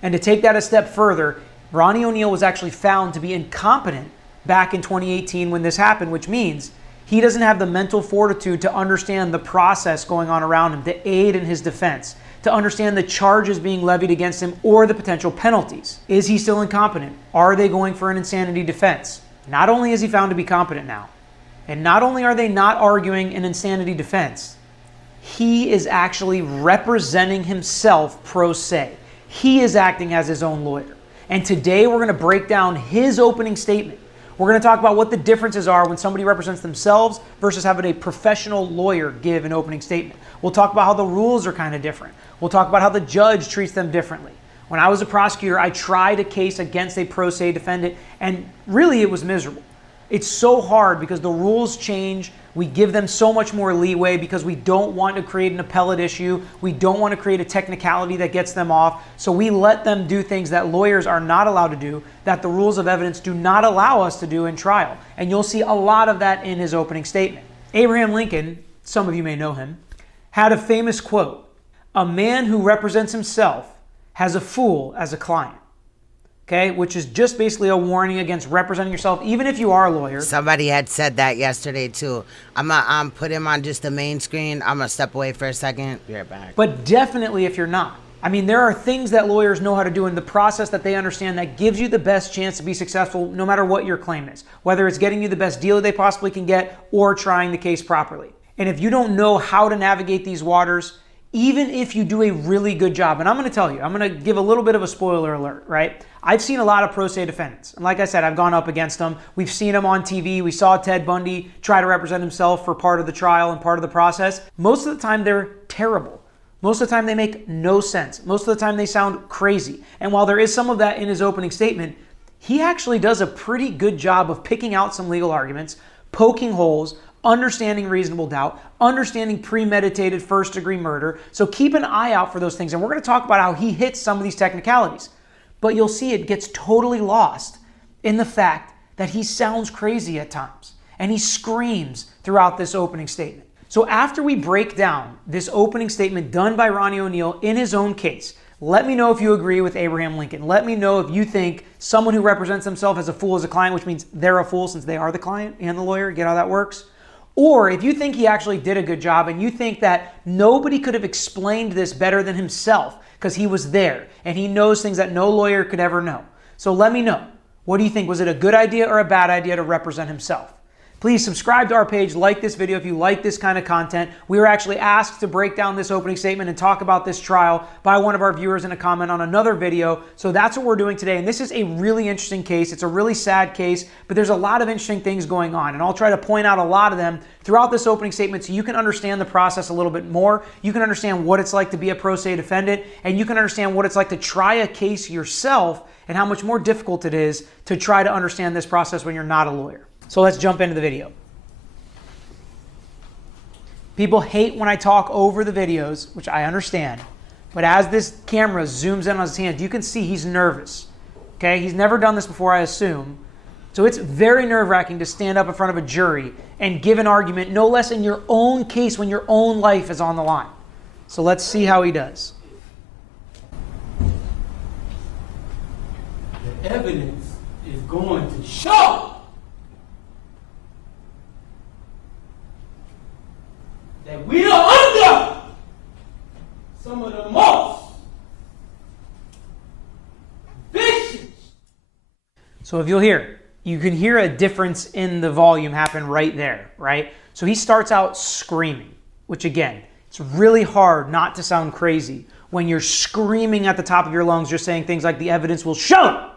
And to take that a step further, Ronnie O'Neal was actually found to be incompetent back in 2018 when this happened, which means he doesn't have the mental fortitude to understand the process going on around him, to aid in his defense, to understand the charges being levied against him or the potential penalties. Is he still incompetent? Are they going for an insanity defense? Not only is he found to be competent now, and not only are they not arguing an insanity defense, he is actually representing himself pro se. He is acting as his own lawyer. And today we're going to break down his opening statement. We're going to talk about what the differences are when somebody represents themselves versus having a professional lawyer give an opening statement. We'll talk about how the rules are kind of different. We'll talk about how the judge treats them differently. When I was a prosecutor, I tried a case against a pro se defendant, and really it was miserable. It's so hard because the rules change. We give them so much more leeway because we don't want to create an appellate issue. We don't want to create a technicality that gets them off. So we let them do things that lawyers are not allowed to do, that the rules of evidence do not allow us to do in trial. And you'll see a lot of that in his opening statement. Abraham Lincoln, some of you may know him, had a famous quote: "A man who represents himself has a fool as a client." Okay, which is just basically a warning against representing yourself, even if you are a lawyer. Somebody had said that yesterday too. I'm put him on just the main screen. I'm gonna step away for a second. Be right back. But definitely if you're not. I mean, there are things that lawyers know how to do in the process that they understand that gives you the best chance to be successful no matter what your claim is. Whether it's getting you the best deal they possibly can get or trying the case properly. And if you don't know how to navigate these waters, even if you do a really good job, and I'm going to tell you, I'm going to give a little bit of a spoiler alert, right? I've seen a lot of pro se defendants. And like I said, I've gone up against them. We've seen them on TV. We saw Ted Bundy try to represent himself for part of the trial and part of the process. Most of the time, they're terrible. Most of the time, they make no sense. Most of the time, they sound crazy. And while there is some of that in his opening statement, he actually does a pretty good job of picking out some legal arguments, poking holes, understanding reasonable doubt, understanding premeditated first-degree murder. So keep an eye out for those things. And we're going to talk about how he hits some of these technicalities. But you'll see it gets totally lost in the fact that he sounds crazy at times. And he screams throughout this opening statement. So after we break down this opening statement done by Ronnie O'Neal in his own case, let me know if you agree with Abraham Lincoln. Let me know if you think someone who represents himself as a fool as a client, which means they're a fool since they are the client and the lawyer. Get how that works? Or if you think he actually did a good job and you think that nobody could have explained this better than himself because he was there and he knows things that no lawyer could ever know. So let me know. What do you think? Was it a good idea or a bad idea to represent himself? Please subscribe to our page, like this video if you like this kind of content. We were actually asked to break down this opening statement and talk about this trial by one of our viewers in a comment on another video. So that's what we're doing today. And this is a really interesting case. It's a really sad case, but there's a lot of interesting things going on. And I'll try to point out a lot of them throughout this opening statement so you can understand the process a little bit more. You can understand what it's like to be a pro se defendant, and you can understand what it's like to try a case yourself and how much more difficult it is to try to understand this process when you're not a lawyer. So let's jump into the video. People hate when I talk over the videos, which I understand. But as this camera zooms in on his hand, you can see he's nervous. Okay, he's never done this before, I assume. So it's very nerve-wracking to stand up in front of a jury and give an argument, no less in your own case when your own life is on the line. So let's see how he does. The evidence is going to show that we are under some of the most vicious. So if you'll hear, you can hear a difference in the volume happen right there, right? So he starts out screaming. which again, it's really hard not to sound crazy when you're screaming at the top of your lungs, just saying things like the evidence will show.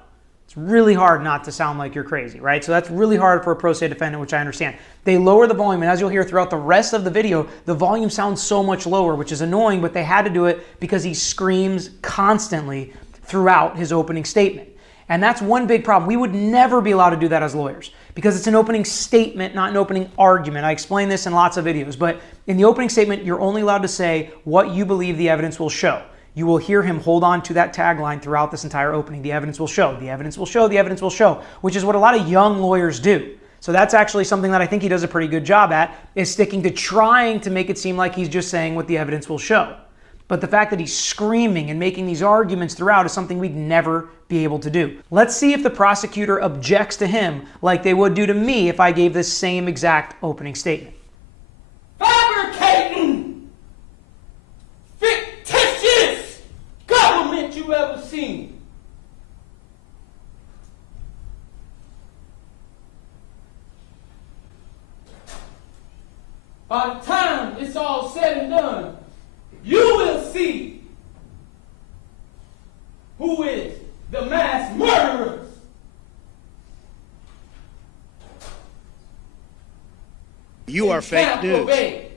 It's really hard not to sound like you're crazy, right? So that's really hard for a pro se defendant, which I understand. They lower the volume, and as you'll hear throughout the rest of the video, the volume sounds so much lower, which is annoying, but they had to do it because he screams constantly throughout his opening statement. And that's one big problem. We would never be allowed to do that as lawyers because it's an opening statement, not an opening argument. I explain this in lots of videos, but in the opening statement, you're only allowed to say what you believe the evidence will show. You will hear him hold on to that tagline throughout this entire opening. The evidence will show, the evidence will show, the evidence will show, which is what a lot of young lawyers do. So that's actually something that I think he does a pretty good job at, is sticking to trying to make it seem like he's just saying what the evidence will show. But the fact that he's screaming and making these arguments throughout is something we'd never be able to do. Let's see if the prosecutor objects to him like they would do to me if I gave this same exact opening statement. Fabricating fictitious government you ever seen. By the time it's all said and done, you will see who is the mass murderers. You are fake Tampa news. Bay,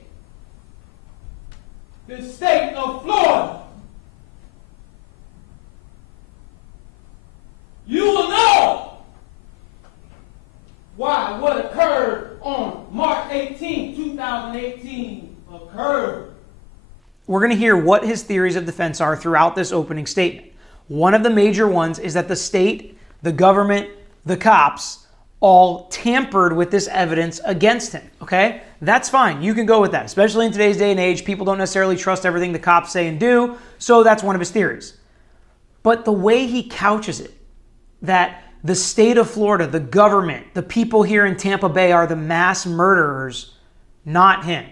the state of Florida. You will know why what occurred on March 18, 2018 occurred. We're going to hear what his theories of defense are throughout this opening statement. One of the major ones is that the state, the government, the cops all tampered with this evidence against him, okay? That's fine. You can go with that, especially in today's day and age. People don't necessarily trust everything the cops say and do, so that's one of his theories. But the way he couches it, that the state of Florida, the government, the people here in Tampa Bay are the mass murderers, not him.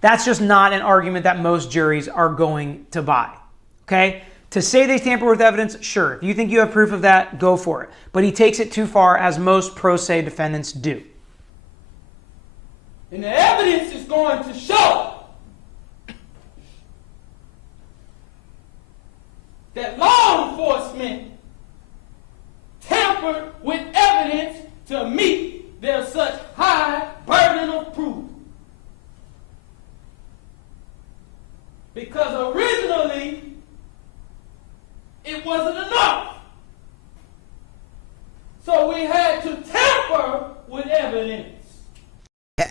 That's just not an argument that most juries are going to buy, okay? To say they tamper with evidence, sure. If you think you have proof of that, go for it. But he takes it too far, as most pro se defendants do. And the evidence is going to show that law enforcement tampered with evidence to meet their such high burden of proof. Because originally, it wasn't enough. So we had to tamper with evidence.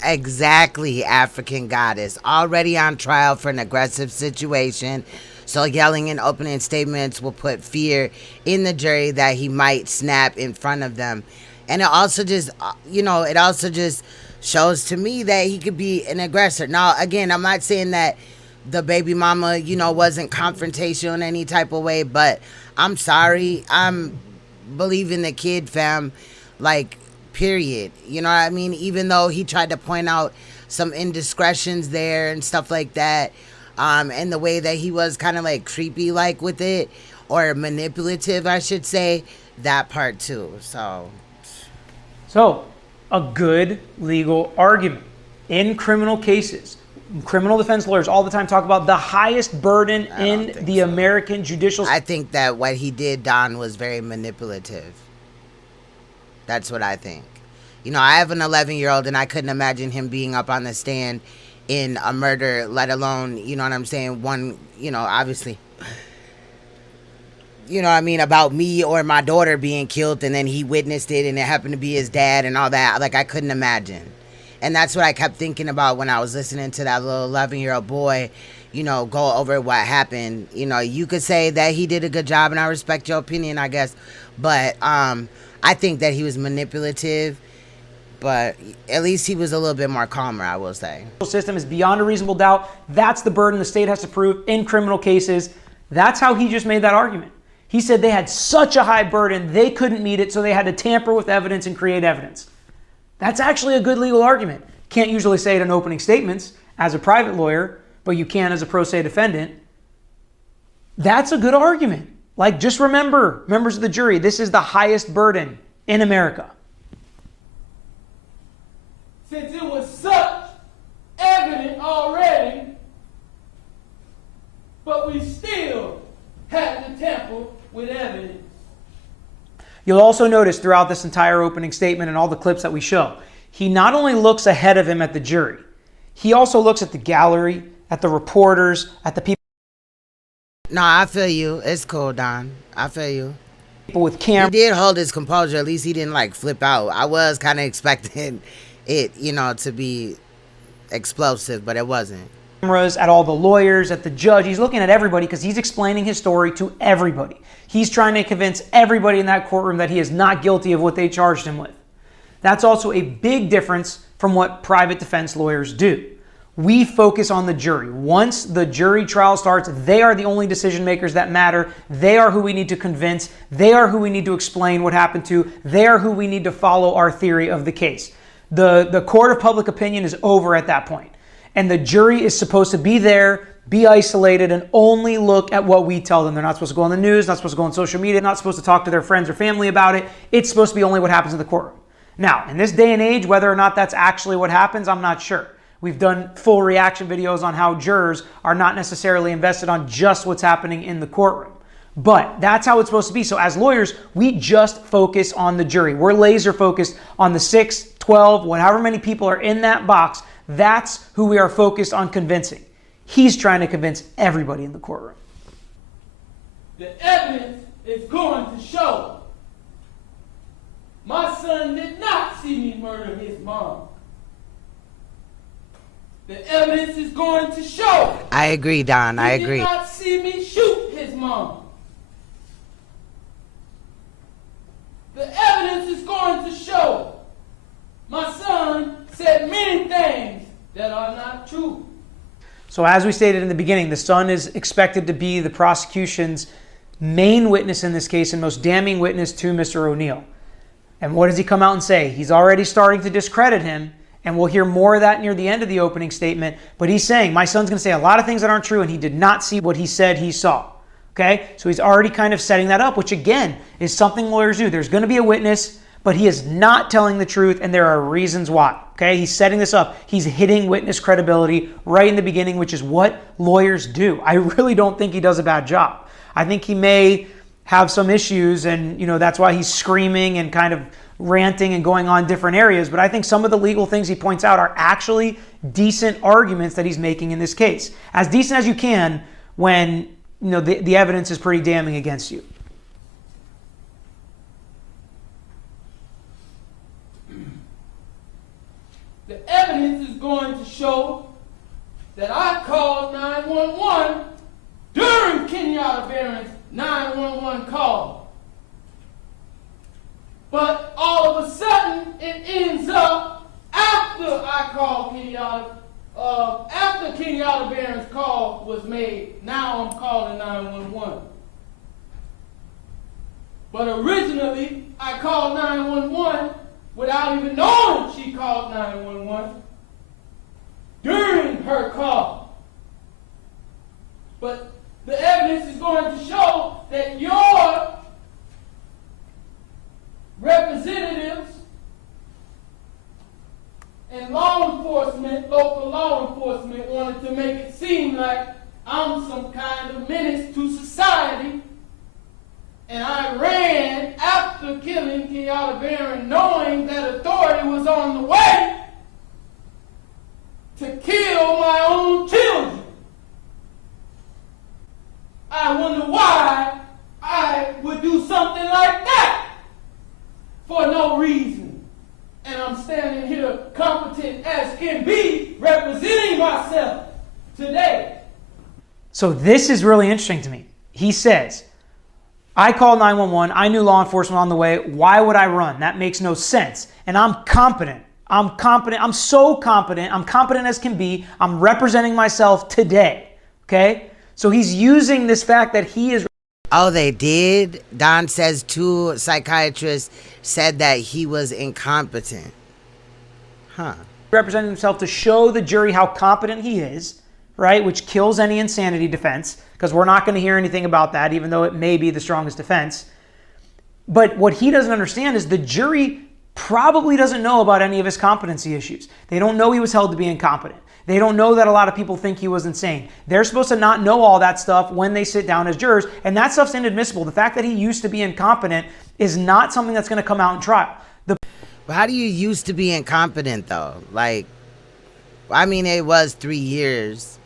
Exactly, African goddess. Already on trial for an aggressive situation. So yelling and opening statements will put fear in the jury that he might snap in front of them. And it also just, it also just shows to me that he could be an aggressor. Now, again, I'm not saying that the baby mama, wasn't confrontational in any type of way, but I'm sorry. I'm believing the kid, fam, period. You know what I mean? Even though he tried to point out some indiscretions there and stuff like that, and the way that he was kind of creepy with it, or manipulative, I should say, that part too. So a good legal argument in criminal cases. Criminal defense lawyers all the time talk about the highest burden in the American judicial system. I think that what he did, Don, was very manipulative. That's what I think. I have an 11-year-old, and I couldn't imagine him being up on the stand in a murder, let alone, you know what I'm saying, one, obviously, about me or my daughter being killed, and then he witnessed it, and it happened to be his dad and all that. I couldn't imagine. And that's what I kept thinking about when I was listening to that little 11-year-old boy, go over what happened. You could say that he did a good job, and I respect your opinion, I guess. But I think that he was manipulative, but at least he was a little bit more calmer, I will say. The system is beyond a reasonable doubt. That's the burden the state has to prove in criminal cases. That's how he just made that argument. He said they had such a high burden, they couldn't meet it, so they had to tamper with evidence and create evidence. That's actually a good legal argument. Can't usually say it in opening statements as a private lawyer, but you can as a pro se defendant. That's a good argument. Just remember, members of the jury, this is the highest burden in America. Since it was such evident already but we still had to tamper with evidence. You'll also notice throughout this entire opening statement and all the clips that we show, he not only looks ahead of him at the jury, he also looks at the gallery, at the reporters, at the people. No, I feel you. It's cool, Don. I feel you. People with cameras. He did hold his composure. At least he didn't like flip out. I was kind of expecting it, to be explosive, but it wasn't. Cameras, at all the lawyers, at the judge. He's looking at everybody because he's explaining his story to everybody. He's trying to convince everybody in that courtroom that he is not guilty of what they charged him with. That's also a big difference from what private defense lawyers do. We focus on the jury. Once the jury trial starts, they are the only decision makers that matter. They are who we need to convince. They are who we need to explain what happened to. They are who we need to follow our theory of the case. The court of public opinion is over at that point. And the jury is supposed to be there, be isolated, and only look at what we tell them. They're not supposed to go on the news, not supposed to go on social media, not supposed to talk to their friends or family about it. It's supposed to be only what happens in the courtroom. Now, in this day and age, whether or not that's actually what happens, I'm not sure. We've done full reaction videos on how jurors are not necessarily invested on just what's happening in the courtroom. But that's how it's supposed to be. So as lawyers, we just focus on the jury. We're laser focused on the 6, 12, whatever many people are in that box. That's who we are focused on convincing. He's trying to convince everybody in the courtroom. The evidence is going to show my son did not see me murder his mom. The evidence is going to show. I agree, Don. I He agree. did not see me shoot his mom. The evidence is going to show my son said many things that are not true. So as we stated in the beginning, the son is expected to be the prosecution's main witness in this case and most damning witness to Mr. O'Neal. And what does he come out and say? He's already starting to discredit him, and we'll hear more of that near the end of the opening statement. But he's saying, my son's going to say a lot of things that aren't true, and he did not see what he said he saw. Okay? So he's already kind of setting that up, which again is something lawyers do. There's going to be a witness, but he is not telling the truth, and there are reasons why. Okay? He's setting this up. He's hitting witness credibility right in the beginning, which is what lawyers do. I really don't think he does a bad job. I think he may have some issues, and that's why he's screaming and kind of ranting and going on different areas. But I think some of the legal things he points out are actually decent arguments that he's making in this case. As decent as you can when the evidence is pretty damning against you. The evidence is going to show that I called 911 during Kenyatta Barron's 911 call. But all of a sudden, it ends up after I called Kenyatta, after Kenyatta Barron's call was made. Now I'm calling 911. But originally, I called 911 without even knowing she called 911 during her call. But the evidence is going to show that your representatives and law enforcement, local law enforcement, wanted to make it seem like I'm some kind of menace to society, and I ran after killing Kenyatta Barron knowing that authority was on the way to kill my own children. I wonder why I would do something like that for no reason. And I'm standing here competent as can be, representing myself today. So this is really interesting to me. He says, I called 911. I knew law enforcement on the way. Why would I run? That makes no sense. And I'm competent. I'm competent. I'm so competent. I'm competent as can be. I'm representing myself today. Okay? So he's using this fact that he is. Oh, they did? Don says 2 psychiatrists said that he was incompetent. Huh. Representing himself to show the jury how competent he is, right? Which kills any insanity defense, because we're not going to hear anything about that, even though it may be the strongest defense. But what he doesn't understand is the jury probably doesn't know about any of his competency issues. They don't know he was held to be incompetent. They don't know that a lot of people think he was insane. They're supposed to not know all that stuff when they sit down as jurors, and that stuff's inadmissible. The fact that he used to be incompetent is not something that's going to come out in trial. But how do you used to be incompetent, though? Like, I mean, it was 3 years.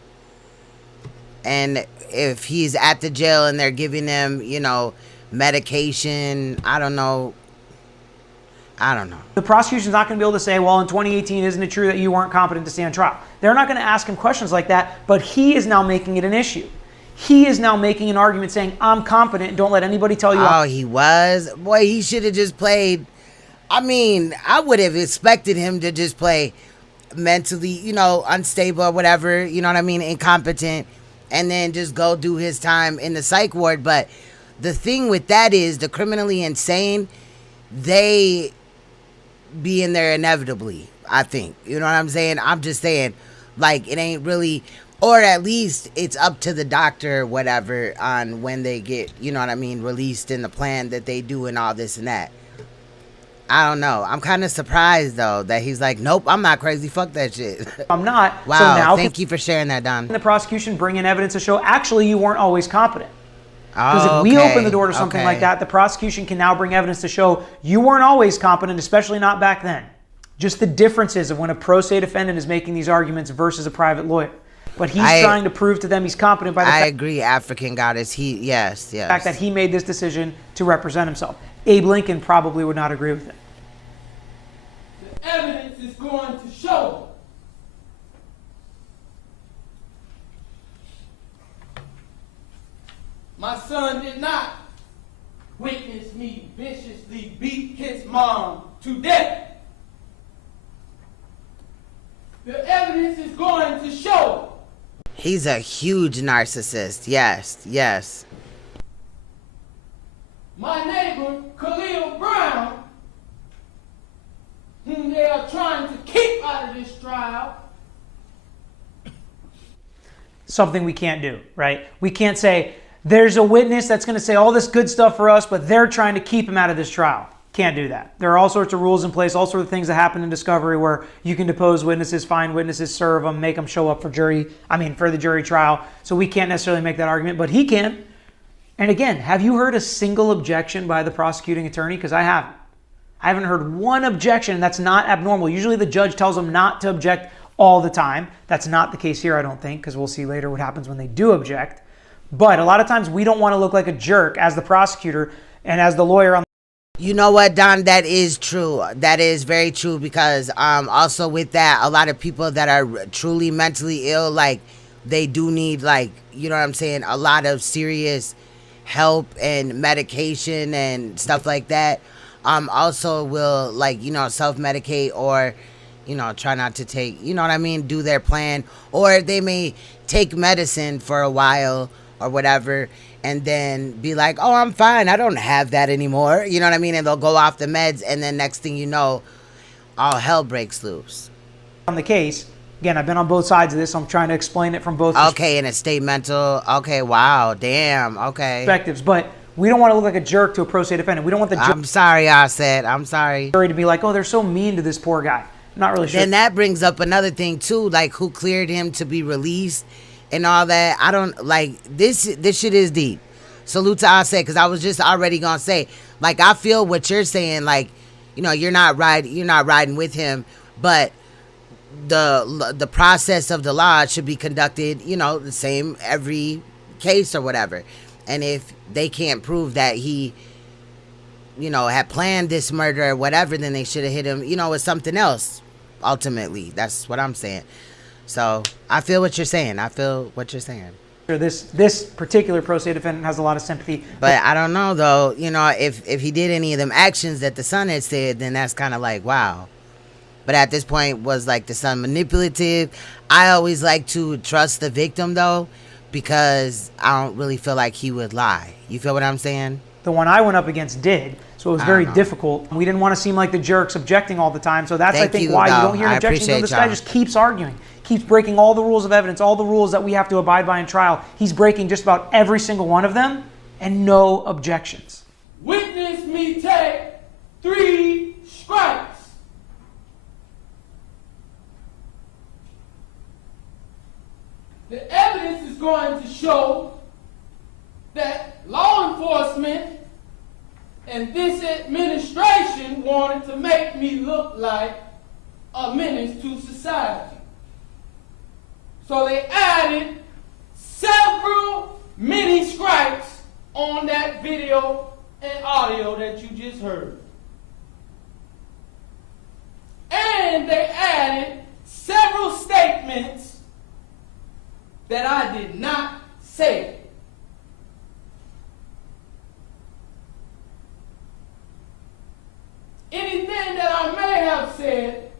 And if he's at the jail and they're giving him, you know, medication, I don't know. The prosecution's not going to be able to say, well, in 2018, isn't it true that you weren't competent to stand trial? They're not going to ask him questions like that, but he is now making it an issue. He is now making an argument saying, I'm competent, don't let anybody tell you. Oh, he was? Boy, he should have just played. I mean, I would have expected him to just play mentally, you know, unstable or whatever, you know what I mean, incompetent, and then just go do his time in the psych ward. But the thing with that is the criminally insane, they be in there inevitably, I think. You know what I'm saying? I'm just saying, like, it ain't really, or at least it's up to the doctor or whatever on when they get, you know what I mean, released in the plan that they do and all this and that. I don't know. I'm kind of surprised, though, that he's like, nope, I'm not crazy. Fuck that shit. I'm not. Wow, So now thank you for sharing that, Don. The prosecution bring in evidence to show, actually, you weren't always competent. Because if we open the door to something like that, the prosecution can now bring evidence to show you weren't always competent, especially not back then. Just the differences of when a pro se defendant is making these arguments versus a private lawyer. But he's trying to prove to them he's competent by the fact. I agree, African goddess. Yes. The fact that he made this decision to represent himself. Abe Lincoln probably would not agree with it. The evidence is going to show. My son did not witness me viciously beat his mom to death. The evidence is going to show. He's a huge narcissist. Yes. My neighbor, Khalil Brown, whom they are trying to keep out of this trial. Something we can't do, right? We can't say, there's a witness that's going to say all this good stuff for us, but they're trying to keep him out of this trial. Can't do that. There are all sorts of rules in place, all sorts of things that happen in discovery where you can depose witnesses, find witnesses, serve them, make them show up for the jury trial. So we can't necessarily make that argument, but he can. And again, have you heard a single objection by the prosecuting attorney? Because I haven't. I haven't heard one objection. That's not abnormal. Usually the judge tells them not to object all the time. That's not the case here, I don't think, because we'll see later what happens when they do object. But a lot of times we don't want to look like a jerk as the prosecutor and as the lawyer on. You know what, Don? That is true. That is very true, because also with that, a lot of people that are truly mentally ill, like, they do need, like, you know what I'm saying, a lot of serious help and medication and stuff like that. Also will, like, you know, self-medicate or, you know, try not to take, you know what I mean, do their plan. Or they may take medicine for a while or whatever, and then be like, oh, I'm fine, I don't have that anymore, you know what I mean, and they'll go off the meds, and then next thing you know, all hell breaks loose. On the case, again, I've been on both sides of this, so I'm trying to explain it from both okay, and it's state mental, okay, wow, damn, okay. perspectives, but we don't want to look like a jerk to a pro se defendant. We don't want the I'm sorry, I said, I'm sorry. Jury to be like, oh, they're so mean to this poor guy. I'm not really sure. Then that brings up another thing too, like who cleared him to be released and all that. I don't, like, this shit is deep. Salute to Ase, because I was just already gonna say, like, I feel what you're saying, like, you know, you're not riding with him, but the process of the law should be conducted, you know, the same every case or whatever. And if they can't prove that he, you know, had planned this murder or whatever, then they should have hit him, you know, with something else. Ultimately, that's what I'm saying. So I feel what you're saying. This particular pro se defendant has a lot of sympathy. But I don't know, though, you know, if he did any of them actions that the son had said, then that's kind of like, wow. But at this point, was like the son manipulative? I always like to trust the victim, though, because I don't really feel like he would lie. You feel what I'm saying? The one I went up against did, so it was very difficult. We didn't want to seem like the jerks objecting all the time, so that's, I think, why you don't hear an objection. This guy just keeps arguing, keeps breaking all the rules of evidence, all the rules that we have to abide by in trial. He's breaking just about every single one of them, and no objections. Witness me take 3 strikes. going to show that law enforcement and this administration wanted to make me look like a menace to society. So they added several mini strikes on that video and audio that you just heard. And they added several statements that I did not say. Anything that I may have said,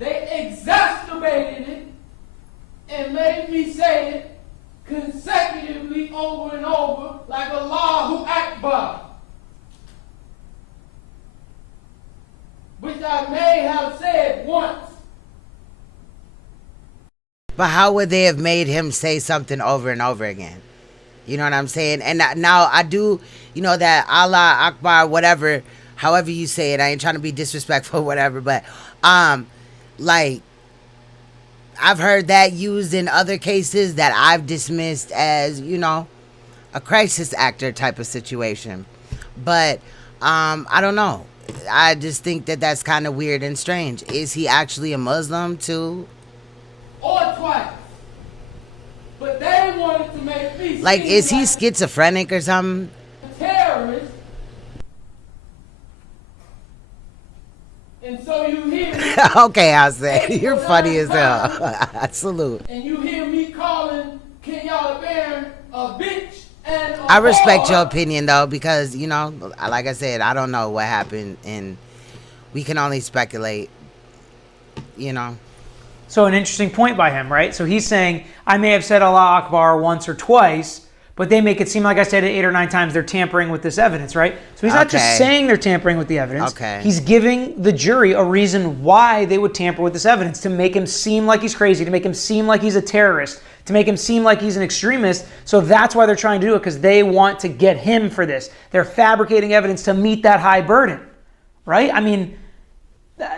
they exacerbated it and made me say it consecutively over and over like Allahu Akbar, which I may have said once. But how would they have made him say something over and over again? You know what I'm saying? And now I do, you know, that Allah Akbar, whatever, however you say it. I ain't trying to be disrespectful, whatever, but like, I've heard that used in other cases that I've dismissed as, you know, a crisis actor type of situation. But I don't know. I just think that that's kind of weird and strange. Is he actually a Muslim too? Or twice. But they wanted to make me Like, is he schizophrenic or something? a terrorist. And so you hear me. Okay, I'll say. You're funny as hell. Salute. And you hear me calling Kenyatta Barron a bitch and a I respect whore. your opinion, though, because, you know, like I said, I don't know what happened, and we can only speculate, you know. So an interesting point by him, right? So he's saying, I may have said Allah Akbar once or twice, but they make it seem like I said it 8 or 9 times. They're tampering with this evidence, right? So he's not just saying they're tampering with the evidence. Okay. He's giving the jury a reason why they would tamper with this evidence, to make him seem like he's crazy, to make him seem like he's a terrorist, to make him seem like he's an extremist. So that's why they're trying to do it, because they want to get him for this. They're fabricating evidence to meet that high burden, right? I mean,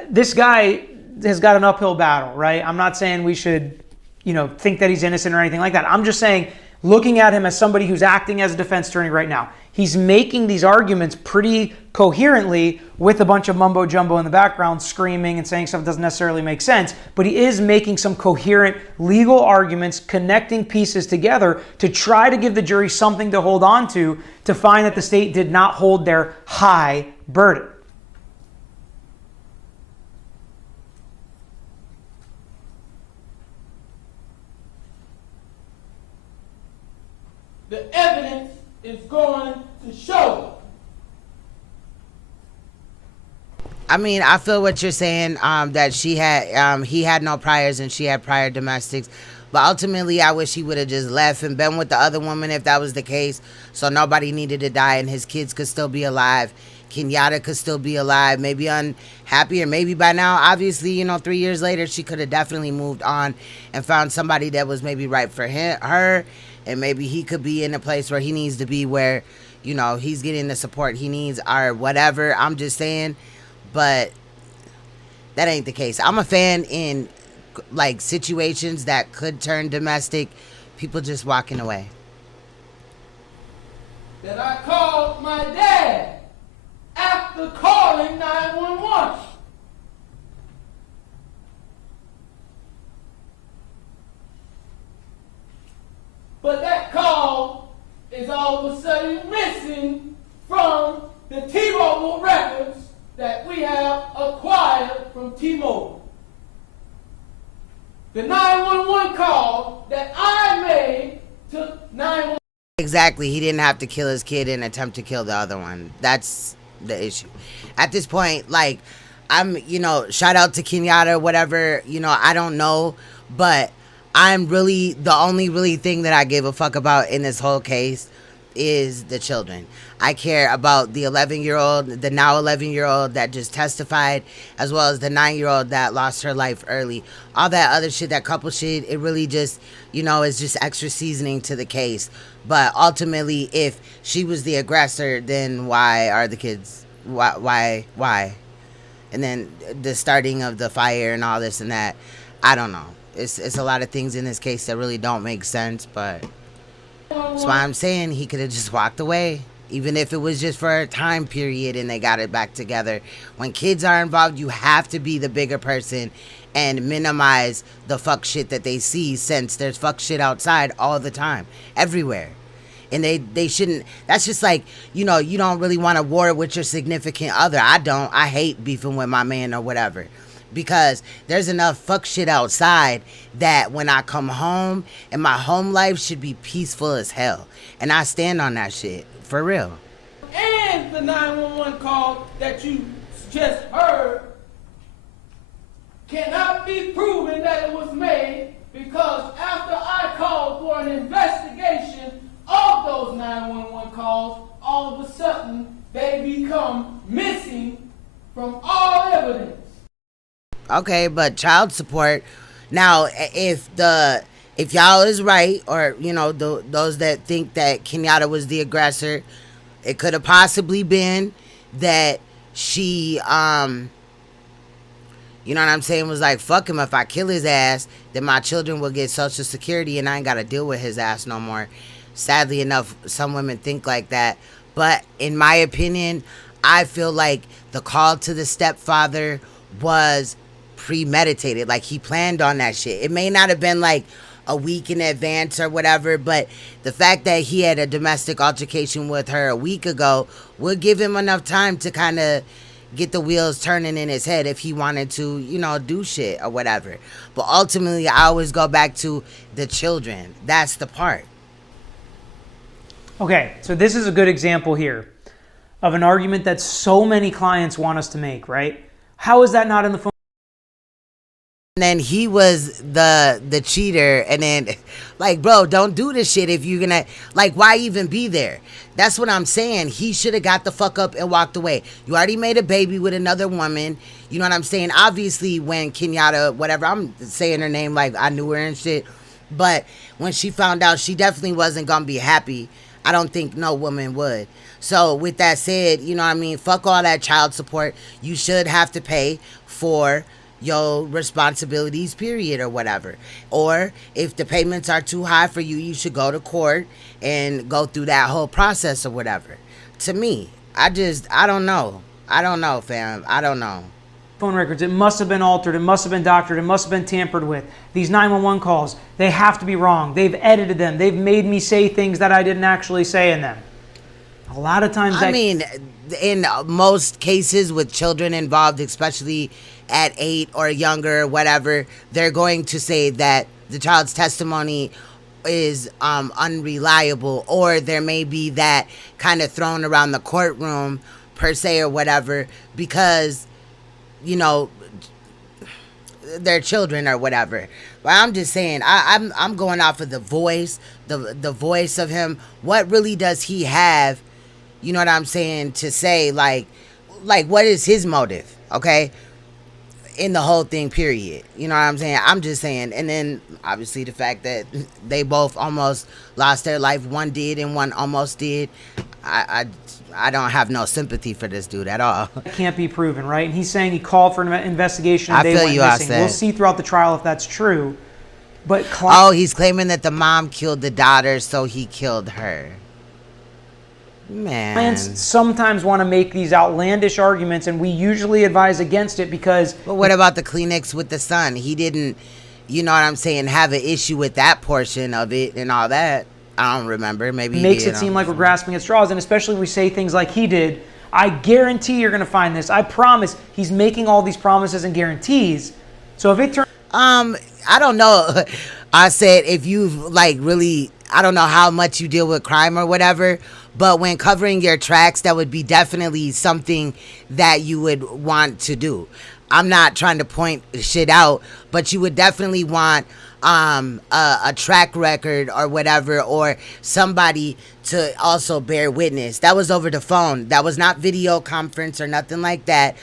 this guy has got an uphill battle, right? I'm not saying we should, you know, think that he's innocent or anything like that. I'm just saying, looking at him as somebody who's acting as a defense attorney right now, he's making these arguments pretty coherently with a bunch of mumbo jumbo in the background screaming and saying stuff that doesn't necessarily make sense, but he is making some coherent legal arguments, connecting pieces together to try to give the jury something to hold on to find that the state did not hold their high burden. The evidence is going to show. I mean, I feel what you're saying, that he had no priors and she had prior domestics. But ultimately, I wish he would have just left and been with the other woman if that was the case, so nobody needed to die and his kids could still be alive. Kenyatta could still be alive, maybe unhappy, or maybe by now, obviously, you know, 3 years later, she could have definitely moved on and found somebody that was maybe right for her, and maybe he could be in a place where he needs to be, where, you know, he's getting the support he needs or whatever. I'm just saying, but that ain't the case. I'm a fan in, like, situations that could turn domestic, people just walking away. That I called my dad after calling 911. But that call is all of a sudden missing from the T-Mobile records that we have acquired from T-Mobile. The 911 call that I made to 911. Exactly. He didn't have to kill his kid and attempt to kill the other one. That's the issue. At this point, like, I'm, you know, shout out to Kenyatta, whatever, you know, I don't know, but I'm really, the only really thing that I give a fuck about in this whole case is the children. I care about the 11-year-old, the now 11-year-old that just testified, as well as the 9-year-old that lost her life early. All that other shit, that couple shit, it really just, you know, is just extra seasoning to the case. But ultimately, if she was the aggressor, then why are the kids, why? And then the starting of the fire and all this and that, I don't know. it's a lot of things in this case that really don't make sense, but that's why I'm saying he could have just walked away, even if it was just for a time period and they got it back together. When kids are involved, you have to be the bigger person and minimize the fuck shit that they see, since there's fuck shit outside all the time, everywhere. And they shouldn't, that's just like, you know, you don't really want to war with your significant other. I don't. I hate beefing with my man or whatever, because there's enough fuck shit outside that when I come home, and my home life should be peaceful as hell. And I stand on that shit, for real. And the 911 call that you just heard cannot be proven that it was made, because after I called for an investigation of those 911 calls, all of a sudden they become missing from all evidence. Okay, but child support, now if y'all is right, or you know, those that think that Kenyatta was the aggressor, it could have possibly been that she you know what I'm saying, was like, fuck him, if I kill his ass, then my children will get Social Security and I ain't gotta deal with his ass no more. Sadly enough, some women think like that, but in my opinion, I feel like the call to the stepfather was premeditated. Like, he planned on that shit. It may not have been like a week in advance or whatever, but the fact that he had a domestic altercation with her a week ago would give him enough time to kind of get the wheels turning in his head if he wanted to, you know, do shit or whatever. But ultimately, I always go back to the children. That's the part. Okay, so this is a good example here of an argument that so many clients want us to make, right? How is that not in the phone? And then he was the cheater, and then, like, bro, don't do this shit if you're gonna, like, why even be there? That's what I'm saying. He should have got the fuck up and walked away. You already made a baby with another woman. You know what I'm saying? Obviously, when Kenyatta, whatever, I'm saying her name like I knew her and shit, but when she found out, she definitely wasn't gonna be happy. I don't think no woman would. So with that said, you know what I mean? Fuck all that child support. You should have to pay for your responsibilities, period, or whatever. Or if the payments are too high for you, you should go to court and go through that whole process or whatever. To me, I don't know. I don't know, fam. I don't know. Phone records, it must have been altered, it must have been doctored, it must have been tampered with. These 911 calls, they have to be wrong. They've edited them. They've made me say things that I didn't actually say in them. A lot of times I mean, in most cases with children involved, especially at 8 or younger, whatever, they're going to say that the child's testimony is unreliable, or there may be that kind of thrown around the courtroom per se or whatever, because, you know, they're children or whatever. But I'm just saying, I'm going off of the voice, the voice of him. What really does he have, you know what I'm saying, to say, like what is his motive, okay, in the whole thing, period. You know what I'm saying? I'm just saying. And then obviously the fact that they both almost lost their life. One did and one almost did. I don't have no sympathy for this dude at all. It can't be proven, right? And he's saying he called for an investigation and I they feel went you, missing. Offset. We'll see throughout the trial if that's true. But he's claiming that the mom killed the daughter, so he killed her. Man. Clients sometimes want to make these outlandish arguments, and we usually advise against it because... But what about the Kleenex with the son? He didn't, you know what I'm saying, have an issue with that portion of it and all that. I don't remember. Maybe he makes did. it seem like we're grasping at straws, and especially we say things like he did. I guarantee you're going to find this. I promise. He's making all these promises and guarantees. So if it turns... I don't know. I said if you've like really, I don't know how much you deal with crime or whatever, but when covering your tracks, that would be definitely something that you would want to do. I'm not trying to point shit out, but you would definitely want a track record or whatever, or somebody to also bear witness. That was over the phone. That was not video conference or nothing like that.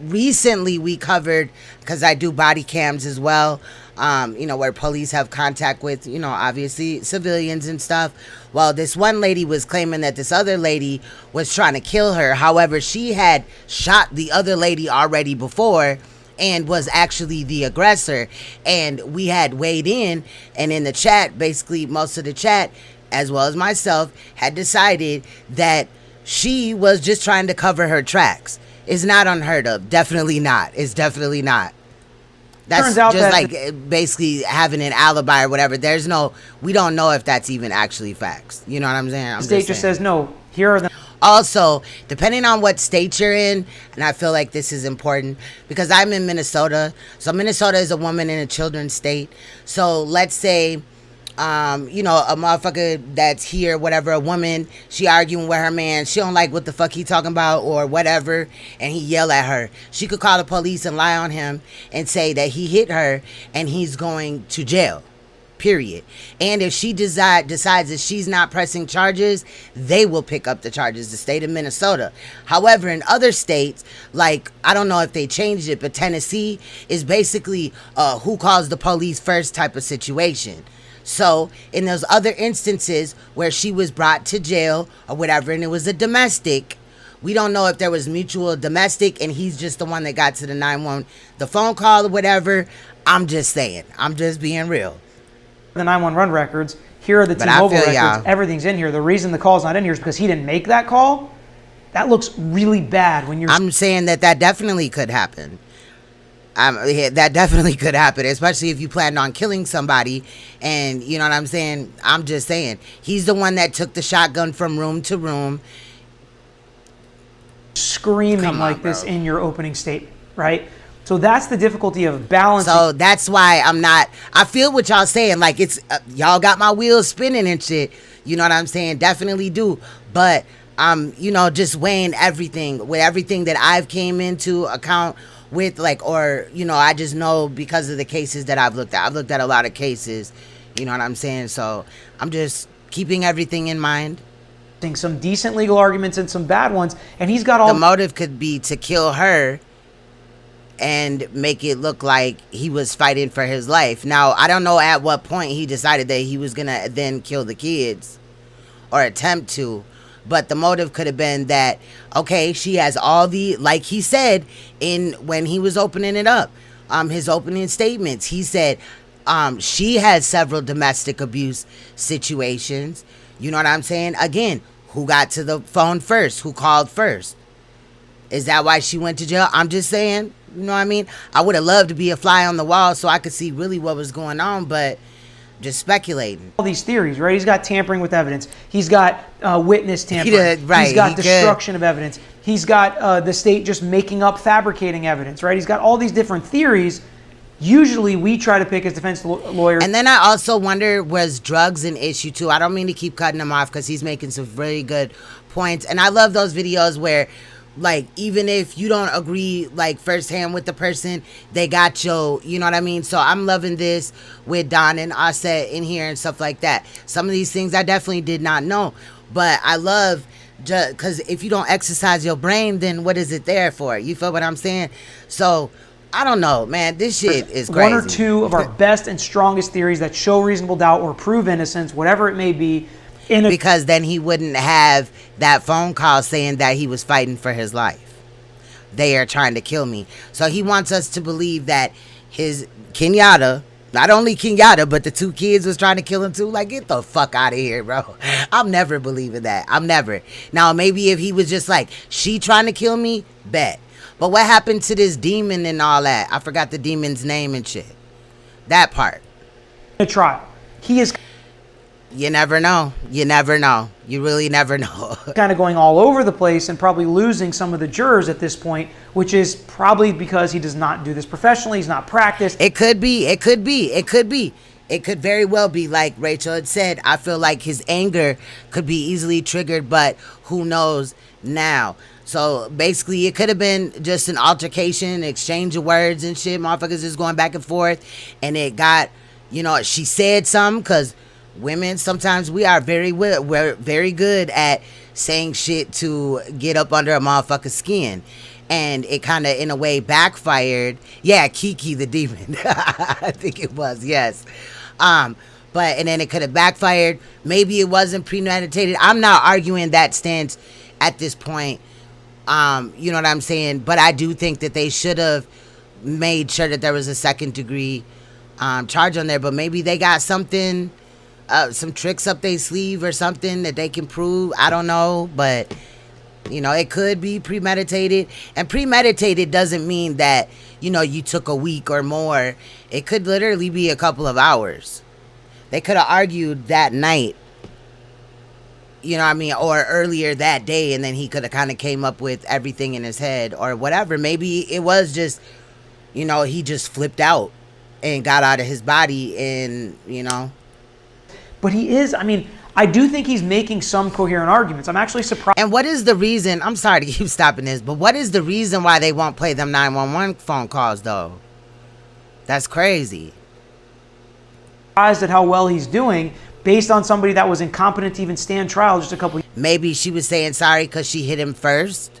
Recently we covered, because I do body cams as well, you know, where police have contact with, you know, obviously civilians and stuff. Well, this one lady was claiming that this other lady was trying to kill her. However, she had shot the other lady already before, and was actually the aggressor. And we had weighed in, and in the chat, basically most of the chat, as well as myself, had decided that she was just trying to cover her tracks. It's not unheard of. Definitely not. It's definitely not. That's Turns out just that like basically having an alibi or whatever. We don't know if that's even actually facts. You know what I'm saying? The state just says, no, here are the... Also, depending on what state you're in, and I feel like this is important because I'm in Minnesota. So Minnesota is a woman and a children's state. So let's say, you know, a motherfucker that's here, whatever, a woman, she arguing with her man, she don't like what the fuck he talking about or whatever, and he yell at her. She could call the police and lie on him and say that he hit her and he's going to jail. Period. And if she decides that she's not pressing charges, they will pick up the charges, the state of Minnesota. However, in other states, like, I don't know if they changed it, but Tennessee is basically who calls the police first type of situation. So in those other instances where she was brought to jail or whatever, and it was a domestic, we don't know if there was mutual domestic and he's just the one that got to the 911, the phone call or whatever. I'm just saying. I'm just being real. The 911 records, here are the T-Mobile records, everything's in here. The reason the call's not in here is because he didn't make that call. That looks really bad when you're... I'm saying that definitely could happen. That definitely could happen, especially if you planned on killing somebody. And you know what I'm saying? I'm just saying. He's the one that took the shotgun from room to room. Screaming like this in your opening statement, right? So that's the difficulty of balancing. So that's why I feel what y'all saying. Like, it's, y'all got my wheels spinning and shit. You know what I'm saying? Definitely do. But I'm, you know, just weighing everything with everything that I've came into account with, like, or, you know, I just know because of the cases that I've looked at. I've looked at a lot of cases, you know what I'm saying? So I'm just keeping everything in mind. Some decent legal arguments and some bad ones. And he's got all... The motive could be to kill her and make it look like he was fighting for his life. Now, I don't know at what point he decided that he was going to then kill the kids or attempt to, but the motive could have been that, okay, she has all the, like he said when he was opening it up, his opening statements, he said she has several domestic abuse situations. You know what I'm saying? Again, who got to the phone first? Who called first? Is that why she went to jail? I'm just saying, you know what I mean? I would have loved to be a fly on the wall so I could see really what was going on, but just speculating. All these theories, right? He's got tampering with evidence. He's got witness tampering. He did, right. He's got destruction of evidence. He's got the state just making up, fabricating evidence, right? He's got all these different theories. Usually we try to pick as defense lawyers. And then I also wonder, was drugs an issue too? I don't mean to keep cutting him off because he's making some really good points. And I love those videos where, like, even if you don't agree, like, firsthand with the person, they got you know what I mean? So I'm loving this with Don and Offset in here and stuff like that. Some of these things I definitely did not know. But I love, because if you don't exercise your brain, then what is it there for? You feel what I'm saying? So, I don't know, man. This shit is crazy. One or two of our best and strongest theories that show reasonable doubt or prove innocence, whatever it may be. Because then he wouldn't have that phone call saying that he was fighting for his life. They are trying to kill me. So he wants us to believe that his Kenyatta, not only Kenyatta, but the two kids was trying to kill him too. Like, get the fuck out of here, bro. I'm never believing that. I'm never. Now, maybe if he was just like, she trying to kill me, bet. But what happened to this demon and all that? I forgot the demon's name and shit. That part. A trial. He is... You never know. You never know. You really never know. Kind of going all over the place and probably losing some of the jurors at this point, which is probably because he does not do this professionally. He's not practiced. It could be. It could be. It could be. It could very well be, like Rachel had said. I feel like his anger could be easily triggered, but who knows now. So basically, it could have been just an altercation, exchange of words and shit. Motherfuckers just going back and forth. And it got, you know, she said something, because women, sometimes we're very good at saying shit to get up under a motherfucker's skin. And it kind of, in a way, backfired. Yeah, Kiki the demon. I think it was, yes. And then it could have backfired. Maybe it wasn't premeditated. I'm not arguing that stance at this point. You know what I'm saying? But I do think that they should have made sure that there was a second degree charge on there, but maybe they got something, some tricks up their sleeve or something that they can prove. I don't know, but you know, it could be premeditated, and premeditated doesn't mean that, you know, you took a week or more. It could literally be a couple of hours. They could have argued that night, you know what I mean, or earlier that day, and then he could have kind of came up with everything in his head or whatever. Maybe it was just, you know, he just flipped out and got out of his body, and, you know. But he is, I mean, I do think he's making some coherent arguments. I'm actually surprised. And what is the reason, I'm sorry to keep stopping this, but what is the reason why they won't play them 911 phone calls, though? That's crazy. Surprised at how well he's doing based on somebody that was incompetent to even stand trial just a couple years. Maybe she was saying sorry because she hit him first.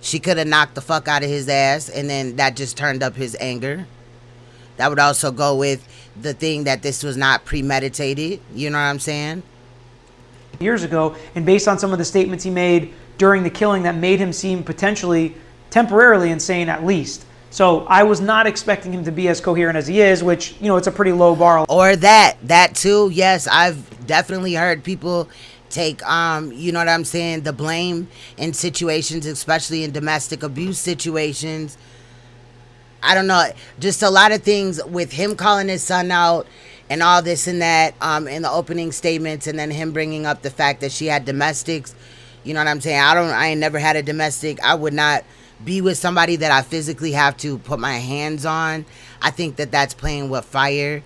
She could have knocked the fuck out of his ass, and then that just turned up his anger. That would also go with the thing that this was not premeditated. You know what I'm saying? Years ago, and based on some of the statements he made during the killing that made him seem potentially temporarily insane at least. So I was not expecting him to be as coherent as he is, which, you know, it's a pretty low bar. Or that too. Yes, I've definitely heard people take, you know what I'm saying, the blame in situations, especially in domestic abuse situations. I don't know, just a lot of things with him calling his son out and all this and that in the opening statements, and then him bringing up the fact that she had domestics. You know what I'm saying? I ain't never had a domestic. I would not be with somebody that I physically have to put my hands on. I think that that's playing with fire,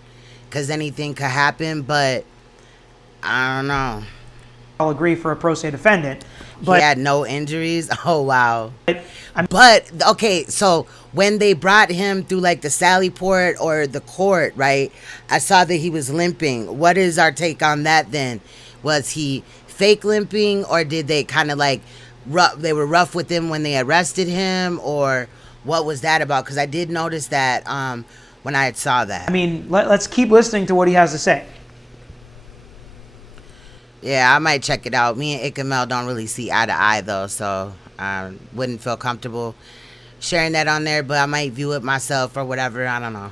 because anything could happen, but I don't know. I'll agree for a pro se defendant. But he had no injuries. Oh, wow. But, okay, so when they brought him through, like, the Sally Port or the court, right, I saw that he was limping. What is our take on that then? Was he fake limping, or did they kind of, like, they were rough with him when they arrested him, or what was that about? Because I did notice that when I saw that. I mean, let's keep listening to what he has to say. Yeah, I might check it out. Me and Ikamel don't really see eye to eye, though, so I wouldn't feel comfortable sharing that on there, but I might view it myself or whatever. I don't know.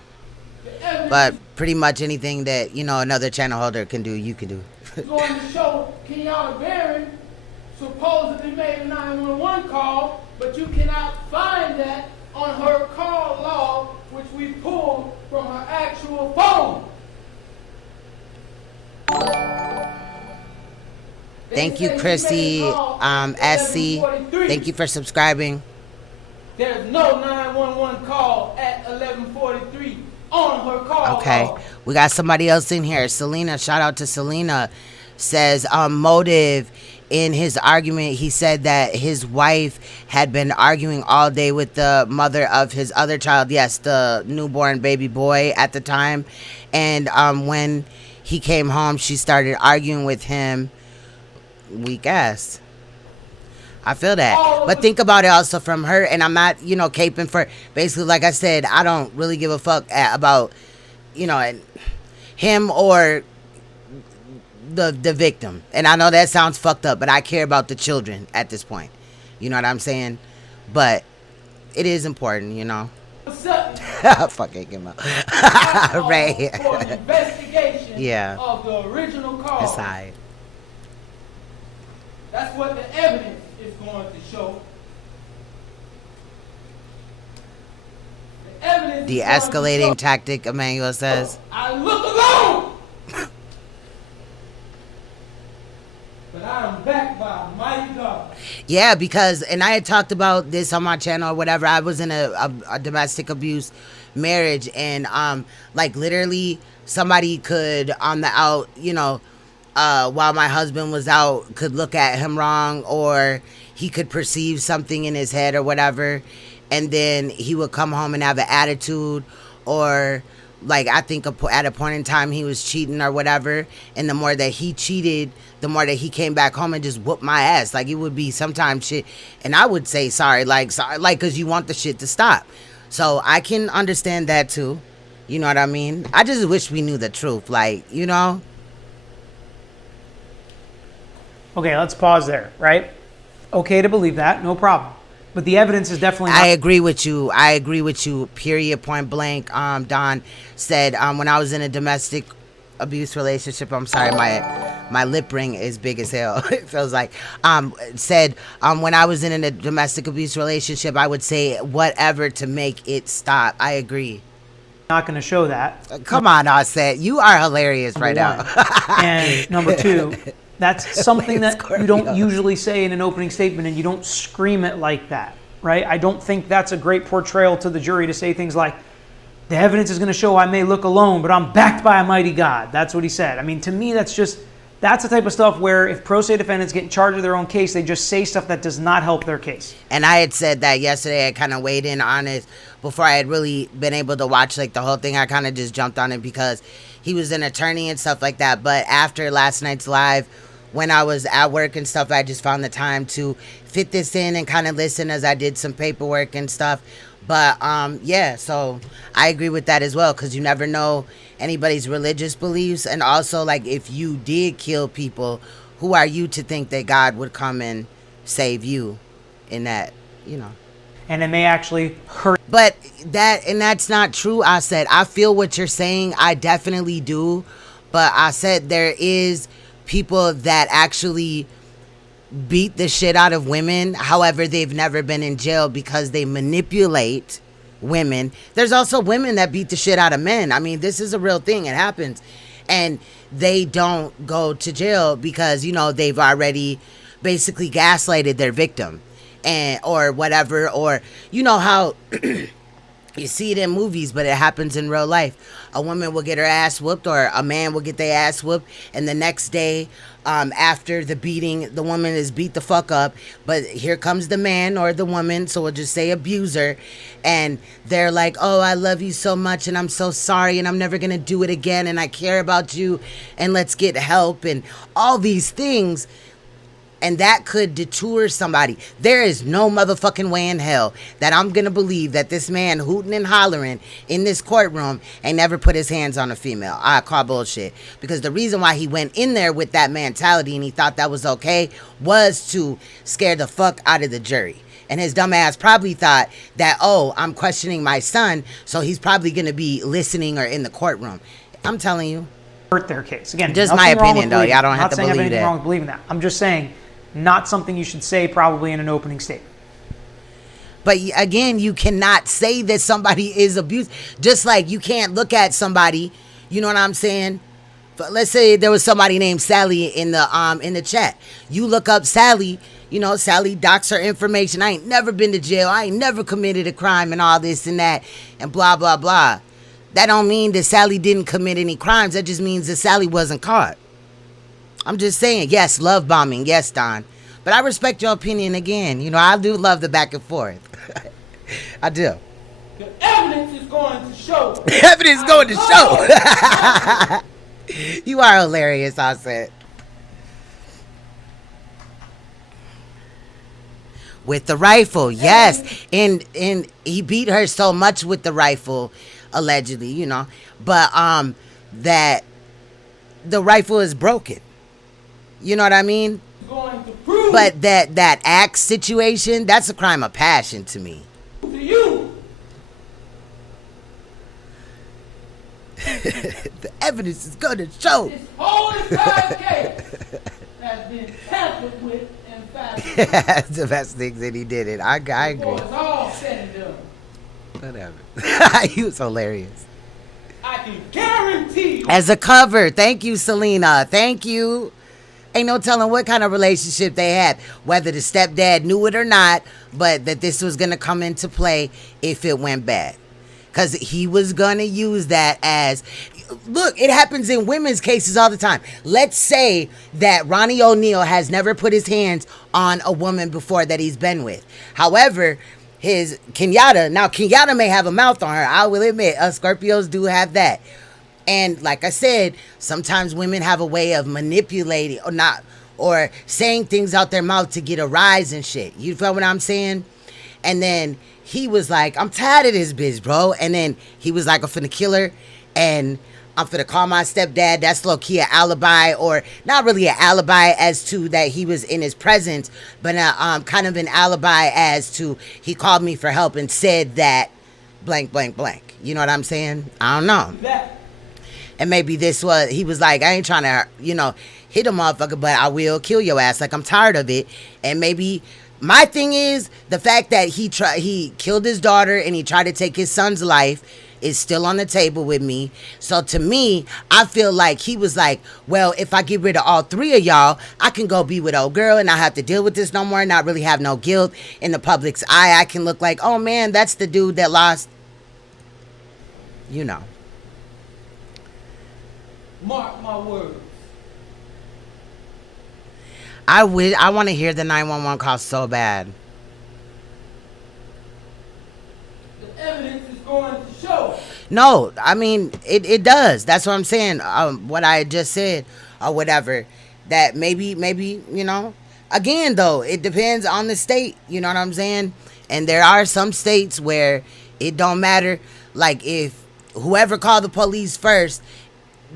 But pretty much anything that, you know, another channel holder can do, you can do. Going to show Kenyatta Barron supposedly made a 911 call, but you cannot find that on her call log, which we pulled from her actual phone. Thank you, Chrissy, SC. Thank you for subscribing. There's no 911 call at 11:43 on her call. Okay, we got somebody else in here. Selena, shout out to Selena, says motive in his argument. He said that his wife had been arguing all day with the mother of his other child. Yes, the newborn baby boy at the time. And when he came home, she started arguing with him. Weak ass. I feel that. But think about it also from her, and I'm not, you know, caping for, basically, like I said, I don't really give a fuck about, you know, him or the victim. And I know that sounds fucked up, but I care about the children at this point. You know what I'm saying? But it is important, you know. Fucking him out. Right. Yeah. Of the original call. It's alright. That's what the evidence is going to show. The evidence. De-escalating tactic, Emmanuel says. I look alone, but I am backed by a mighty God. Yeah, because, and I had talked about this on my channel or whatever. I was in a domestic abuse marriage, and like literally somebody could on the out, you know, while my husband was out, could look at him wrong, or he could perceive something in his head or whatever, and then he would come home and have an attitude, or like I think at a point in time he was cheating or whatever, and the more that he cheated, the more that he came back home and just whooped my ass. Like it would be sometimes shit, and I would say sorry, because you want the shit to stop. So I can understand that too. You know what I mean? I just wish we knew the truth, like, you know. Okay, let's pause there, right? Okay to believe that, no problem. But the evidence is definitely not. I agree with you. I agree with you. Period. Point blank. Don said, when I was in a domestic abuse relationship, I'm sorry, my lip ring is big as hell. It feels like. Said, when I was in a domestic abuse relationship, I would say whatever to make it stop. I agree. Not going to show that. Come on, Offset. You are hilarious right now. And number two, that's something that you don't usually say in an opening statement, and you don't scream it like that, right? I don't think that's a great portrayal to the jury to say things like, the evidence is going to show I may look alone, but I'm backed by a mighty God. That's what he said. I mean, to me, that's the type of stuff where if pro se defendants get in charge of their own case, they just say stuff that does not help their case. And I had said that yesterday. I kind of weighed in on it before I had really been able to watch like the whole thing. I kind of just jumped on it because he was an attorney and stuff like that. But after last night's live, when I was at work and stuff, I just found the time to fit this in and kind of listen as I did some paperwork and stuff. But yeah, so I agree with that as well, because you never know anybody's religious beliefs. And also, like, if you did kill people, who are you to think that God would come and save you in that, you know? And it may actually hurt. But that's not true. I said, I feel what you're saying. I definitely do. But I said there is people that actually beat the shit out of women. However, they've never been in jail because they manipulate women. There's also women that beat the shit out of men. I mean, this is a real thing. It happens. And they don't go to jail because, you know, they've already basically gaslighted their victim and or whatever. Or, you know how you see it in movies, but it happens in real life. A woman will get her ass whooped, or a man will get their ass whooped, and the next day, after the beating, the woman is beat the fuck up, but here comes the man or the woman, so we'll just say abuser, and they're like, oh, I love you so much, and I'm so sorry, and I'm never gonna do it again, and I care about you, and let's get help, and all these things. And that could detour somebody. There is no motherfucking way in hell that I'm going to believe that this man hooting and hollering in this courtroom ain't never put his hands on a female. I call bullshit. Because the reason why he went in there with that mentality and he thought that was okay was to scare the fuck out of the jury. And his dumb ass probably thought that, oh, I'm questioning my son, so he's probably going to be listening or in the courtroom. I'm telling you. Hurt their case. Again, just my opinion, though. Y'all don't have to believe that. I'm not saying I have anything wrong with believing that. I'm just saying, not something you should say probably in an opening statement. But again, you cannot say that somebody is abused. Just like you can't look at somebody, you know what I'm saying? But let's say there was somebody named Sally in the chat. You look up Sally, you know, Sally docks her information. I ain't never been to jail. I ain't never committed a crime and all this and that and blah, blah, blah. That don't mean that Sally didn't commit any crimes. That just means that Sally wasn't caught. I'm just saying, yes, love bombing. Yes, Don. But I respect your opinion again. You know, I do love the back and forth. I do. The evidence is going to show. The evidence is going to show. You are hilarious, I said. With the rifle, yes. And he beat her so much with the rifle, allegedly, you know. But that the rifle is broken. You know what I mean? But that axe situation, that's a crime of passion to me. To you. The evidence is going to show. This whole entire case has been tampered with and fabricated. That's the best thing that he did it. I agree. It's all said and done. Whatever. He was hilarious. I can guarantee you. As a cover. Thank you, Selena. Thank you. Ain't no telling what kind of relationship they had, whether the stepdad knew it or not, but that this was going to come into play if it went bad. Because he was going to use that as, look, it happens in women's cases all the time. Let's say that Ronnie O'Neal has never put his hands on a woman before that he's been with. However, his Kenyatta may have a mouth on her. I will admit, us Scorpios do have that. And like I said, sometimes women have a way of manipulating or saying things out their mouth to get a rise and shit. You feel what I'm saying? And then he was like, I'm tired of this bitch, bro. And then he was like, I'm finna kill her. And I'm finna call my stepdad. That's low-key an alibi, or not really an alibi as to that he was in his presence, but kind of an alibi as to he called me for help and said that blank, blank, blank. You know what I'm saying? I don't know. And maybe he was like, I ain't trying to, hit a motherfucker, but I will kill your ass. Like, I'm tired of it. And maybe my thing is the fact that he killed his daughter and he tried to take his son's life is still on the table with me. So to me, I feel like he was like, well, if I get rid of all three of y'all, I can go be with old girl and not have to deal with this no more, not really have no guilt in the public's eye. I can look like, oh man, that's the dude that lost, Mark my words. I want to hear the 911 call so bad. The evidence is going to show. No, I mean, it does. That's what I'm saying. What I just said or whatever. That maybe, again, though, it depends on the state. You know what I'm saying? And there are some states where it don't matter. Like, if whoever called the police first,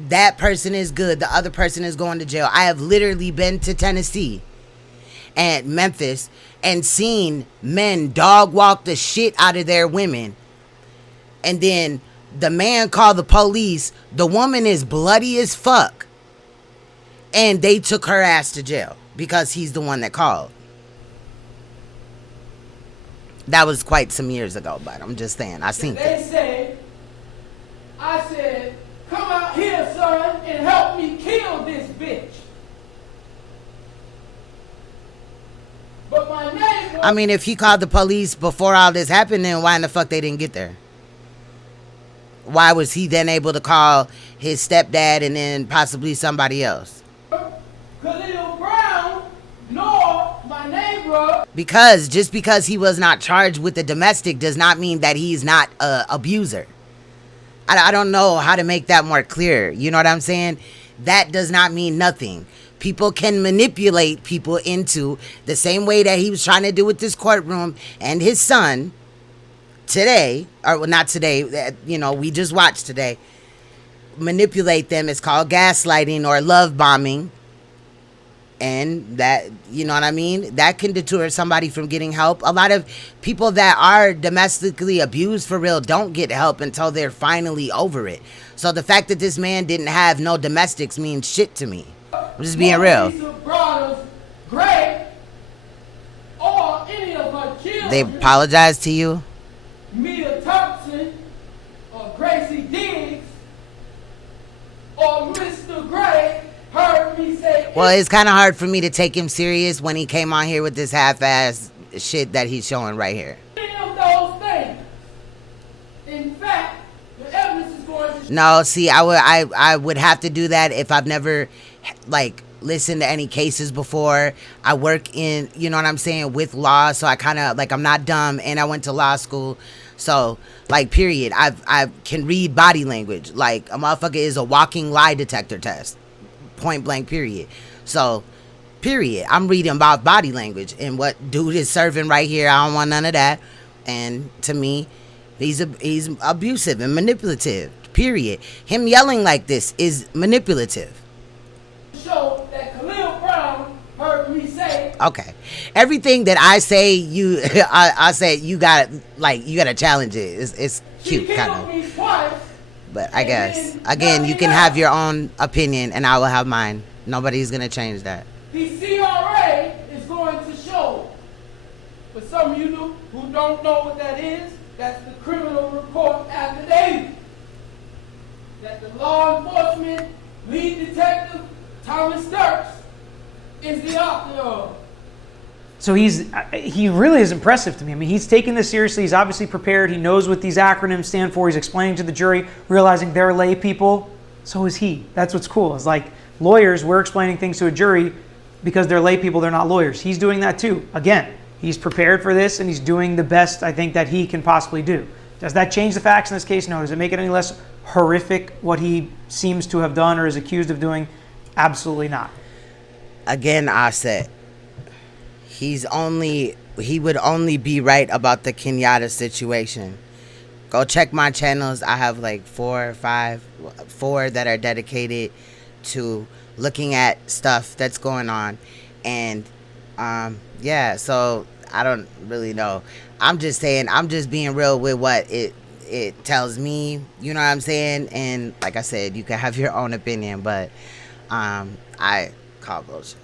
that person is good, the other person is going to jail. I have literally been to Tennessee and Memphis and seen men dog walk the shit out of their women. And then the man called the police. The woman is bloody as fuck. And they took her ass to jail because he's the one that called. That was quite some years ago, but I'm just saying, I seen They say, I said, come out here, son, and help me kill this bitch. But my neighbor... I mean, if he called the police before all this happened, then why in the fuck they didn't get there? Why was he then able to call his stepdad and then possibly somebody else? Khalil Brown, nor my neighbor... Because just because he was not charged with the domestic does not mean that he's not an abuser. I don't know how to make that more clear. You know what I'm saying? That does not mean nothing. People can manipulate people into the same way that he was trying to do with this courtroom and his son today, or well, not today, we just watched today. Manipulate them. It's called gaslighting or love bombing. And that, you know what I mean? That can deter somebody from getting help. A lot of people that are domestically abused for real don't get help until they're finally over it. So the fact that this man didn't have no domestics means shit to me. I'm just being real. They apologized to you? Mia Thompson or Gracie Diggs or Mr. Gray heard me say... Well, it's kind of hard for me to take him serious when he came on here with this half-ass shit that he's showing right here. Any of those things. In fact, the evidence is going to... No, see, I would have to do that if I've never, listened to any cases before. I work in, you know what I'm saying, with law, so I kind of, I'm not dumb, and I went to law school. So, period. I can read body language. A motherfucker is a walking lie detector test. Point blank, period. So, period. I'm reading about body language and what dude is serving right here. I don't want none of that. And to me, he's abusive and manipulative. Period. Him yelling like this is manipulative. Show that Khalil Brown heard me say. Okay. Everything that I say, I say you gotta challenge it. It's cute, kind of. But I guess, again, you can have your own opinion and I will have mine. Nobody's going to change that. The CRA is going to show. For some of you who don't know what that is, that's the criminal report affidavit. That the law enforcement lead detective Thomas Sturks is the author of. So he really is impressive to me. I mean, he's taking this seriously. He's obviously prepared. He knows what these acronyms stand for. He's explaining to the jury, realizing they're lay people. So is he. That's what's cool. It's like lawyers, we're explaining things to a jury because they're lay people, they're not lawyers. He's doing that too. Again, he's prepared for this and he's doing the best I think that he can possibly do. Does that change the facts in this case? No. Does it make it any less horrific what he seems to have done or is accused of doing? Absolutely not. Again, I said, he would only be right about the Kenyatta situation. Go check my channels. I have like four that are dedicated to looking at stuff that's going on. And yeah, so I don't really know. I'm just saying, I'm just being real with what it tells me, you know what I'm saying? And like I said, you can have your own opinion, but I call bullshit.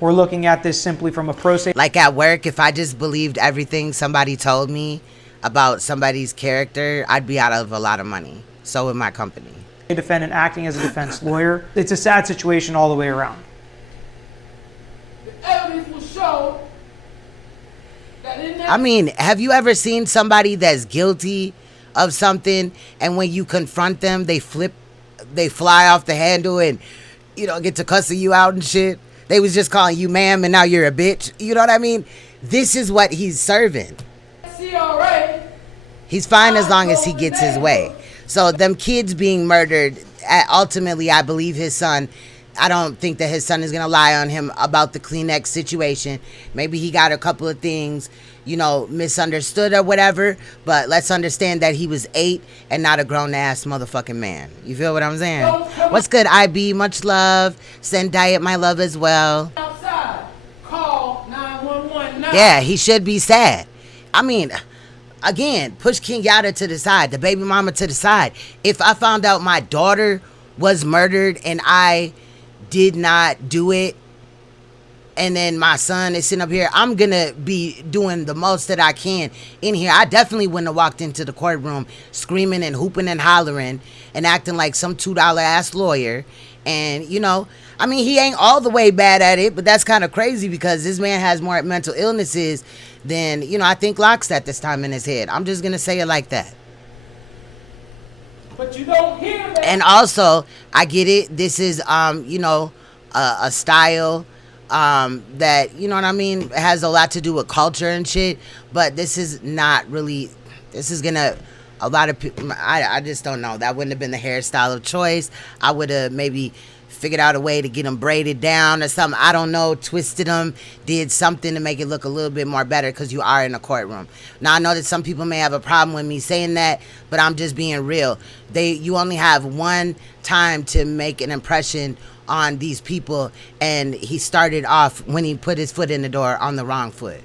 We're looking at this simply from a pro se. Like at work, if I just believed everything somebody told me about somebody's character, I'd be out of a lot of money. So would my company. A defendant acting as a defense lawyer. It's a sad situation all the way around. The evidence will show that in that I mean, have you ever seen somebody that's guilty of something and when you confront them, they fly off the handle and, you know, get to cussing you out and shit? They was just calling you ma'am and now you're a bitch. You know what I mean? This is what he's serving. He's fine as long as he gets his way. So them kids being murdered, ultimately, I believe his son, I don't think that his son is going to lie on him about the Kleenex situation. Maybe he got a couple of things, you know, misunderstood or whatever. But let's understand that he was 8 and not a grown-ass motherfucking man. You feel what I'm saying? What's good, IB? Much love. Send Diet my love as well. outside, call 911 now. Yeah, he should be sad. I mean, again, push Kenyatta to the side, the baby mama to the side. If I found out my daughter was murdered and I did not do it, and then my son is sitting up here, I'm gonna be doing the most that I can in here. I definitely wouldn't have walked into the courtroom screaming and hooping and hollering and acting like some $2 ass lawyer. And, you know, I mean, he ain't all the way bad at it, but that's kind of crazy because this man has more mental illnesses than, you know, I think Locke's at this time in his head. I'm just gonna say it like that. But you don't hear that. And also, I get it. This is, you know, a style that, you know what I mean, has a lot to do with culture and shit. But this is not really, this is gonna, a lot of people, I just don't know. That wouldn't have been the hairstyle of choice. I would have maybe figured out a way to get them braided down or something. I don't know, twisted them, did something to make it look a little bit more better because you are in a courtroom. Now, I know that some people may have a problem with me saying that, but I'm just being real. You only have one time to make an impression on these people, and he started off when he put his foot in the door on the wrong foot.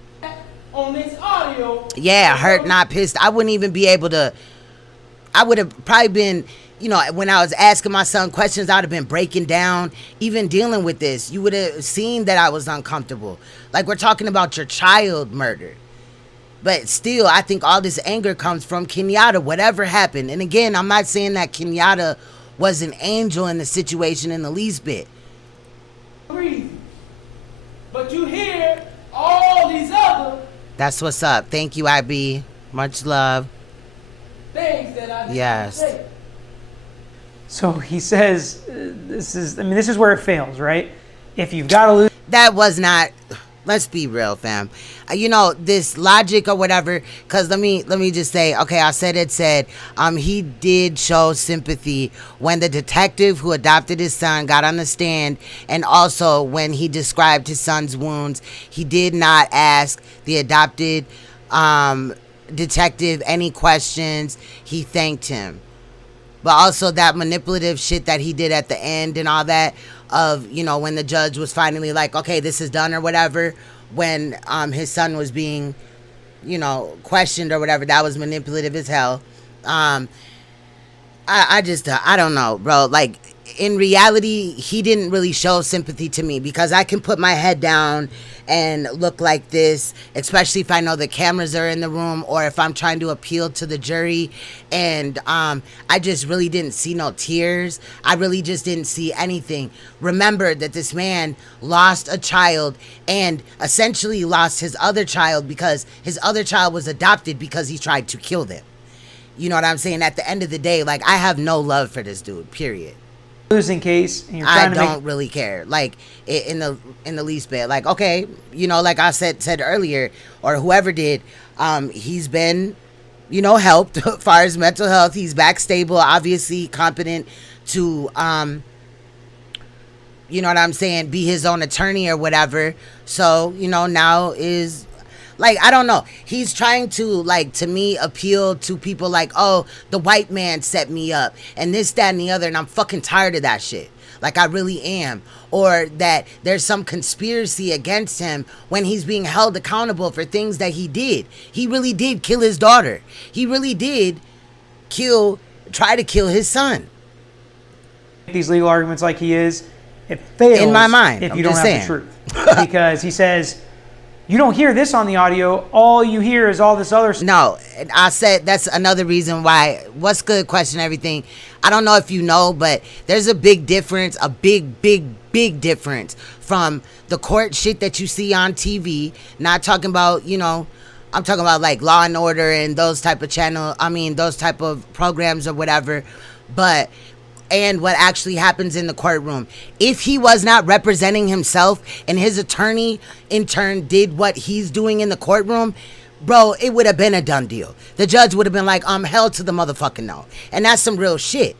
On this audio. Yeah, hurt, not pissed. I wouldn't even be able to, I would have probably been, you know, when I was asking my son questions, I'd have been breaking down, even dealing with this. You would have seen that I was uncomfortable. Like, we're talking about your child murdered. But still, I think all this anger comes from Kenyatta, whatever happened. And again, I'm not saying that Kenyatta was an angel in the situation in the least bit. But you hear all these other That's what's up. Thank you, IB. Much love. things that I Yes. say. So he says, this is where it fails, right? If you've got to lose. That was not, let's be real, fam. You know, this logic or whatever, because let me just say, okay, I said he did show sympathy when the detective who adopted his son got on the stand, and also when he described his son's wounds. He did not ask the adopted detective any questions. He thanked him. But also that manipulative shit that he did at the end and all that of, you know, when the judge was finally like, okay, this is done or whatever, when his son was being, you know, questioned or whatever, that was manipulative as hell. I don't know, bro. Like, in reality, he didn't really show sympathy to me because I can put my head down and look like this, especially if I know the cameras are in the room or if I'm trying to appeal to the jury. And I just really didn't see no tears. I really just didn't see anything. Remember that this man lost a child and essentially lost his other child because his other child was adopted because he tried to kill them. You know what I'm saying? At the end of the day, like, I have no love for this dude, period. Losing case, and you're I trying to don't really care, like, in the least bit. Like, okay, you know, like I said earlier, or whoever did, he's been, you know, helped as far as mental health. He's back stable, obviously competent to, you know what I'm saying, be his own attorney or whatever. So, you know, now is, Like, I don't know. He's trying to, like, to me, appeal to people like, oh, the white man set me up and this, that, and the other. And I'm fucking tired of that shit. Like, I really am. Or that there's some conspiracy against him when he's being held accountable for things that he did. He really did kill his daughter. He really did try to kill his son. These legal arguments like he is, it fails in my mind if you don't have the truth. Because he says, you don't hear this on the audio, all you hear is all this other stuff. No, I said that's another reason why. What's good? Question everything. I don't know if you know, but there's a big difference, a big difference from the court shit that you see on TV. Not talking about, I'm talking about like Law and Order and those type of those type of programs or whatever. And what actually happens in the courtroom. If he was not representing himself and his attorney in turn did what he's doing in the courtroom, bro, it would have been a done deal. The judge would have been like, hell to the motherfucking no. And that's some real shit.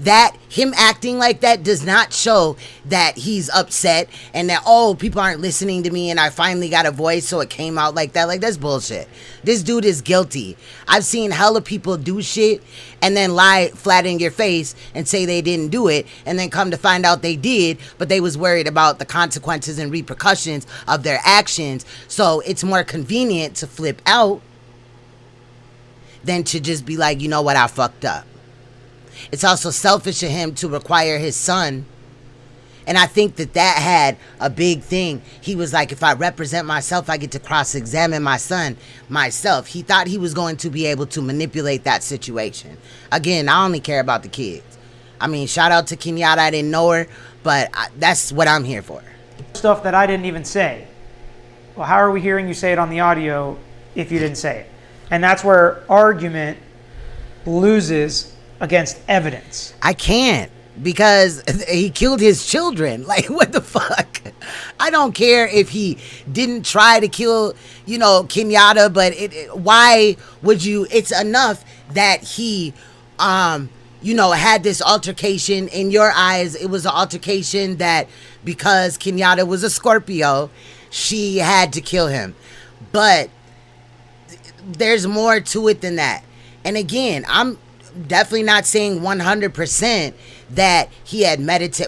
That him acting like that does not show that he's upset and that, people aren't listening to me and I finally got a voice so it came out like that. Like, that's bullshit. This dude is guilty. I've seen hella people do shit and then lie flat in your face and say they didn't do it and then come to find out they did, but they was worried about the consequences and repercussions of their actions. So it's more convenient to flip out than to just be like, you know what, I fucked up. It's also selfish of him to require his son. And I think that had a big thing. He was like, if I represent myself, I get to cross-examine my son myself. He thought he was going to be able to manipulate that situation. Again, I only care about the kids. I mean, shout out to Kenyatta. I didn't know her, but that's what I'm here for. Stuff that I didn't even say. Well, how are we hearing you say it on the audio if you didn't say it? And that's where argument loses against evidence. I can't, because he killed his children. Like, what the fuck? I don't care if he didn't try to kill, Kenyatta, but why would you? It's enough that he, had this altercation. In your eyes, it was an altercation that because Kenyatta was a Scorpio, she had to kill him. But there's more to it than that. And again, I'm definitely not saying 100% that he had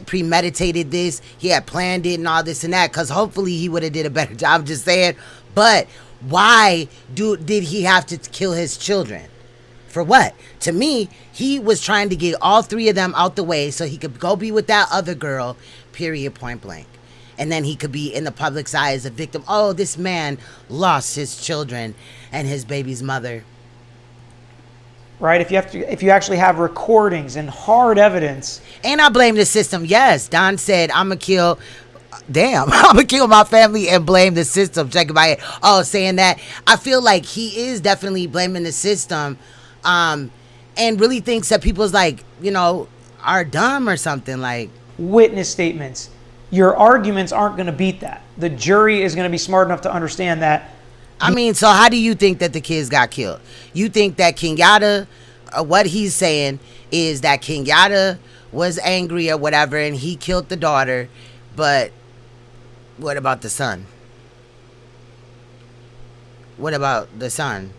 premeditated this, he had planned it and all this and that, because hopefully he would have did a better job. I'm just saying. But why did he have to kill his children? For what? To me, he was trying to get all three of them out the way so he could go be with that other girl, period, point blank. And then he could be in the public's eye as a victim. Oh, this man lost his children and his baby's mother. Right? If you actually have recordings and hard evidence. And I blame the system. Yes, Don said, I'm going to kill my family and blame the system. Check my head. Oh, saying that. I feel like he is definitely blaming the system and really thinks that people's like, are dumb or something. Like, witness statements. Your arguments aren't going to beat that. The jury is going to be smart enough to understand that. I mean, so how do you think that the kids got killed? You think that Kenyatta, what he's saying is that Kenyatta was angry or whatever and he killed the daughter, but what about the son? What about the son?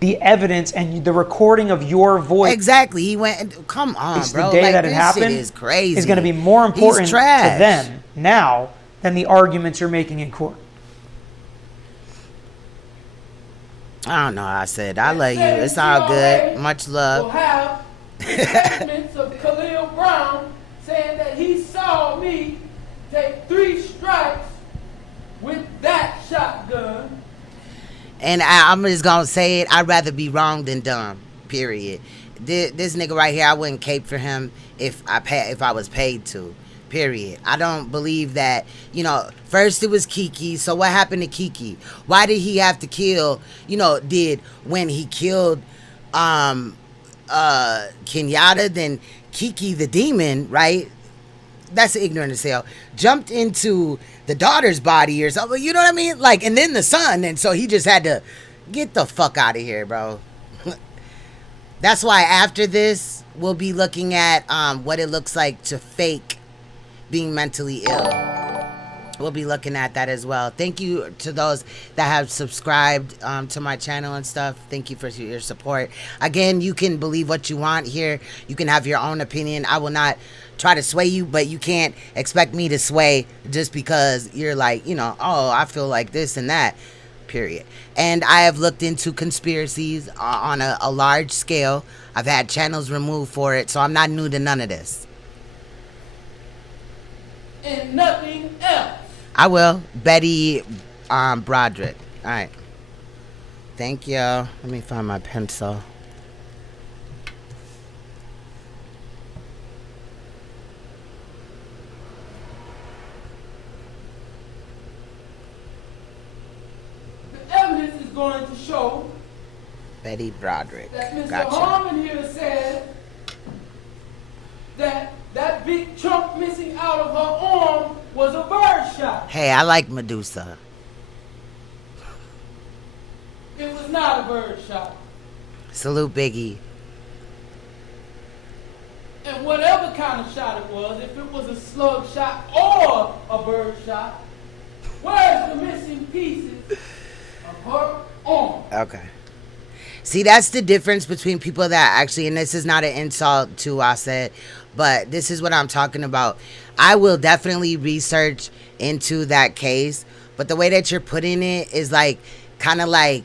The evidence and the recording of your voice. Exactly. He went, come on, bro. The day that it happened is crazy. Is going to be more important to them now than the arguments you're making in court. I don't know. I said, I love you. It's all good. Much love. We'll have statements of Khalil Brown saying that he saw me take 3 strikes with that shotgun. And I'm just going to say it. I'd rather be wrong than dumb, period. This nigga right here, I wouldn't cape for him if I was paid to. Period. I don't believe that, first it was Kiki. So what happened to Kiki? Why did he have to kill, when he killed Kenyatta, then Kiki the demon, right? That's ignorant as hell. Jumped into the daughter's body or something. You know what I mean? Like, and then the son. And so he just had to get the fuck out of here, bro. That's why after this, we'll be looking at what it looks like to fake being mentally ill. we'll be looking at that as well. Thank you to those that have subscribed to my channel and stuff. Thank you for your support. Again, you can believe what you want here. You can have your own opinion. I will not try to sway you, but you can't expect me to sway just because you're like, you know, oh, I feel like this and that, period. And I have looked into conspiracies on a large scale. I've had channels removed for it, so I'm not new to none of this. And nothing else. I will. Betty Broderick. All right. Thank you. Let me find my pencil. The evidence is going to show Betty Broderick. that Mr. Gotcha. Harmon here said that big chunk missing out of her arm was a bird shot. Hey, I like Medusa. It was not a bird shot. Salute, Biggie. And whatever kind of shot it was, if it was a slug shot or a bird shot, where's the missing pieces of her arm? Okay. See, that's the difference between people that actually, and this is not an insult to Aset, but this is what I'm talking about. I will definitely research into that case, but the way that you're putting it is like, kind of like,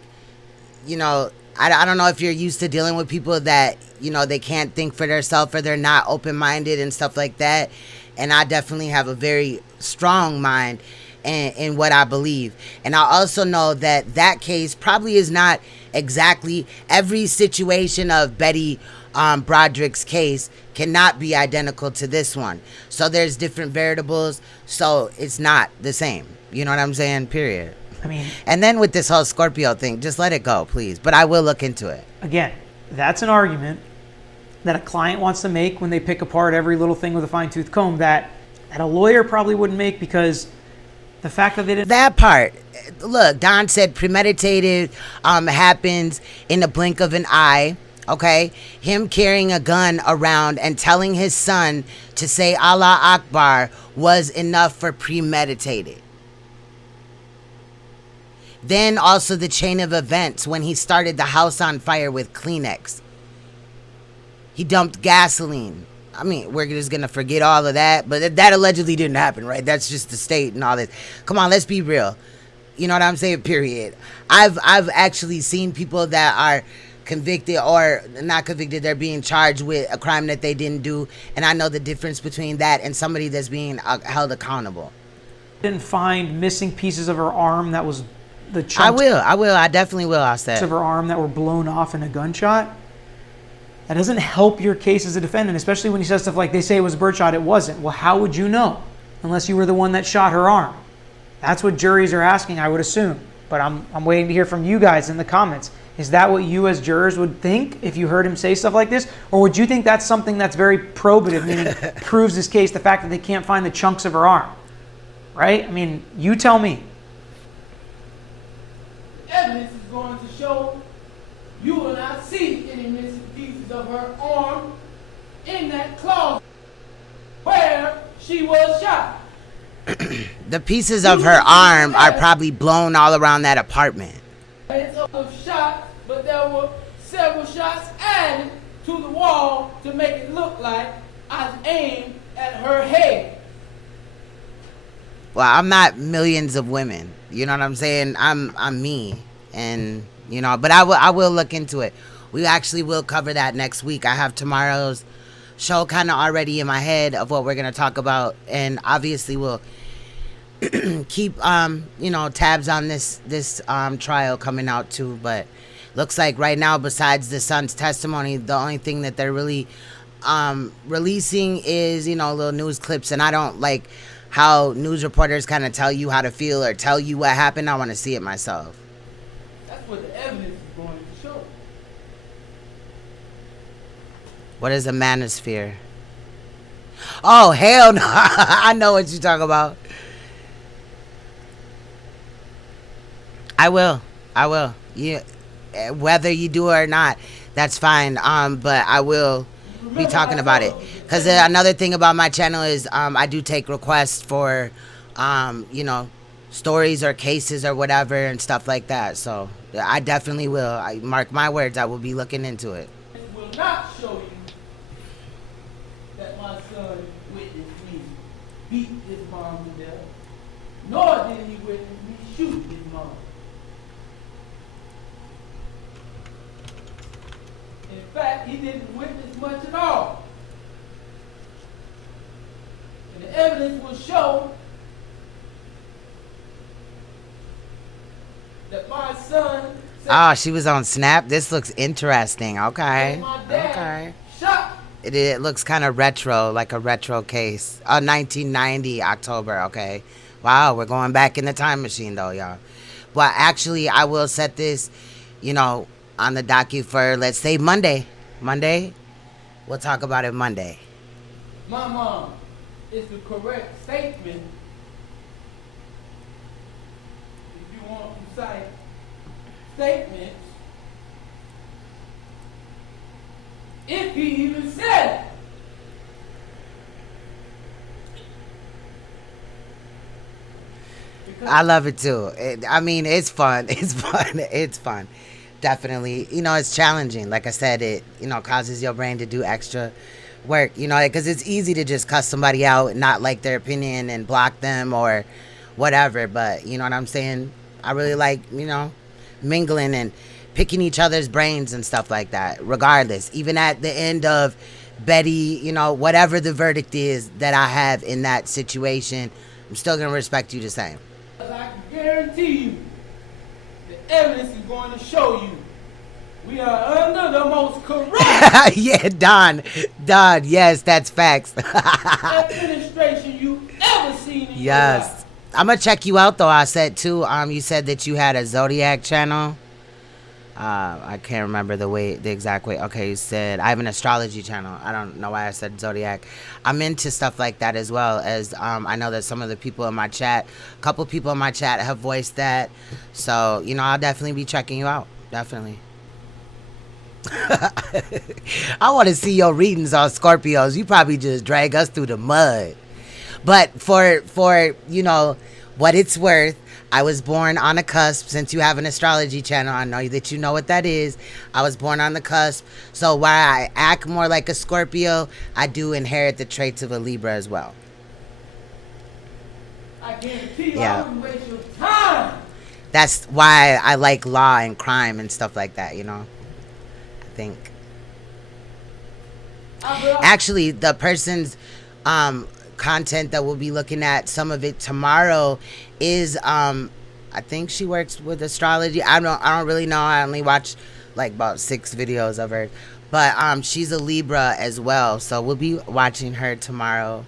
you know, I don't know if you're used to dealing with people that, you know, they can't think for themselves or they're not open-minded and stuff like that. And I definitely have a very strong mind in what I believe. And I also know that that case probably is not exactly every situation of Betty Broderick's case cannot be identical to this one. So there's different variables. So it's not the same. You know what I'm saying? Period. I mean, and then with this whole Scorpio thing, just let it go, please. But I will look into it. Again, that's an argument that a client wants to make when they pick apart every little thing with a fine-tooth comb that a lawyer probably wouldn't make, because the fact that they didn't... That part. Look, Don said premeditated happens in the blink of an eye. Okay? Him carrying a gun around and telling his son to say Allah Akbar was enough for premeditated. Then also the chain of events when he started the house on fire with Kleenex. He dumped gasoline. I mean, we're just going to forget all of that. But that allegedly didn't happen, right? That's just the state and all this. Come on, let's be real. You know what I'm saying? Period. I've actually seen people that are convicted or not convicted. They're being charged with a crime that they didn't do. And I know the difference between that and somebody that's being held accountable. Didn't find missing pieces of her arm that was the chunks. I will. I definitely will. I said of her arm that were blown off in a gunshot. That doesn't help your case as a defendant, especially when he says stuff like, they say it was a birdshot, it wasn't. Well, how would you know? Unless you were the one that shot her arm. That's what juries are asking, I would assume. But I'm waiting to hear from you guys in the comments. Is that what you as jurors would think if you heard him say stuff like this? Or would you think that's something that's very probative, meaning proves his case, the fact that they can't find the chunks of her arm? Right? I mean, you tell me. Evidence is going to show you will not see any missing pieces of her arm in that closet where she was shot. The pieces of her arm are probably blown all around that apartment. Of shots, but there were several shots added to the wall to make it look like I aimed at her head. Well, I'm not millions of women. You know what I'm saying? I'm me, and you know. But I will look into it. We actually will cover that next week. I have tomorrow's show kind of already in my head of what we're gonna talk about, and obviously we'll keep you know, tabs on this trial coming out too. But looks like right now, besides the son's testimony, the only thing that they're really releasing is, you know, little news clips. And I don't like how news reporters kind of tell you how to feel or tell you what happened. I want to see it myself. That's what the evidence is going to show. What is a manosphere? Oh, hell no. I know what you're talking about. I will. You, whether you do it or not, that's fine. But I will be talking about it. Because another thing about my channel is I do take requests for you know, stories or cases or whatever and stuff like that. So I definitely will. I mark my words, I will be looking into it. Will not show you that my son witnessed me beat his mom to death, nor did he witness me shoot his mom. In fact, he didn't witness much at all. And the evidence will show that my son Oh, she was on Snap. This looks interesting. Okay. Okay. It looks kind of retro, like a retro case. 1990 October. Okay. Wow, we're going back in the time machine though, y'all. Well, actually, I will set this, you know, on the docu for, let's say, Monday. Monday. We'll talk about it Monday. my mom is the correct statement. If you want to cite statements, if he even said it. I love it too. I mean, it's fun. It's fun. It's fun. Definitely. You know, it's challenging. Like I said, it, you know, causes your brain to do extra work, you know, because it's easy to just cuss somebody out and not like their opinion and block them or whatever. But you know what I'm saying? I really like, you know, mingling and picking each other's brains and stuff like that, regardless. Even at the end of Betty, you know, whatever the verdict is that I have in that situation, I'm still going to respect you the same. I can guarantee you, the evidence is going to show you we are under the most corrupt yeah, Don, yes, that's facts. administration you've ever seen in your life. Yes. I'm going to check you out, though. I said, too, you said that you had a Zodiac channel. I can't remember the exact way. Okay, you said, I have an astrology channel. I don't know why I said Zodiac. I'm into stuff like that as well, as I know that some of the people in my chat, a couple people in my chat have voiced that. So, you know, I'll definitely be checking you out. Definitely. I want to see your readings on Scorpios. You probably just drag us through the mud. But for you know, what it's worth, I was born on a cusp. Since you have an astrology channel, I know that you know what that is. I was born on the cusp. So while I act more like a Scorpio, I do inherit the traits of a Libra as well. I guarantee you I wouldn't waste your time. That's why I like law and crime and stuff like that, you know. I think. Actually, the person's content that we'll be looking at, some of it tomorrow, is I think she works with astrology. I don't really know. I only watched like about 6 videos of her, but she's a Libra as well, so we'll be watching her tomorrow.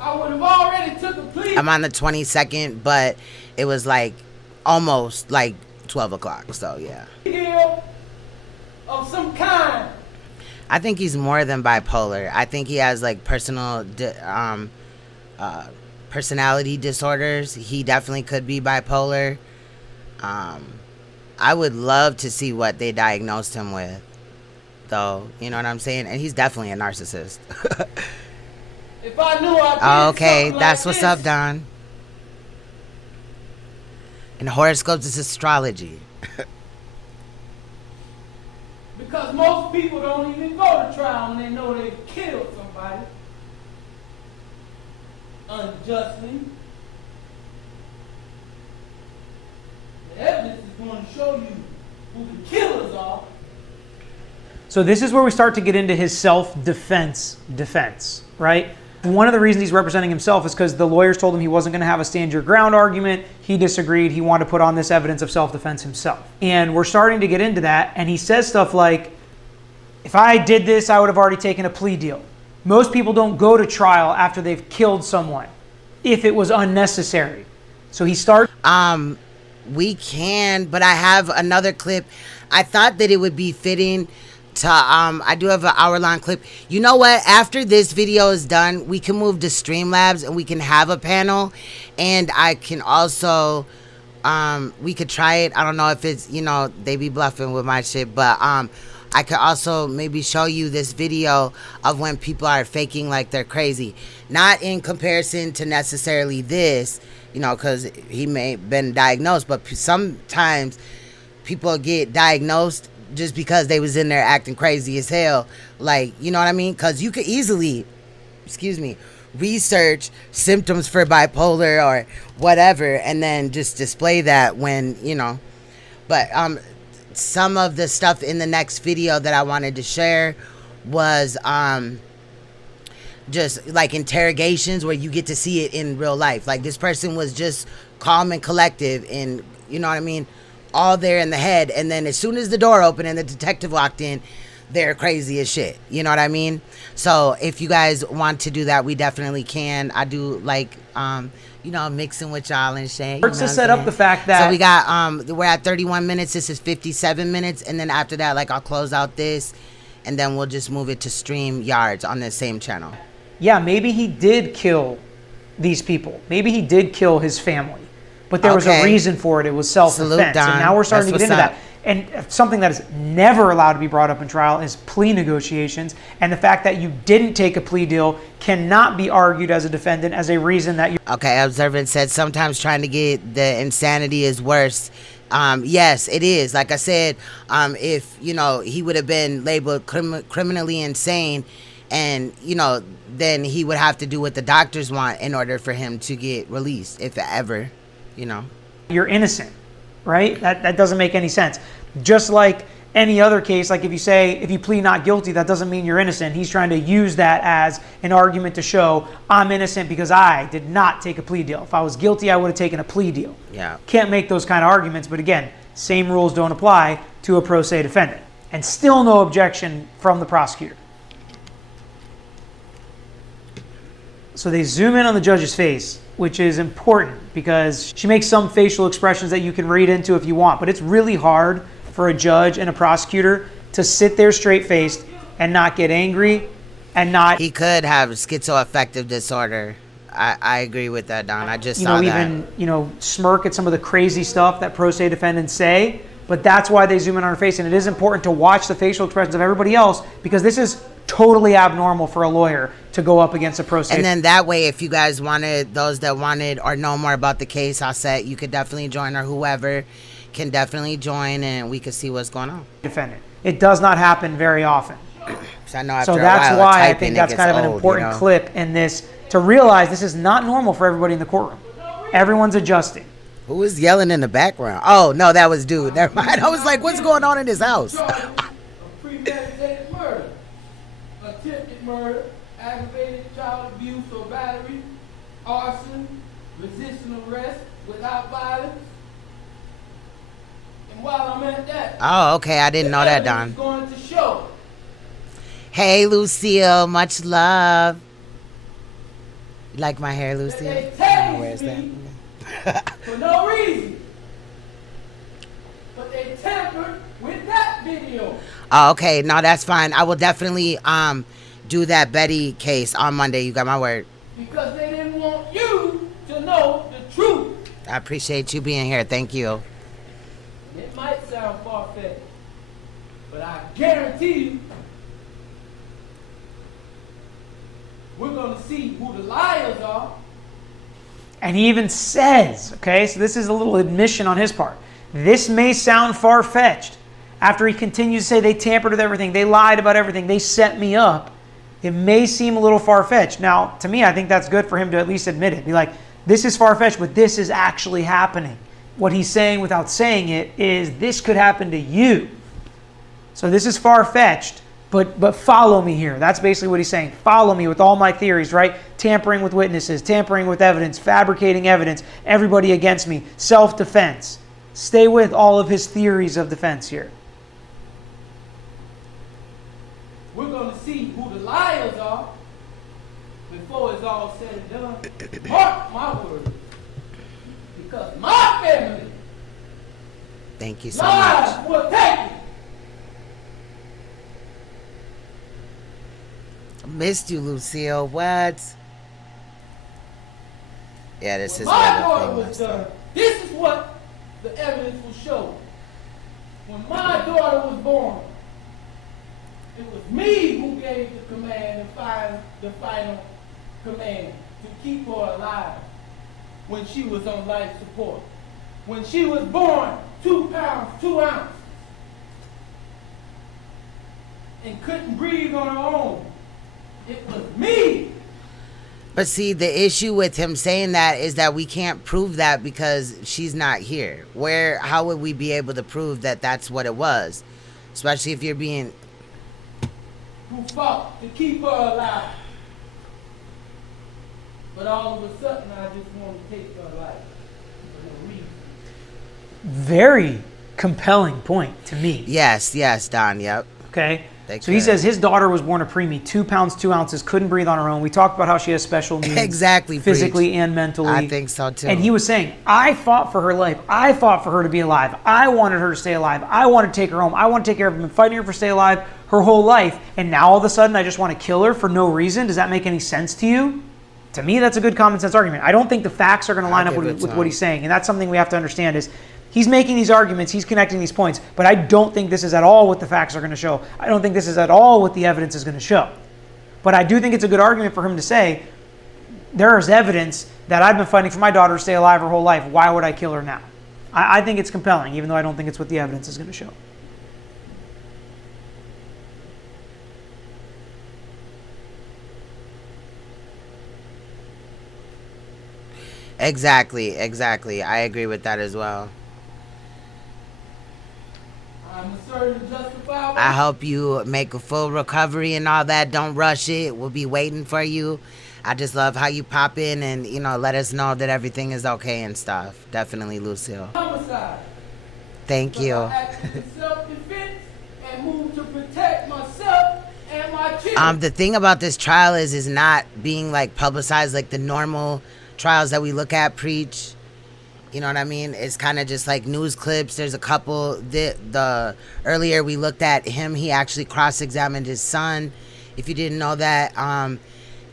I would have already took a plea. I'm on the 22nd, but it was like almost like 12 o'clock, so yeah. Of some kind. I think he's more than bipolar. I think he has like personality disorders. He definitely could be bipolar. I would love to see what they diagnosed him with, though. You know what I'm saying? And he's definitely a narcissist. If I knew I okay, like that's what's this. up, Don. And horoscopes is astrology. Because most people don't even go to trial when they know they've killed somebody unjustly. The evidence is going to show you who the killers are. So this is where we start to get into his self-defense, right? One of the reasons he's representing himself is because the lawyers told him he wasn't going to have a stand your ground argument. He disagreed. He wanted to put on this evidence of self-defense himself. And we're starting to get into that. And he says stuff like, if I did this, I would have already taken a plea deal. Most people don't go to trial after they've killed someone if it was unnecessary. So he starts... We can, but I have another clip. I thought that it would be fitting to I do have an hour-long clip. You know what? After this video is done, we can move to Streamlabs and we can have a panel, and I can also we could try it. I don't know if it's, you know, they be bluffing with my shit, but I could also maybe show you this video of when people are faking like they're crazy. Not in comparison to necessarily this, you know, because he may have been diagnosed, but sometimes people get diagnosed just because they was in there acting crazy as hell. Like, you know what I mean? Because you could easily, research symptoms for bipolar or whatever and then just display that when, you know. But some of the stuff in the next video that I wanted to share was just like interrogations where you get to see it in real life. Like this person was just calm and collective and, you know what I mean, all there in the head. And then as soon as the door opened and the detective walked in, they're crazy as shit. You know what I mean? So if you guys want to do that, we definitely can. I do like, you know, mixing with y'all and shit. Hurts to set up the fact that. So we got, we're at 31 minutes. This is 57 minutes. And then after that, like I'll close out this and then we'll just move it to StreamYards on the same channel. Yeah, maybe he did kill these people. Maybe he did kill his family. But there was a reason for it. It was self-defense. And now we're starting to get into that. And something that is never allowed to be brought up in trial is plea negotiations. And the fact that you didn't take a plea deal cannot be argued as a defendant as a reason that you... Okay, Observant said sometimes trying to get the insanity is worse. Yes, it is. Like I said, if, you know, he would have been labeled criminally insane and, you know, then he would have to do what the doctors want in order for him to get released, if ever, you know. You're innocent, right? That doesn't make any sense. Just like any other case, like if you plead not guilty, that doesn't mean you're innocent. He's trying to use that as an argument to show I'm innocent because I did not take a plea deal. If I was guilty, I would have taken a plea deal. Yeah. Can't make those kind of arguments, but again, same rules don't apply to a pro se defendant. And still no objection from the prosecutor. So they zoom in on the judge's face, which is important because she makes some facial expressions that you can read into if you want, but it's really hard for a judge and a prosecutor to sit there straight-faced and not get angry and not... He could have schizoaffective disorder. I agree with that, Don. I just saw that. Even, you know, smirk at some of the crazy stuff that pro se defendants say, but that's why they zoom in on her face, and it is important to watch the facial expressions of everybody else because this is totally abnormal for a lawyer to go up against a pro se. And then that way, if you guys wanted, those that wanted or know more about the case, I'll say you could definitely join, or whoever can definitely join, and we could see what's going on. Defendant. It does not happen very often. So I know after so a that's while, why I think that's kind of an important clip in this, to realize this is not normal for everybody in the courtroom. Everyone's adjusting. Who was yelling in the background? Oh, no, that was dude. Never mind. I was like, what's going on in this house? Premeditated murder, attempted murder, aggravated child abuse or battery, arson, resisting arrest without violence. And while I'm at that, oh, okay, I didn't know that, Don. Going to show. Hey, Lucille, much love. You like my hair, Lucille? I don't know where's that. For no reason. But they tampered with that video. Oh, okay. No, that's fine. I will definitely do that Betty case on Monday. You got my word. Because they didn't want you to know the truth. I appreciate you being here. Thank you. It might sound far-fetched, but I guarantee you we're going to see who the liars are. And he even says, okay, so this is a little admission on his part. This may sound far-fetched. After he continues to say they tampered with everything, they lied about everything, they set me up, it may seem a little far-fetched. Now, to me, I think that's good for him to at least admit it. Be like, this is far-fetched, but this is actually happening. What he's saying without saying it is this could happen to you. So this is far-fetched, but follow me here. That's basically what he's saying. Follow me with all my theories, right? Tampering with witnesses, tampering with evidence, fabricating evidence, everybody against me, self-defense. Stay with all of his theories of defense here. We're going to see who the liars are before it's all said and done. Mark my words. Because my family thank you so lives much. were taken. Missed you, Lucille. What? Yeah, this is my where daughter the thing was done. This is what the evidence will show. When my daughter was born, it was me who gave the command and find the final command to keep her alive when she was on life support. When she was born, 2 pounds, 2 ounces, and couldn't breathe on her own. It was me. But see, the issue with him saying that is that we can't prove that because she's not here. How would we be able to prove that that's what it was? Especially if you're being... Who fought to keep her alive. But all of a sudden, I just want to take her life for no reason. Very compelling point to me. Yes, Don, yep. Okay. So he says his daughter was born a preemie, 2 pounds, 2 ounces, couldn't breathe on her own. We talked about how she has special needs. Exactly. Physically and mentally. I think so too. And he was saying, I fought for her life. I fought for her to be alive. I wanted her to stay alive. I wanted to take her home. I want to take care of her. I've been fighting her for stay alive her whole life. And now all of a sudden I just want to kill her for no reason. Does that make any sense to you? To me, that's a good common sense argument. I don't think the facts are going to line up with what he's saying. And that's something we have to understand is he's making these arguments, he's connecting these points, but I don't think this is at all what the facts are going to show. I don't think this is at all what the evidence is going to show. But I do think it's a good argument for him to say, there is evidence that I've been fighting for my daughter to stay alive her whole life. Why would I kill her now? I think it's compelling, even though I don't think it's what the evidence is going to show. Exactly. I agree with that as well. I hope you make a full recovery and all that. Don't rush it. We'll be waiting for you. I just love how you pop in and, let us know that everything is okay and stuff. Definitely, Lucille. Homicide. Thank you. I acted in self-defense and moved to protect myself and my children. The thing about this trial is not being publicized like the normal trials that we look at preach. You know what I mean? It's kind of just like news clips. There's a couple. The earlier we looked at him, he actually cross-examined his son, if you didn't know that.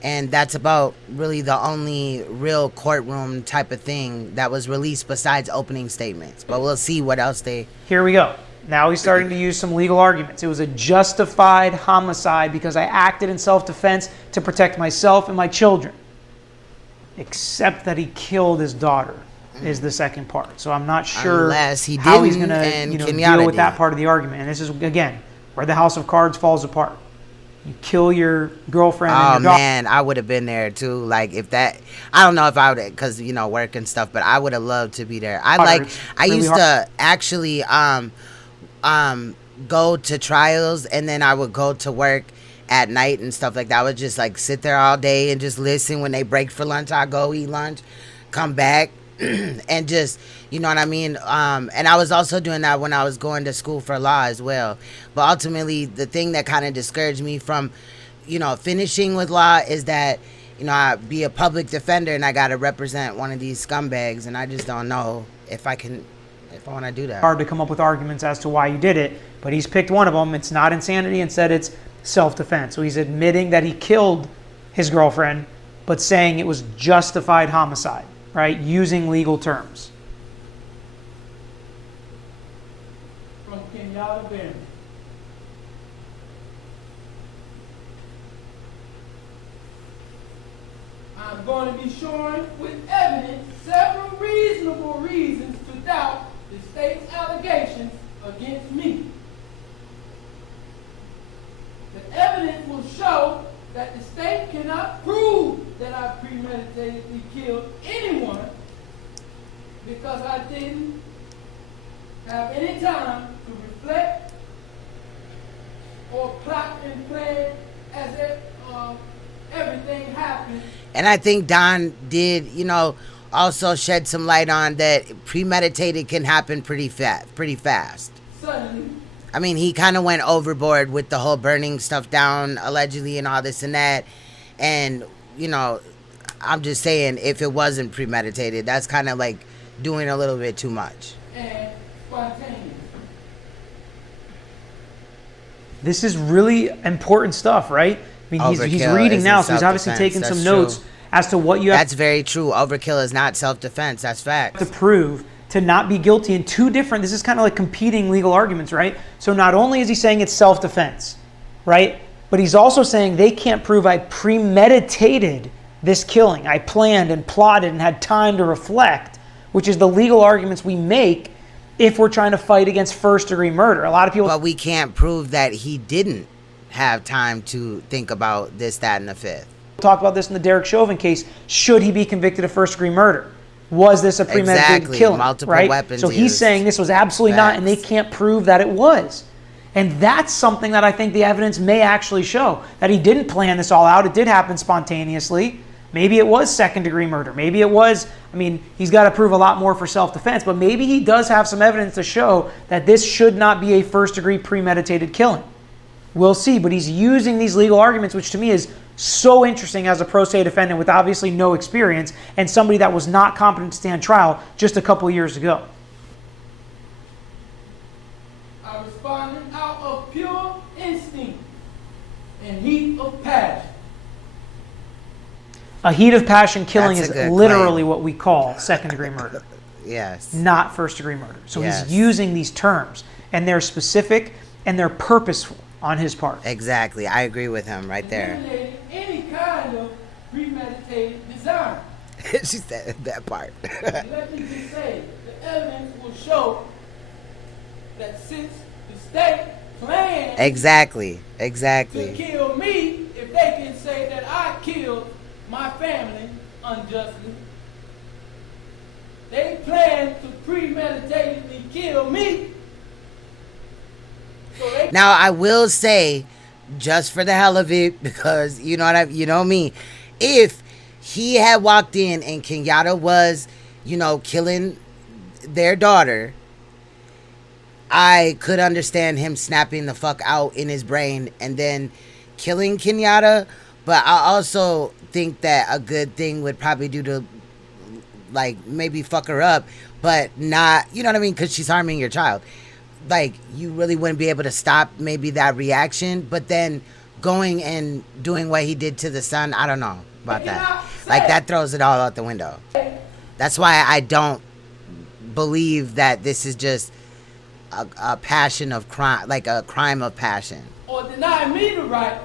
And that's about really the only real courtroom type of thing that was released besides opening statements. But we'll see what else they... Here we go. Now he's starting to use some legal arguments. It was a justified homicide because I acted in self-defense to protect myself and my children. Except that he killed his daughter is the second part. So I'm not sure unless he how he's didn't going to and deal with that part of the argument. And this is, again, where the house of cards falls apart. You kill your girlfriend and your daughter. Oh, man, I would have been there, too. If that... I don't know if I would have, because, work and stuff, but I would have loved to be there. I used to actually go to trials, and then I would go to work at night and stuff like that. I would just sit there all day and just listen. When they break for lunch, I go eat lunch, come back, and just, you know what I mean? And I was also doing that when I was going to school for law as well. But ultimately, the thing that kind of discouraged me from, finishing with law is that, I be a public defender and I got to represent one of these scumbags, and I just don't know if I want to do that. Hard to come up with arguments as to why you did it, but he's picked one of them. It's not insanity. Instead, it's self-defense. So he's admitting that he killed his girlfriend, but saying it was justified homicide, right? Using legal terms. From Kenyatta Benton. I'm going to be showing with evidence several reasonable reasons to doubt the state's allegations against me. The evidence will show that the state cannot prove that I premeditatedly killed anyone because I didn't have any time to reflect or plot and plan as if everything happened. And I think Don did, also shed some light on that premeditated can happen pretty fast. Suddenly. I mean, he kind of went overboard with the whole burning stuff down, allegedly, and all this and that. And, I'm just saying, if it wasn't premeditated, that's kind of like doing a little bit too much. And spontaneous. This is really important stuff, right? I mean, he's reading now, so he's obviously taking some notes as to what you have. That's very true. Overkill is not self-defense. That's fact. To prove to not be guilty in two different, this is kind of like competing legal arguments, right? So not only is he saying it's self-defense, right? But he's also saying they can't prove I premeditated this killing. I planned and plotted and had time to reflect, which is the legal arguments we make if we're trying to fight against first-degree murder. A lot of people... But we can't prove that he didn't have time to think about this, that, and the fifth. Talk about this in the Derek Chauvin case. Should he be convicted of first-degree murder? Was this a premeditated killing? Multiple right? weapons So he's saying this was absolutely not, and they can't prove that it was. And that's something that I think the evidence may actually show, that he didn't plan this all out. It did happen spontaneously. Maybe it was second-degree murder. Maybe it was, I mean, he's got to prove a lot more for self-defense, but maybe he does have some evidence to show that this should not be a first-degree premeditated killing. We'll see, but he's using these legal arguments, which to me is so interesting as a pro se defendant with obviously no experience and somebody that was not competent to stand trial just a couple years ago. I responded out of pure instinct and heat of passion. A heat of passion killing That's is a good literally claim. what we call second-degree murder. Yes. Not first-degree murder. So Yes. he's using these terms, and they're specific and they're purposeful on his part. Exactly. I agree with him right there. Eliminating any kind of premeditated design. She said that part. Let me just say, the evidence will show that since the state planned Exactly. to kill me, if they can say that I killed my family unjustly, they planned to premeditatedly kill me. So they Now I will say, just for the hell of it, because you know me, if he had walked in and Kenyatta was, killing their daughter, I could understand him snapping the fuck out in his brain and then killing Kenyatta. But I also think that a good thing would probably do to, like, maybe fuck her up, but not, you know what I mean? Because she's harming your child. Like, you really wouldn't be able to stop maybe that reaction, but then going and doing what he did to the son, I don't know about that. Like, that throws it all out the window. That's why I don't believe that this is just a passion of crime, like a crime of passion. or deny me the right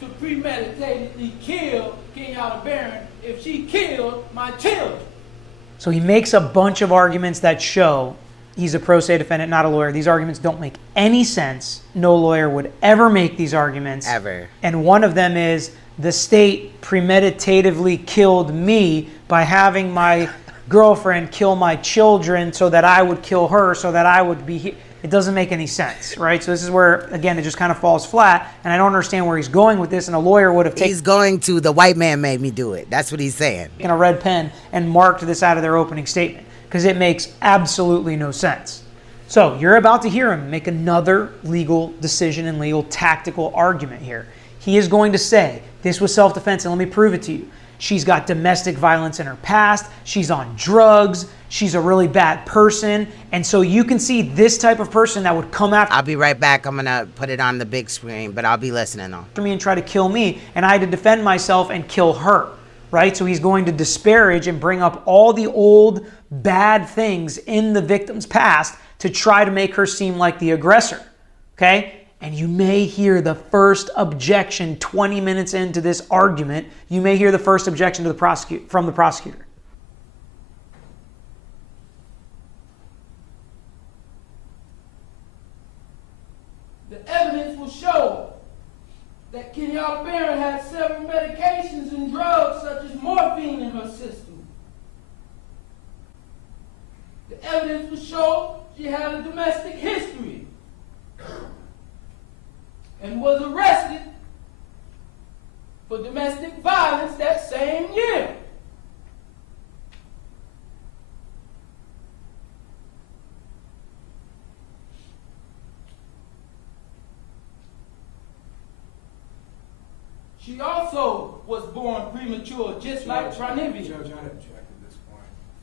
to premeditatedly kill Kenyatta Barron if she killed my children. So he makes a bunch of arguments that show he's a pro se defendant, not a lawyer. These arguments don't make any sense. No lawyer would ever make these arguments. Ever. And one of them is the state premeditatively killed me by having my girlfriend kill my children so that I would kill her so that I would be here. It doesn't make any sense, right? So this is where, again, it just kind of falls flat, and I don't understand where he's going with this, and a lawyer would have taken... He's going to, the white man made me do it. That's what he's saying. ...a red pen and marked this out of their opening statement, because it makes absolutely no sense. So you're about to hear him make another legal decision and legal tactical argument here. He is going to say, this was self-defense, and let me prove it to you. She's got domestic violence in her past. She's on drugs. She's a really bad person. And so you can see this type of person that would come after... I'll be right back. I'm going to put it on the big screen, but I'll be listening though. ...me and try to kill me, and I had to defend myself and kill her, right? So he's going to disparage and bring up all the old bad things in the victim's past to try to make her seem like the aggressor, okay? And you may hear the first objection 20 minutes into this argument. You may hear the first objection to from the prosecutor. The evidence will show that Kenyatta Barron had several medications and drugs such as morphine in her system. The evidence will show she had a domestic history and was arrested for domestic violence that same year. She also was born premature, just like Trinivia.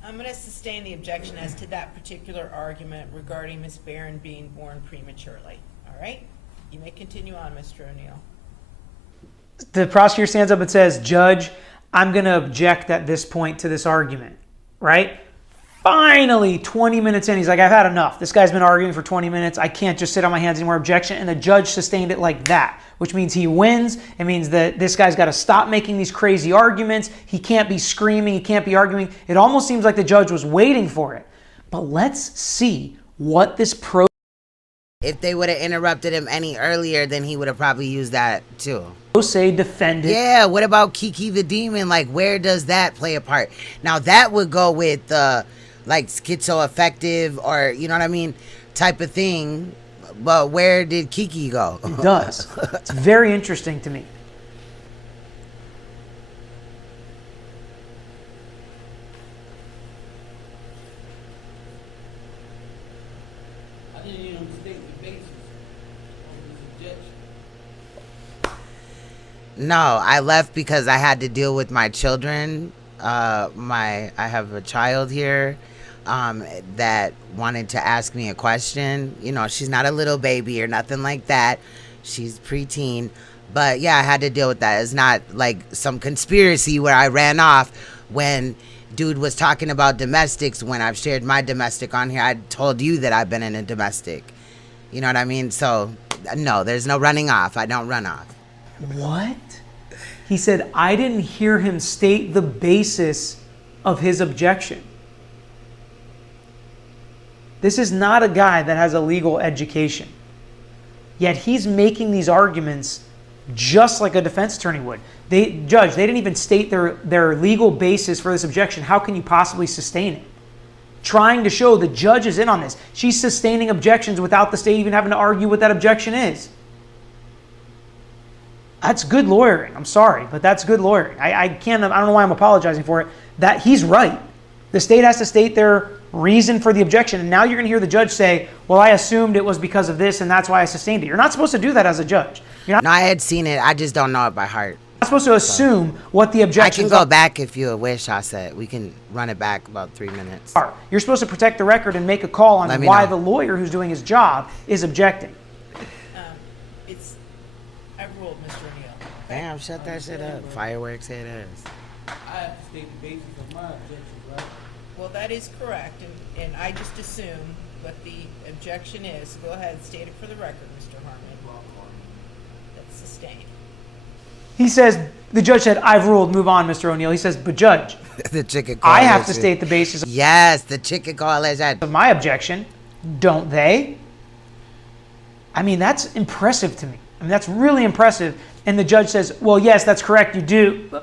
I'm going to sustain the objection as to that particular argument regarding Ms. Barron being born prematurely. All right? You may continue on, Mr. O'Neill. The prosecutor stands up and says, Judge, I'm going to object at this point to this argument, right? Finally, 20 minutes in, he's like, I've had enough. This guy's been arguing for 20 minutes. I can't just sit on my hands anymore. Objection. And the judge sustained it like that, which means he wins. It means that this guy's got to stop making these crazy arguments. He can't be screaming. He can't be arguing. It almost seems like the judge was waiting for it. But let's see what this pro... If they would have interrupted him any earlier, then he would have probably used that too. Say defendant. Yeah, what about Kiki the Demon? Like, where does that play a part? Now, that would go with, like, schizoaffective or, you know what I mean, type of thing. But where did Kiki go? It does. It's very interesting to me. No, I left because I had to deal with my children. I have a child here that wanted to ask me a question. You know, she's not a little baby or nothing like that. She's preteen. But yeah, I had to deal with that. It's not like some conspiracy where I ran off when dude was talking about domestics. When I've shared my domestic on here, I told you that I've been in a domestic. You know what I mean? So no, there's no running off. I don't run off. What? He said, I didn't hear him state the basis of his objection. This is not a guy that has a legal education. Yet he's making these arguments just like a defense attorney would. Judge, they didn't even state their legal basis for this objection. How can you possibly sustain it? Trying to show the judge is in on this. She's sustaining objections without the state even having to argue what that objection is. That's good lawyering. I'm sorry, but that's good lawyering. I don't know why I'm apologizing for it. That he's right. The state has to state their reason for the objection. And now you're going to hear the judge say, well, I assumed it was because of this and that's why I sustained it. You're not supposed to do that as a judge. You're not, no, I had seen it. I just don't know it by heart. You're not supposed to assume what the objections are. I can go back if you wish, I said. We can run it back about 3 minutes. You're supposed to protect the record and make a call on why the lawyer who's doing his job is objecting. Damn, shut that shit up. Fireworks it is. I have to state the basis of my objection, right? Well, that is correct, and I just assume what the objection is. So go ahead and state it for the record, Mr. Harmon. That's sustained. He says, the judge said, I've ruled, move on, Mr. O'Neill. He says, but judge, the chicken I have to state the basis of yes, the chicken coalition of my objection, don't they? I mean, that's impressive to me. I mean, that's really impressive. And the judge says, well, yes, that's correct, you do.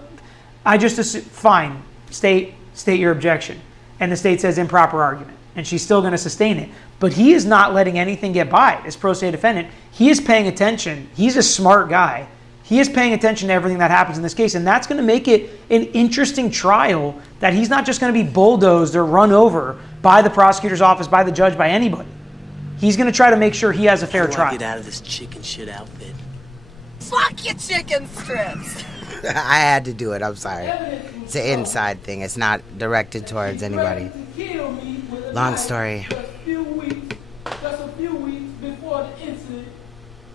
I just assume, fine, state your objection. And the state says improper argument. And she's still going to sustain it. But he is not letting anything get by it. As pro se defendant, he is paying attention. He's a smart guy. He is paying attention to everything that happens in this case. And that's going to make it an interesting trial that he's not just going to be bulldozed or run over by the prosecutor's office, by the judge, by anybody. He's going to try to make sure he has a fair trial. Get out of this chicken shit outfit. Fuck your chicken strips. I had to do it. I'm sorry. It's an inside thing. It's not directed towards anybody. Long story. Just a few weeks before the incident,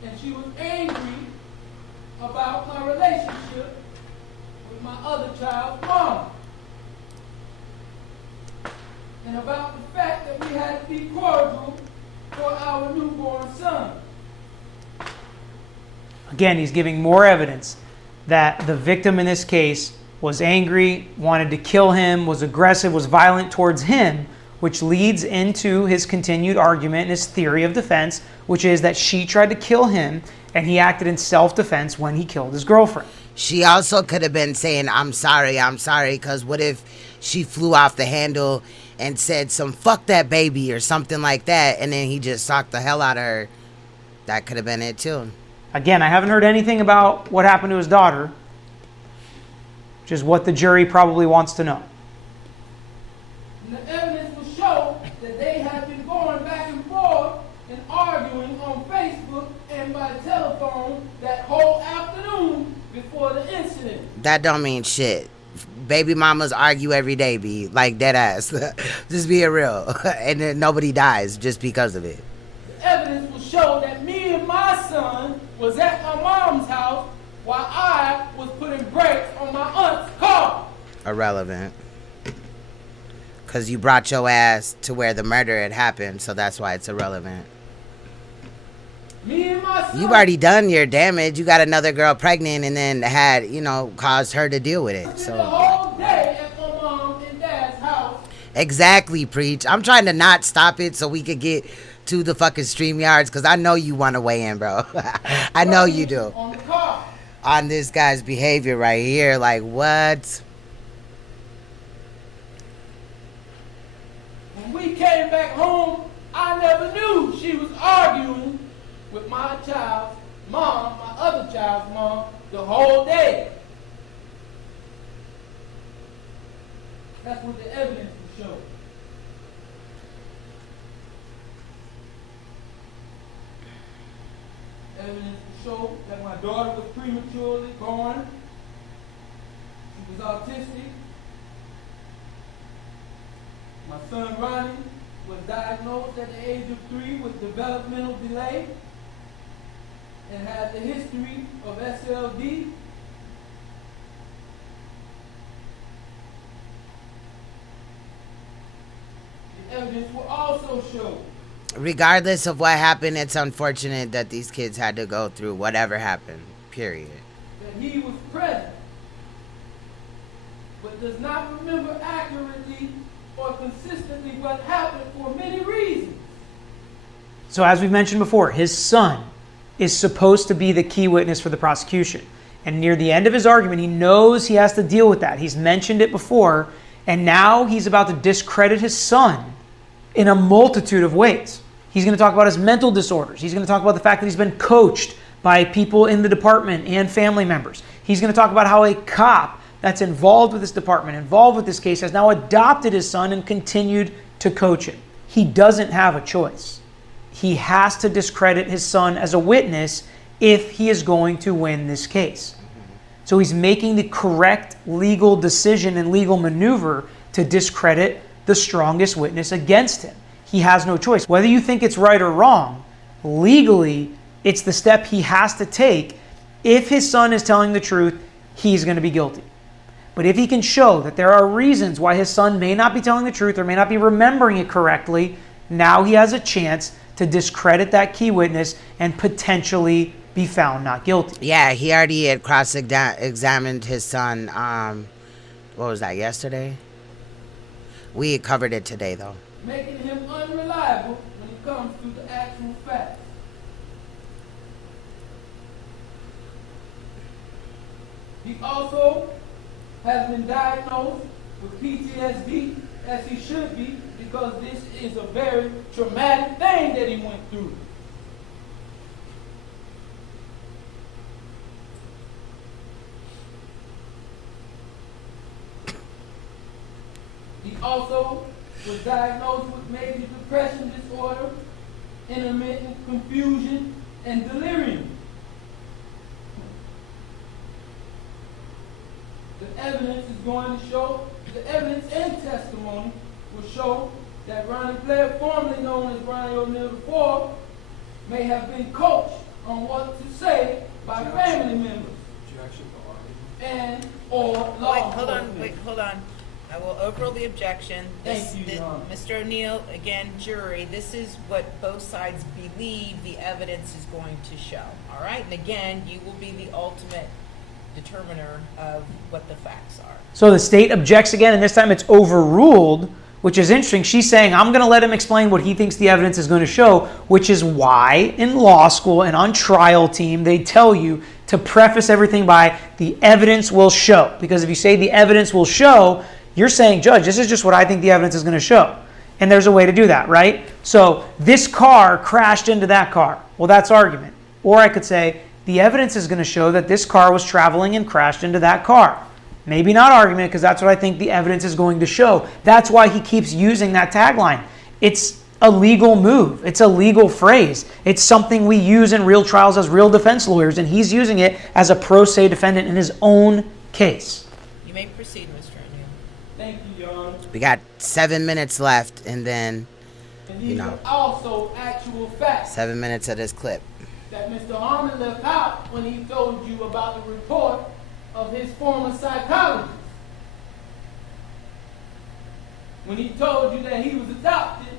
and she was angry about my relationship with my other child's mom, and about the fact that we had to be cordial for our newborn son. Again, he's giving more evidence that the victim in this case was angry, wanted to kill him, was aggressive, was violent towards him, which leads into his continued argument and his theory of defense, which is that she tried to kill him and he acted in self-defense when he killed his girlfriend. She also could have been saying, I'm sorry, because what if she flew off the handle and said some fuck that baby or something like that, and then he just socked the hell out of her? That could have been it too. Again, I haven't heard anything about what happened to his daughter, which is what the jury probably wants to know. And the evidence will show that they have been going back and forth and arguing on Facebook and by telephone that whole afternoon before the incident. That don't mean shit. Baby mamas argue every day, be like dead ass. Just being real. And then nobody dies just because of it. The evidence will show that me and my son was at my mom's house while I was putting brakes on my aunt's car. Irrelevant. because you brought your ass to where the murder had happened, so that's why it's irrelevant. Me and my son. You've already done your damage. You got another girl pregnant and then had, caused her to deal with it. The So whole day at my mom and dad's house. exactly, preach. I'm trying to not stop it so we could get to the fucking StreamYards, because I know you want to weigh in, bro. I know you do. On the car. On this guy's behavior right here. Like, what? When we came back home, I never knew she was arguing with my child's mom, my other child's mom, the whole day. That's what the evidence will show. Evidence will show that my daughter was prematurely born. She was autistic. My son Ronnie was diagnosed at the age of 3 with developmental delay and had the history of SLD. The evidence will also show. Regardless of what happened, it's unfortunate that these kids had to go through whatever happened, period. That he was present, but does not remember accurately or consistently what happened for many reasons. So as we've mentioned before, his son is supposed to be the key witness for the prosecution. And near the end of his argument, he knows he has to deal with that. He's mentioned it before, and now he's about to discredit his son in a multitude of ways. He's going to talk about his mental disorders. He's going to talk about the fact that he's been coached by people in the department and family members. He's going to talk about how a cop that's involved with this department, involved with this case, has now adopted his son and continued to coach him. He doesn't have a choice. He has to discredit his son as a witness if he is going to win this case. So he's making the correct legal decision and legal maneuver to discredit the strongest witness against him. He has no choice. Whether you think it's right or wrong, legally, it's the step he has to take. If his son is telling the truth, he's going to be guilty. But if he can show that there are reasons why his son may not be telling the truth or may not be remembering it correctly, now he has a chance to discredit that key witness and potentially be found not guilty. Yeah, he already had cross-examined his son, what was that, yesterday? We had covered it today, though. Making him unreliable when it comes to the actual facts. He also has been diagnosed with PTSD, as he should be, because this is a very traumatic thing that he went through. He also was diagnosed with major depression disorder, intermittent confusion, and delirium. The evidence is going to show, the evidence and testimony will show that Ronnie Blair, formerly known as Ronnie O'Neal IV, may have been coached on what to say by family members and or law enforcement. Wait, hold on. I will overrule the objection. Thank you, Your Honor. Mr. O'Neal, again, jury, this is what both sides believe the evidence is going to show. All right? And again, you will be the ultimate determiner of what the facts are. So the state objects again, and this time it's overruled, which is interesting. She's saying, I'm going to let him explain what he thinks the evidence is going to show, which is why in law school and on trial team, they tell you to preface everything by the evidence will show. Because if you say the evidence will show, you're saying, Judge, this is just what I think the evidence is going to show. And there's a way to do that, right? So this car crashed into that car. Well, that's argument. Or I could say, the evidence is going to show that this car was traveling and crashed into that car. Maybe not argument, because that's what I think the evidence is going to show. That's why he keeps using that tagline. It's a legal move. It's a legal phrase. It's something we use in real trials as real defense lawyers, and he's using it as a pro se defendant in his own case. You may proceed, Mr. O'Neal. Thank you, Your Honor. We got 7 minutes left, and then, And these are also actual facts 7 minutes of this clip. that Mr. Harmon left out when he told you about the report of his former psychologist. when he told you that he was adopted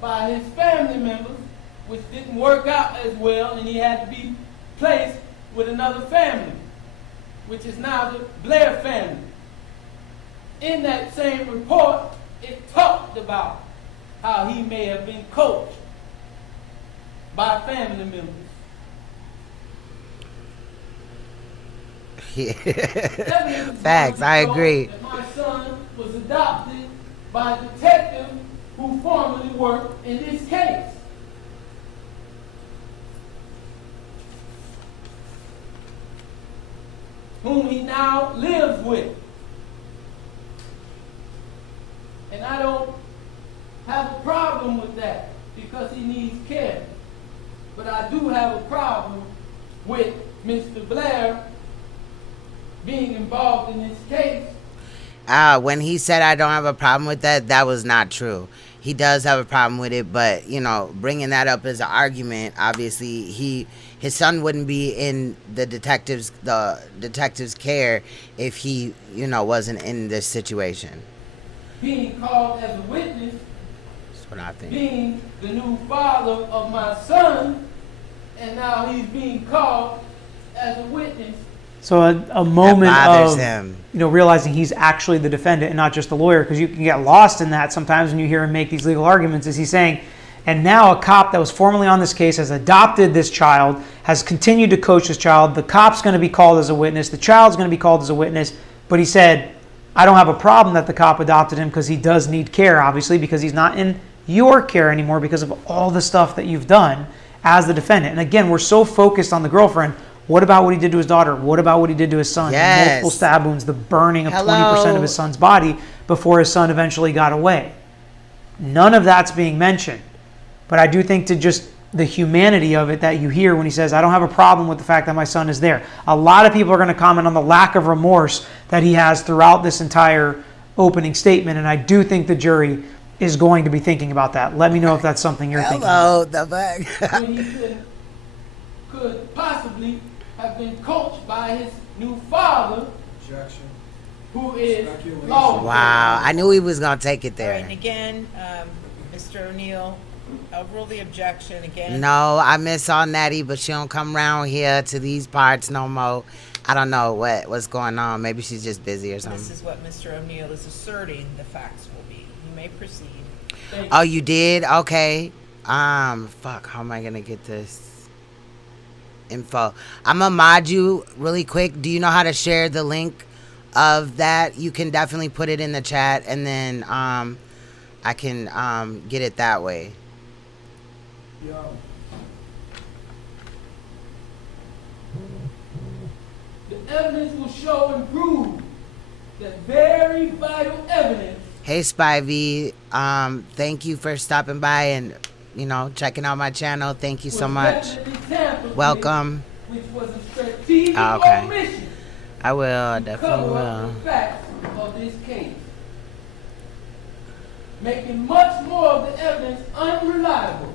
by his family members, which didn't work out as well, and he had to be placed with another family, which is now the Blair family. In that same report, it talked about how he may have been coached by family members. Facts, I agree. That my son was adopted by a detective who formerly worked in this case. Whom he now lives with. And I don't have a problem with that because he needs care. But I do have a problem with Mr. Blair being involved in this case. When he said I don't have a problem with that, that was not true. He does have a problem with it, but, you know, bringing that up as an argument, obviously his son wouldn't be in the detective's care if he, you know, wasn't in this situation. Being called as a witness, that's what I think. Being the new father of my son, and now he's being called as a witness. So a moment of him. You know, realizing he's actually the defendant and not just the lawyer, because you can get lost in that sometimes when you hear him make these legal arguments. Is he's saying, and now a cop that was formerly on this case has adopted this child, has continued to coach this child. The cop's going to be called as a witness. The child's going to be called as a witness. But he said, I don't have a problem that the cop adopted him because he does need care, obviously, because he's not in your care anymore because of all the stuff that you've done as the defendant. And again, we're so focused on the girlfriend. What about what he did to his daughter? What about what he did to his son? Yes. Multiple stab wounds, the burning of 20% of his son's body before his son eventually got away. None of that's being mentioned. But I do think to just the humanity of it that you hear when he says, I don't have a problem with the fact that my son is there. A lot of people are going to comment on the lack of remorse that he has throughout this entire opening statement. And I do think the jury is going to be thinking about that. Let me know if that's something you're thinking about. The bag. When he could possibly have been coached by his new father, who is law. Wow, I knew he was going to take it there. All right, and again, Mr. O'Neill, I'll rule the objection again. No, I miss all Natty, but she don't come around here to these parts no more. I don't know what's going on. Maybe she's just busy or something. This is what Mr. O'Neill is asserting the facts will be. You may proceed. Oh, you did? Okay. Fuck, how am I going to get this info? I'm going to mod you really quick. Do you know how to share the link of that? You can definitely put it in the chat, and then I can get it that way. Yo. The evidence will show and prove that very vital evidence. Hey Spivey, thank you for stopping by and, you know, checking out my channel. Thank you so much. Welcome. Which was a strategic okay. omission. I will, I definitely will. The facts of this case, making much more of the evidence unreliable.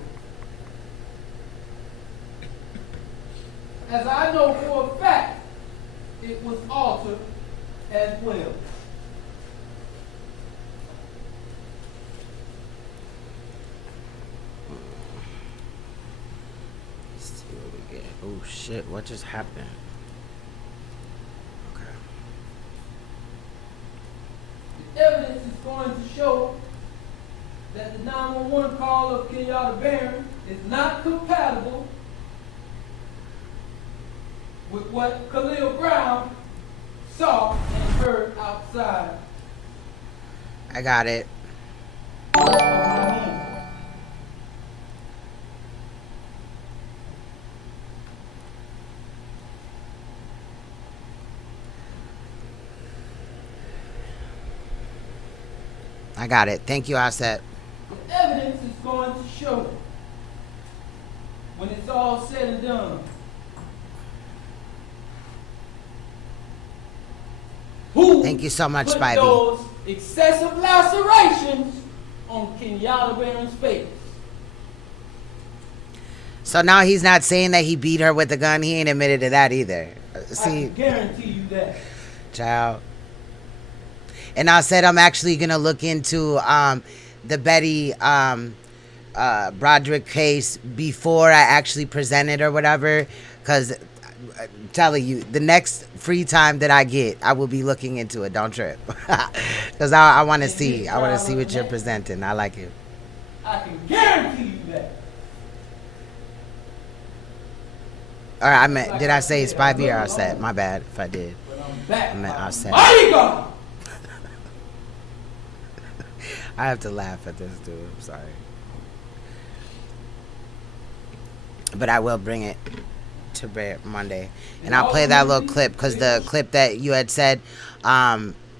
As I know for a fact, it was altered as well. Let's see what we get. Oh shit, what just happened? Okay. The evidence is going to show that the 911 call of Kenyatta Barron is not compatible with what Khalil Brown saw and heard outside. I got it. I got it. Thank you, Asset. The evidence is going to show when it's all said and done. Thank you so much, put Spivey. Those excessive lacerations on Kenyatta Barron's face. So now he's not saying that he beat her with a gun. He ain't admitted to that either. See, I can guarantee you that. Child. And I said I'm actually going to look into the Betty Broderick case before I actually present it or whatever, because I'm telling you, the next free time that I get, I will be looking into it. Don't trip. Because I want to see. I want to see what you're presenting. I like it. I can guarantee you that. All right, I meant, did I say it's 5 year offset? My bad if I did. I meant offset. I have to laugh at this, dude. I'm sorry. But I will bring it to bear Monday. And I'll play that little clip, because the clip that you had said,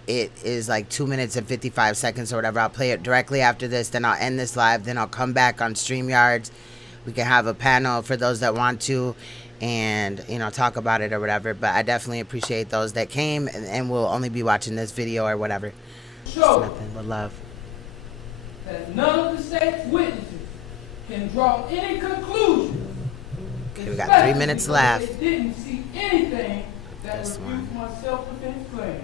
it is like 2 minutes and 55 seconds or whatever. I'll play it directly after this. Then I'll end this live. Then I'll come back on StreamYards. We can have a panel for those that want to, and talk about it or whatever. But I definitely appreciate those that came and will only be watching this video or whatever. Just nothing but love. That none of the state's witnesses can draw any conclusion. Okay, we got 3 minutes left. They didn't see anything that refutes my self-defense claim.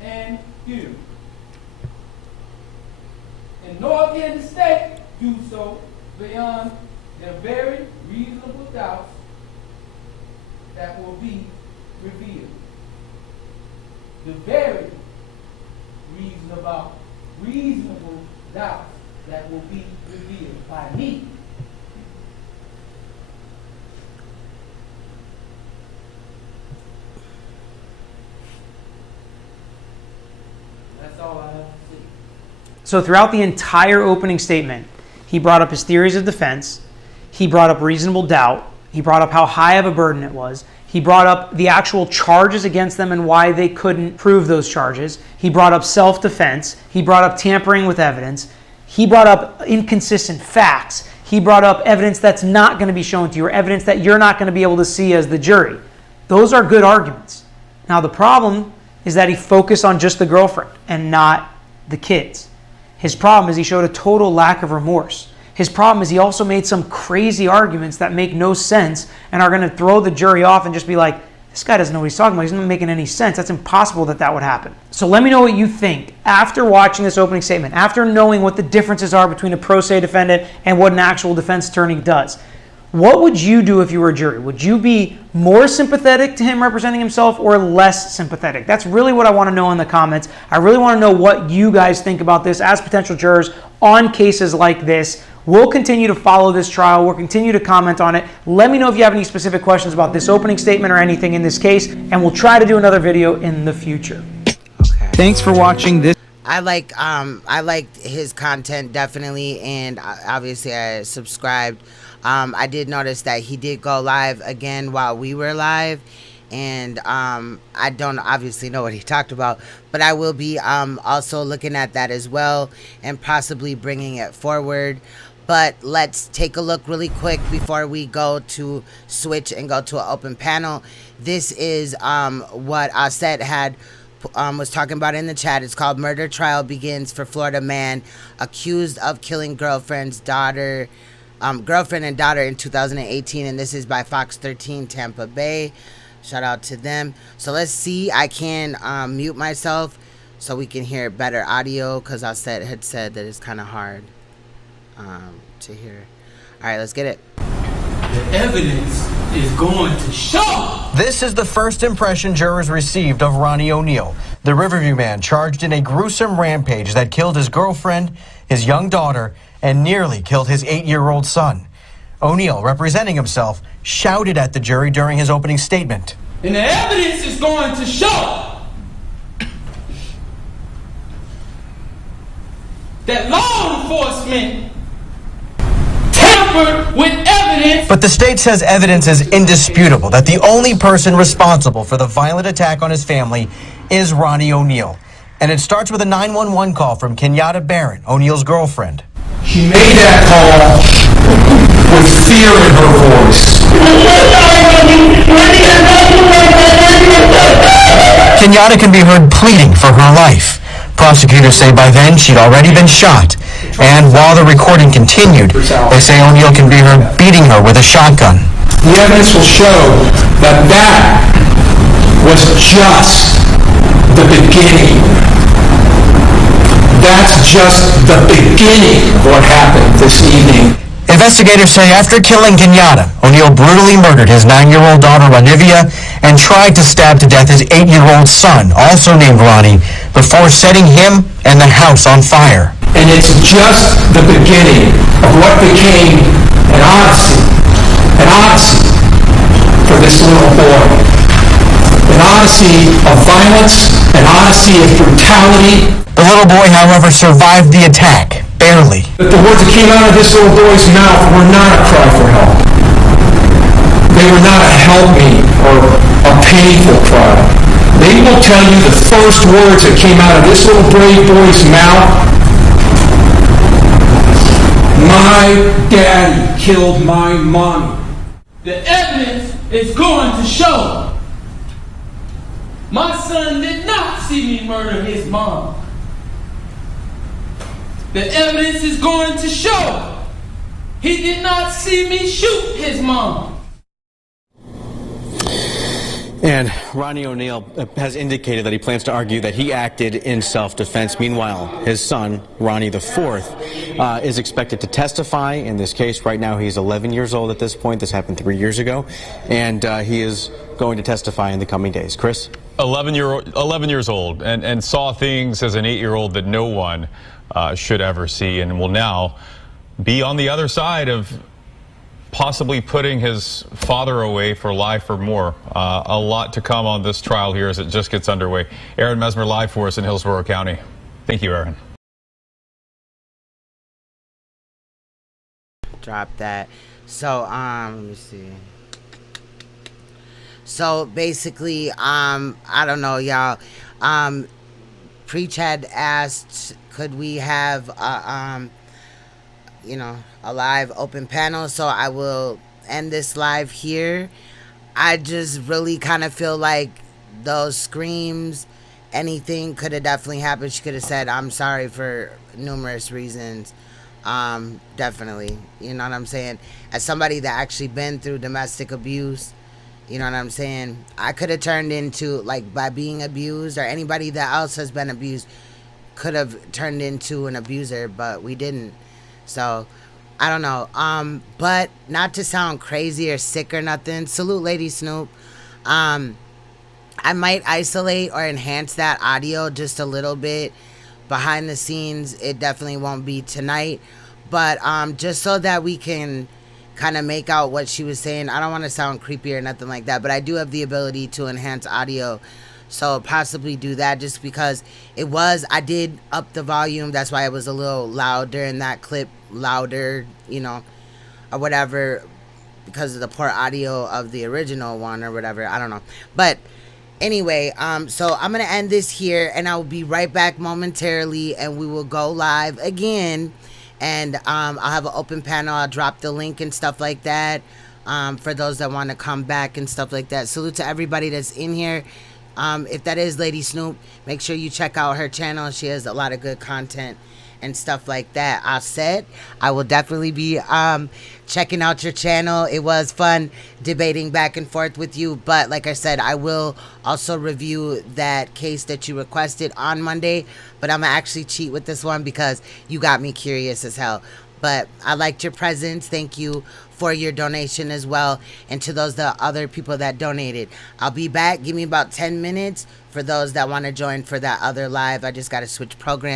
And you. And nor can the state do so beyond their very reasonable doubts that will be revealed. The very reasonable doubts that will be revealed by me. That's all I have to say. So throughout the entire opening statement, he brought up his theories of defense. He brought up reasonable doubt. He brought up how high of a burden it was. He brought up the actual charges against them and why they couldn't prove those charges. He brought up self-defense. He brought up tampering with evidence. He brought up inconsistent facts. He brought up evidence that's not going to be shown to you, or evidence that you're not going to be able to see as the jury. Those are good arguments. Now the problem is that he focused on just the girlfriend and not the kids. His problem is he showed a total lack of remorse. His problem is he also made some crazy arguments that make no sense and are going to throw the jury off and just be like, this guy doesn't know what he's talking about. He's not making any sense. That's impossible that would happen. So let me know what you think after watching this opening statement, after knowing what the differences are between a pro se defendant and what an actual defense attorney does. What would you do if you were a jury? Would you be more sympathetic to him representing himself or less sympathetic? That's really what I want to know in the comments. I really want to know what you guys think about this as potential jurors on cases like this. We'll continue to follow this trial. We'll continue to comment on it. Let me know if you have any specific questions about this opening statement or anything in this case, and we'll try to do another video in the future. Okay. Thanks for watching this. I liked his content definitely, and obviously I subscribed. I did notice that he did go live again while we were live, and I don't obviously know what he talked about, but I will be also looking at that as well and possibly bringing it forward. But let's take a look really quick before we go to switch and go to an open panel. This is what Aset had was talking about in the chat. It's called Murder Trial Begins for Florida Man Accused of Killing Girlfriend and Daughter in 2018. And this is by Fox 13 Tampa Bay. Shout out to them. So let's see. I can mute myself so we can hear better audio, because Aset had said that it's kind of hard to hear. All right, let's get it. The evidence is going to show. This is the first impression jurors received of Ronnie O'Neal, the Riverview man charged in a gruesome rampage that killed his girlfriend, his young daughter, and nearly killed his 8-year-old son. O'Neal, representing himself, shouted at the jury during his opening statement. And the evidence is going to show that law enforcement tampered with evidence. But the state says evidence is indisputable that the only person responsible for the violent attack on his family is Ronnie O'Neal. And it starts with a 911 call from Kenyatta Barron, O'Neal's girlfriend. She made that call with fear in her voice. Kenyatta can be heard pleading for her life. Prosecutors say by then she'd already been shot. And while the recording continued, they say O'Neal can be heard beating her with a shotgun. The evidence will show that that was just the beginning. that's just the beginning of what happened this evening. Investigators say after killing Kenyatta, O'Neill brutally murdered his 9-year-old daughter, Ranivia, and tried to stab to death his 8-year-old son, also named Ronnie, before setting him and the house on fire. And it's just the beginning of what became an odyssey for this little boy. An odyssey of violence, an odyssey of brutality. The little boy, however, survived the attack, barely. But the words that came out of this little boy's mouth were not a cry for help. They were not a help me or a painful cry. They will tell you the first words that came out of this little brave boy's mouth. My daddy killed my mommy. The evidence is going to show my son did not see me murder his mom. The evidence is going to show he did not see me shoot his mom. And Ronnie O'Neill has indicated that he plans to argue that he acted in self-defense. Meanwhile, his son, Ronnie IV, is expected to testify in this case. Right now, he's 11 years old at this point. This happened 3 years ago. And he is going to testify in the coming days. Chris? 11 years old and saw things as an 8-year-old that no one should ever see, and will now be on the other side of possibly putting his father away for life or more. A lot to come on this trial here as it just gets underway. Aaron Mesmer live for us in Hillsborough County. Thank you, Aaron. Drop that. So, let me see. So basically, I don't know, y'all. Preach had asked, could we have a live open panel? So I will end this live here. I just really kind of feel like those screams, anything could have definitely happened. She could have said, I'm sorry for numerous reasons. Definitely. You know what I'm saying? As somebody that actually been through domestic abuse, you know what I'm saying? I could have turned into, like, by being abused, or anybody that else has been abused could have turned into an abuser, but we didn't. So I don't know. But not to sound crazy or sick or nothing, salute Lady Snoop. I might isolate or enhance that audio just a little bit behind the scenes. It definitely won't be tonight, but just so that we can kind of make out what she was saying. I don't want to sound creepy or nothing like that, but I do have the ability to enhance audio, so possibly do that, just because I did up the volume. That's why it was a little louder in that clip, louder, or whatever, because of the poor audio of the original one or whatever. I don't know. But anyway, so I'm going to end this here, and I will be right back momentarily, and we will go live again. And I'll have an open panel. I'll drop the link and stuff like that for those that want to come back and stuff like that. Salute to everybody that's in here. If that is Lady Snoop, make sure you check out her channel. She has a lot of good content and stuff like that. I will definitely be checking out your channel. It was fun debating back and forth with you, but like I said, I will also review that case that you requested on Monday, but I'm gonna actually cheat with this one because you got me curious as hell. But I liked your presence. Thank you for your donation as well, and to those other people that donated. I'll be back. Give me about 10 minutes for those that want to join for that other live. I just got to switch programs.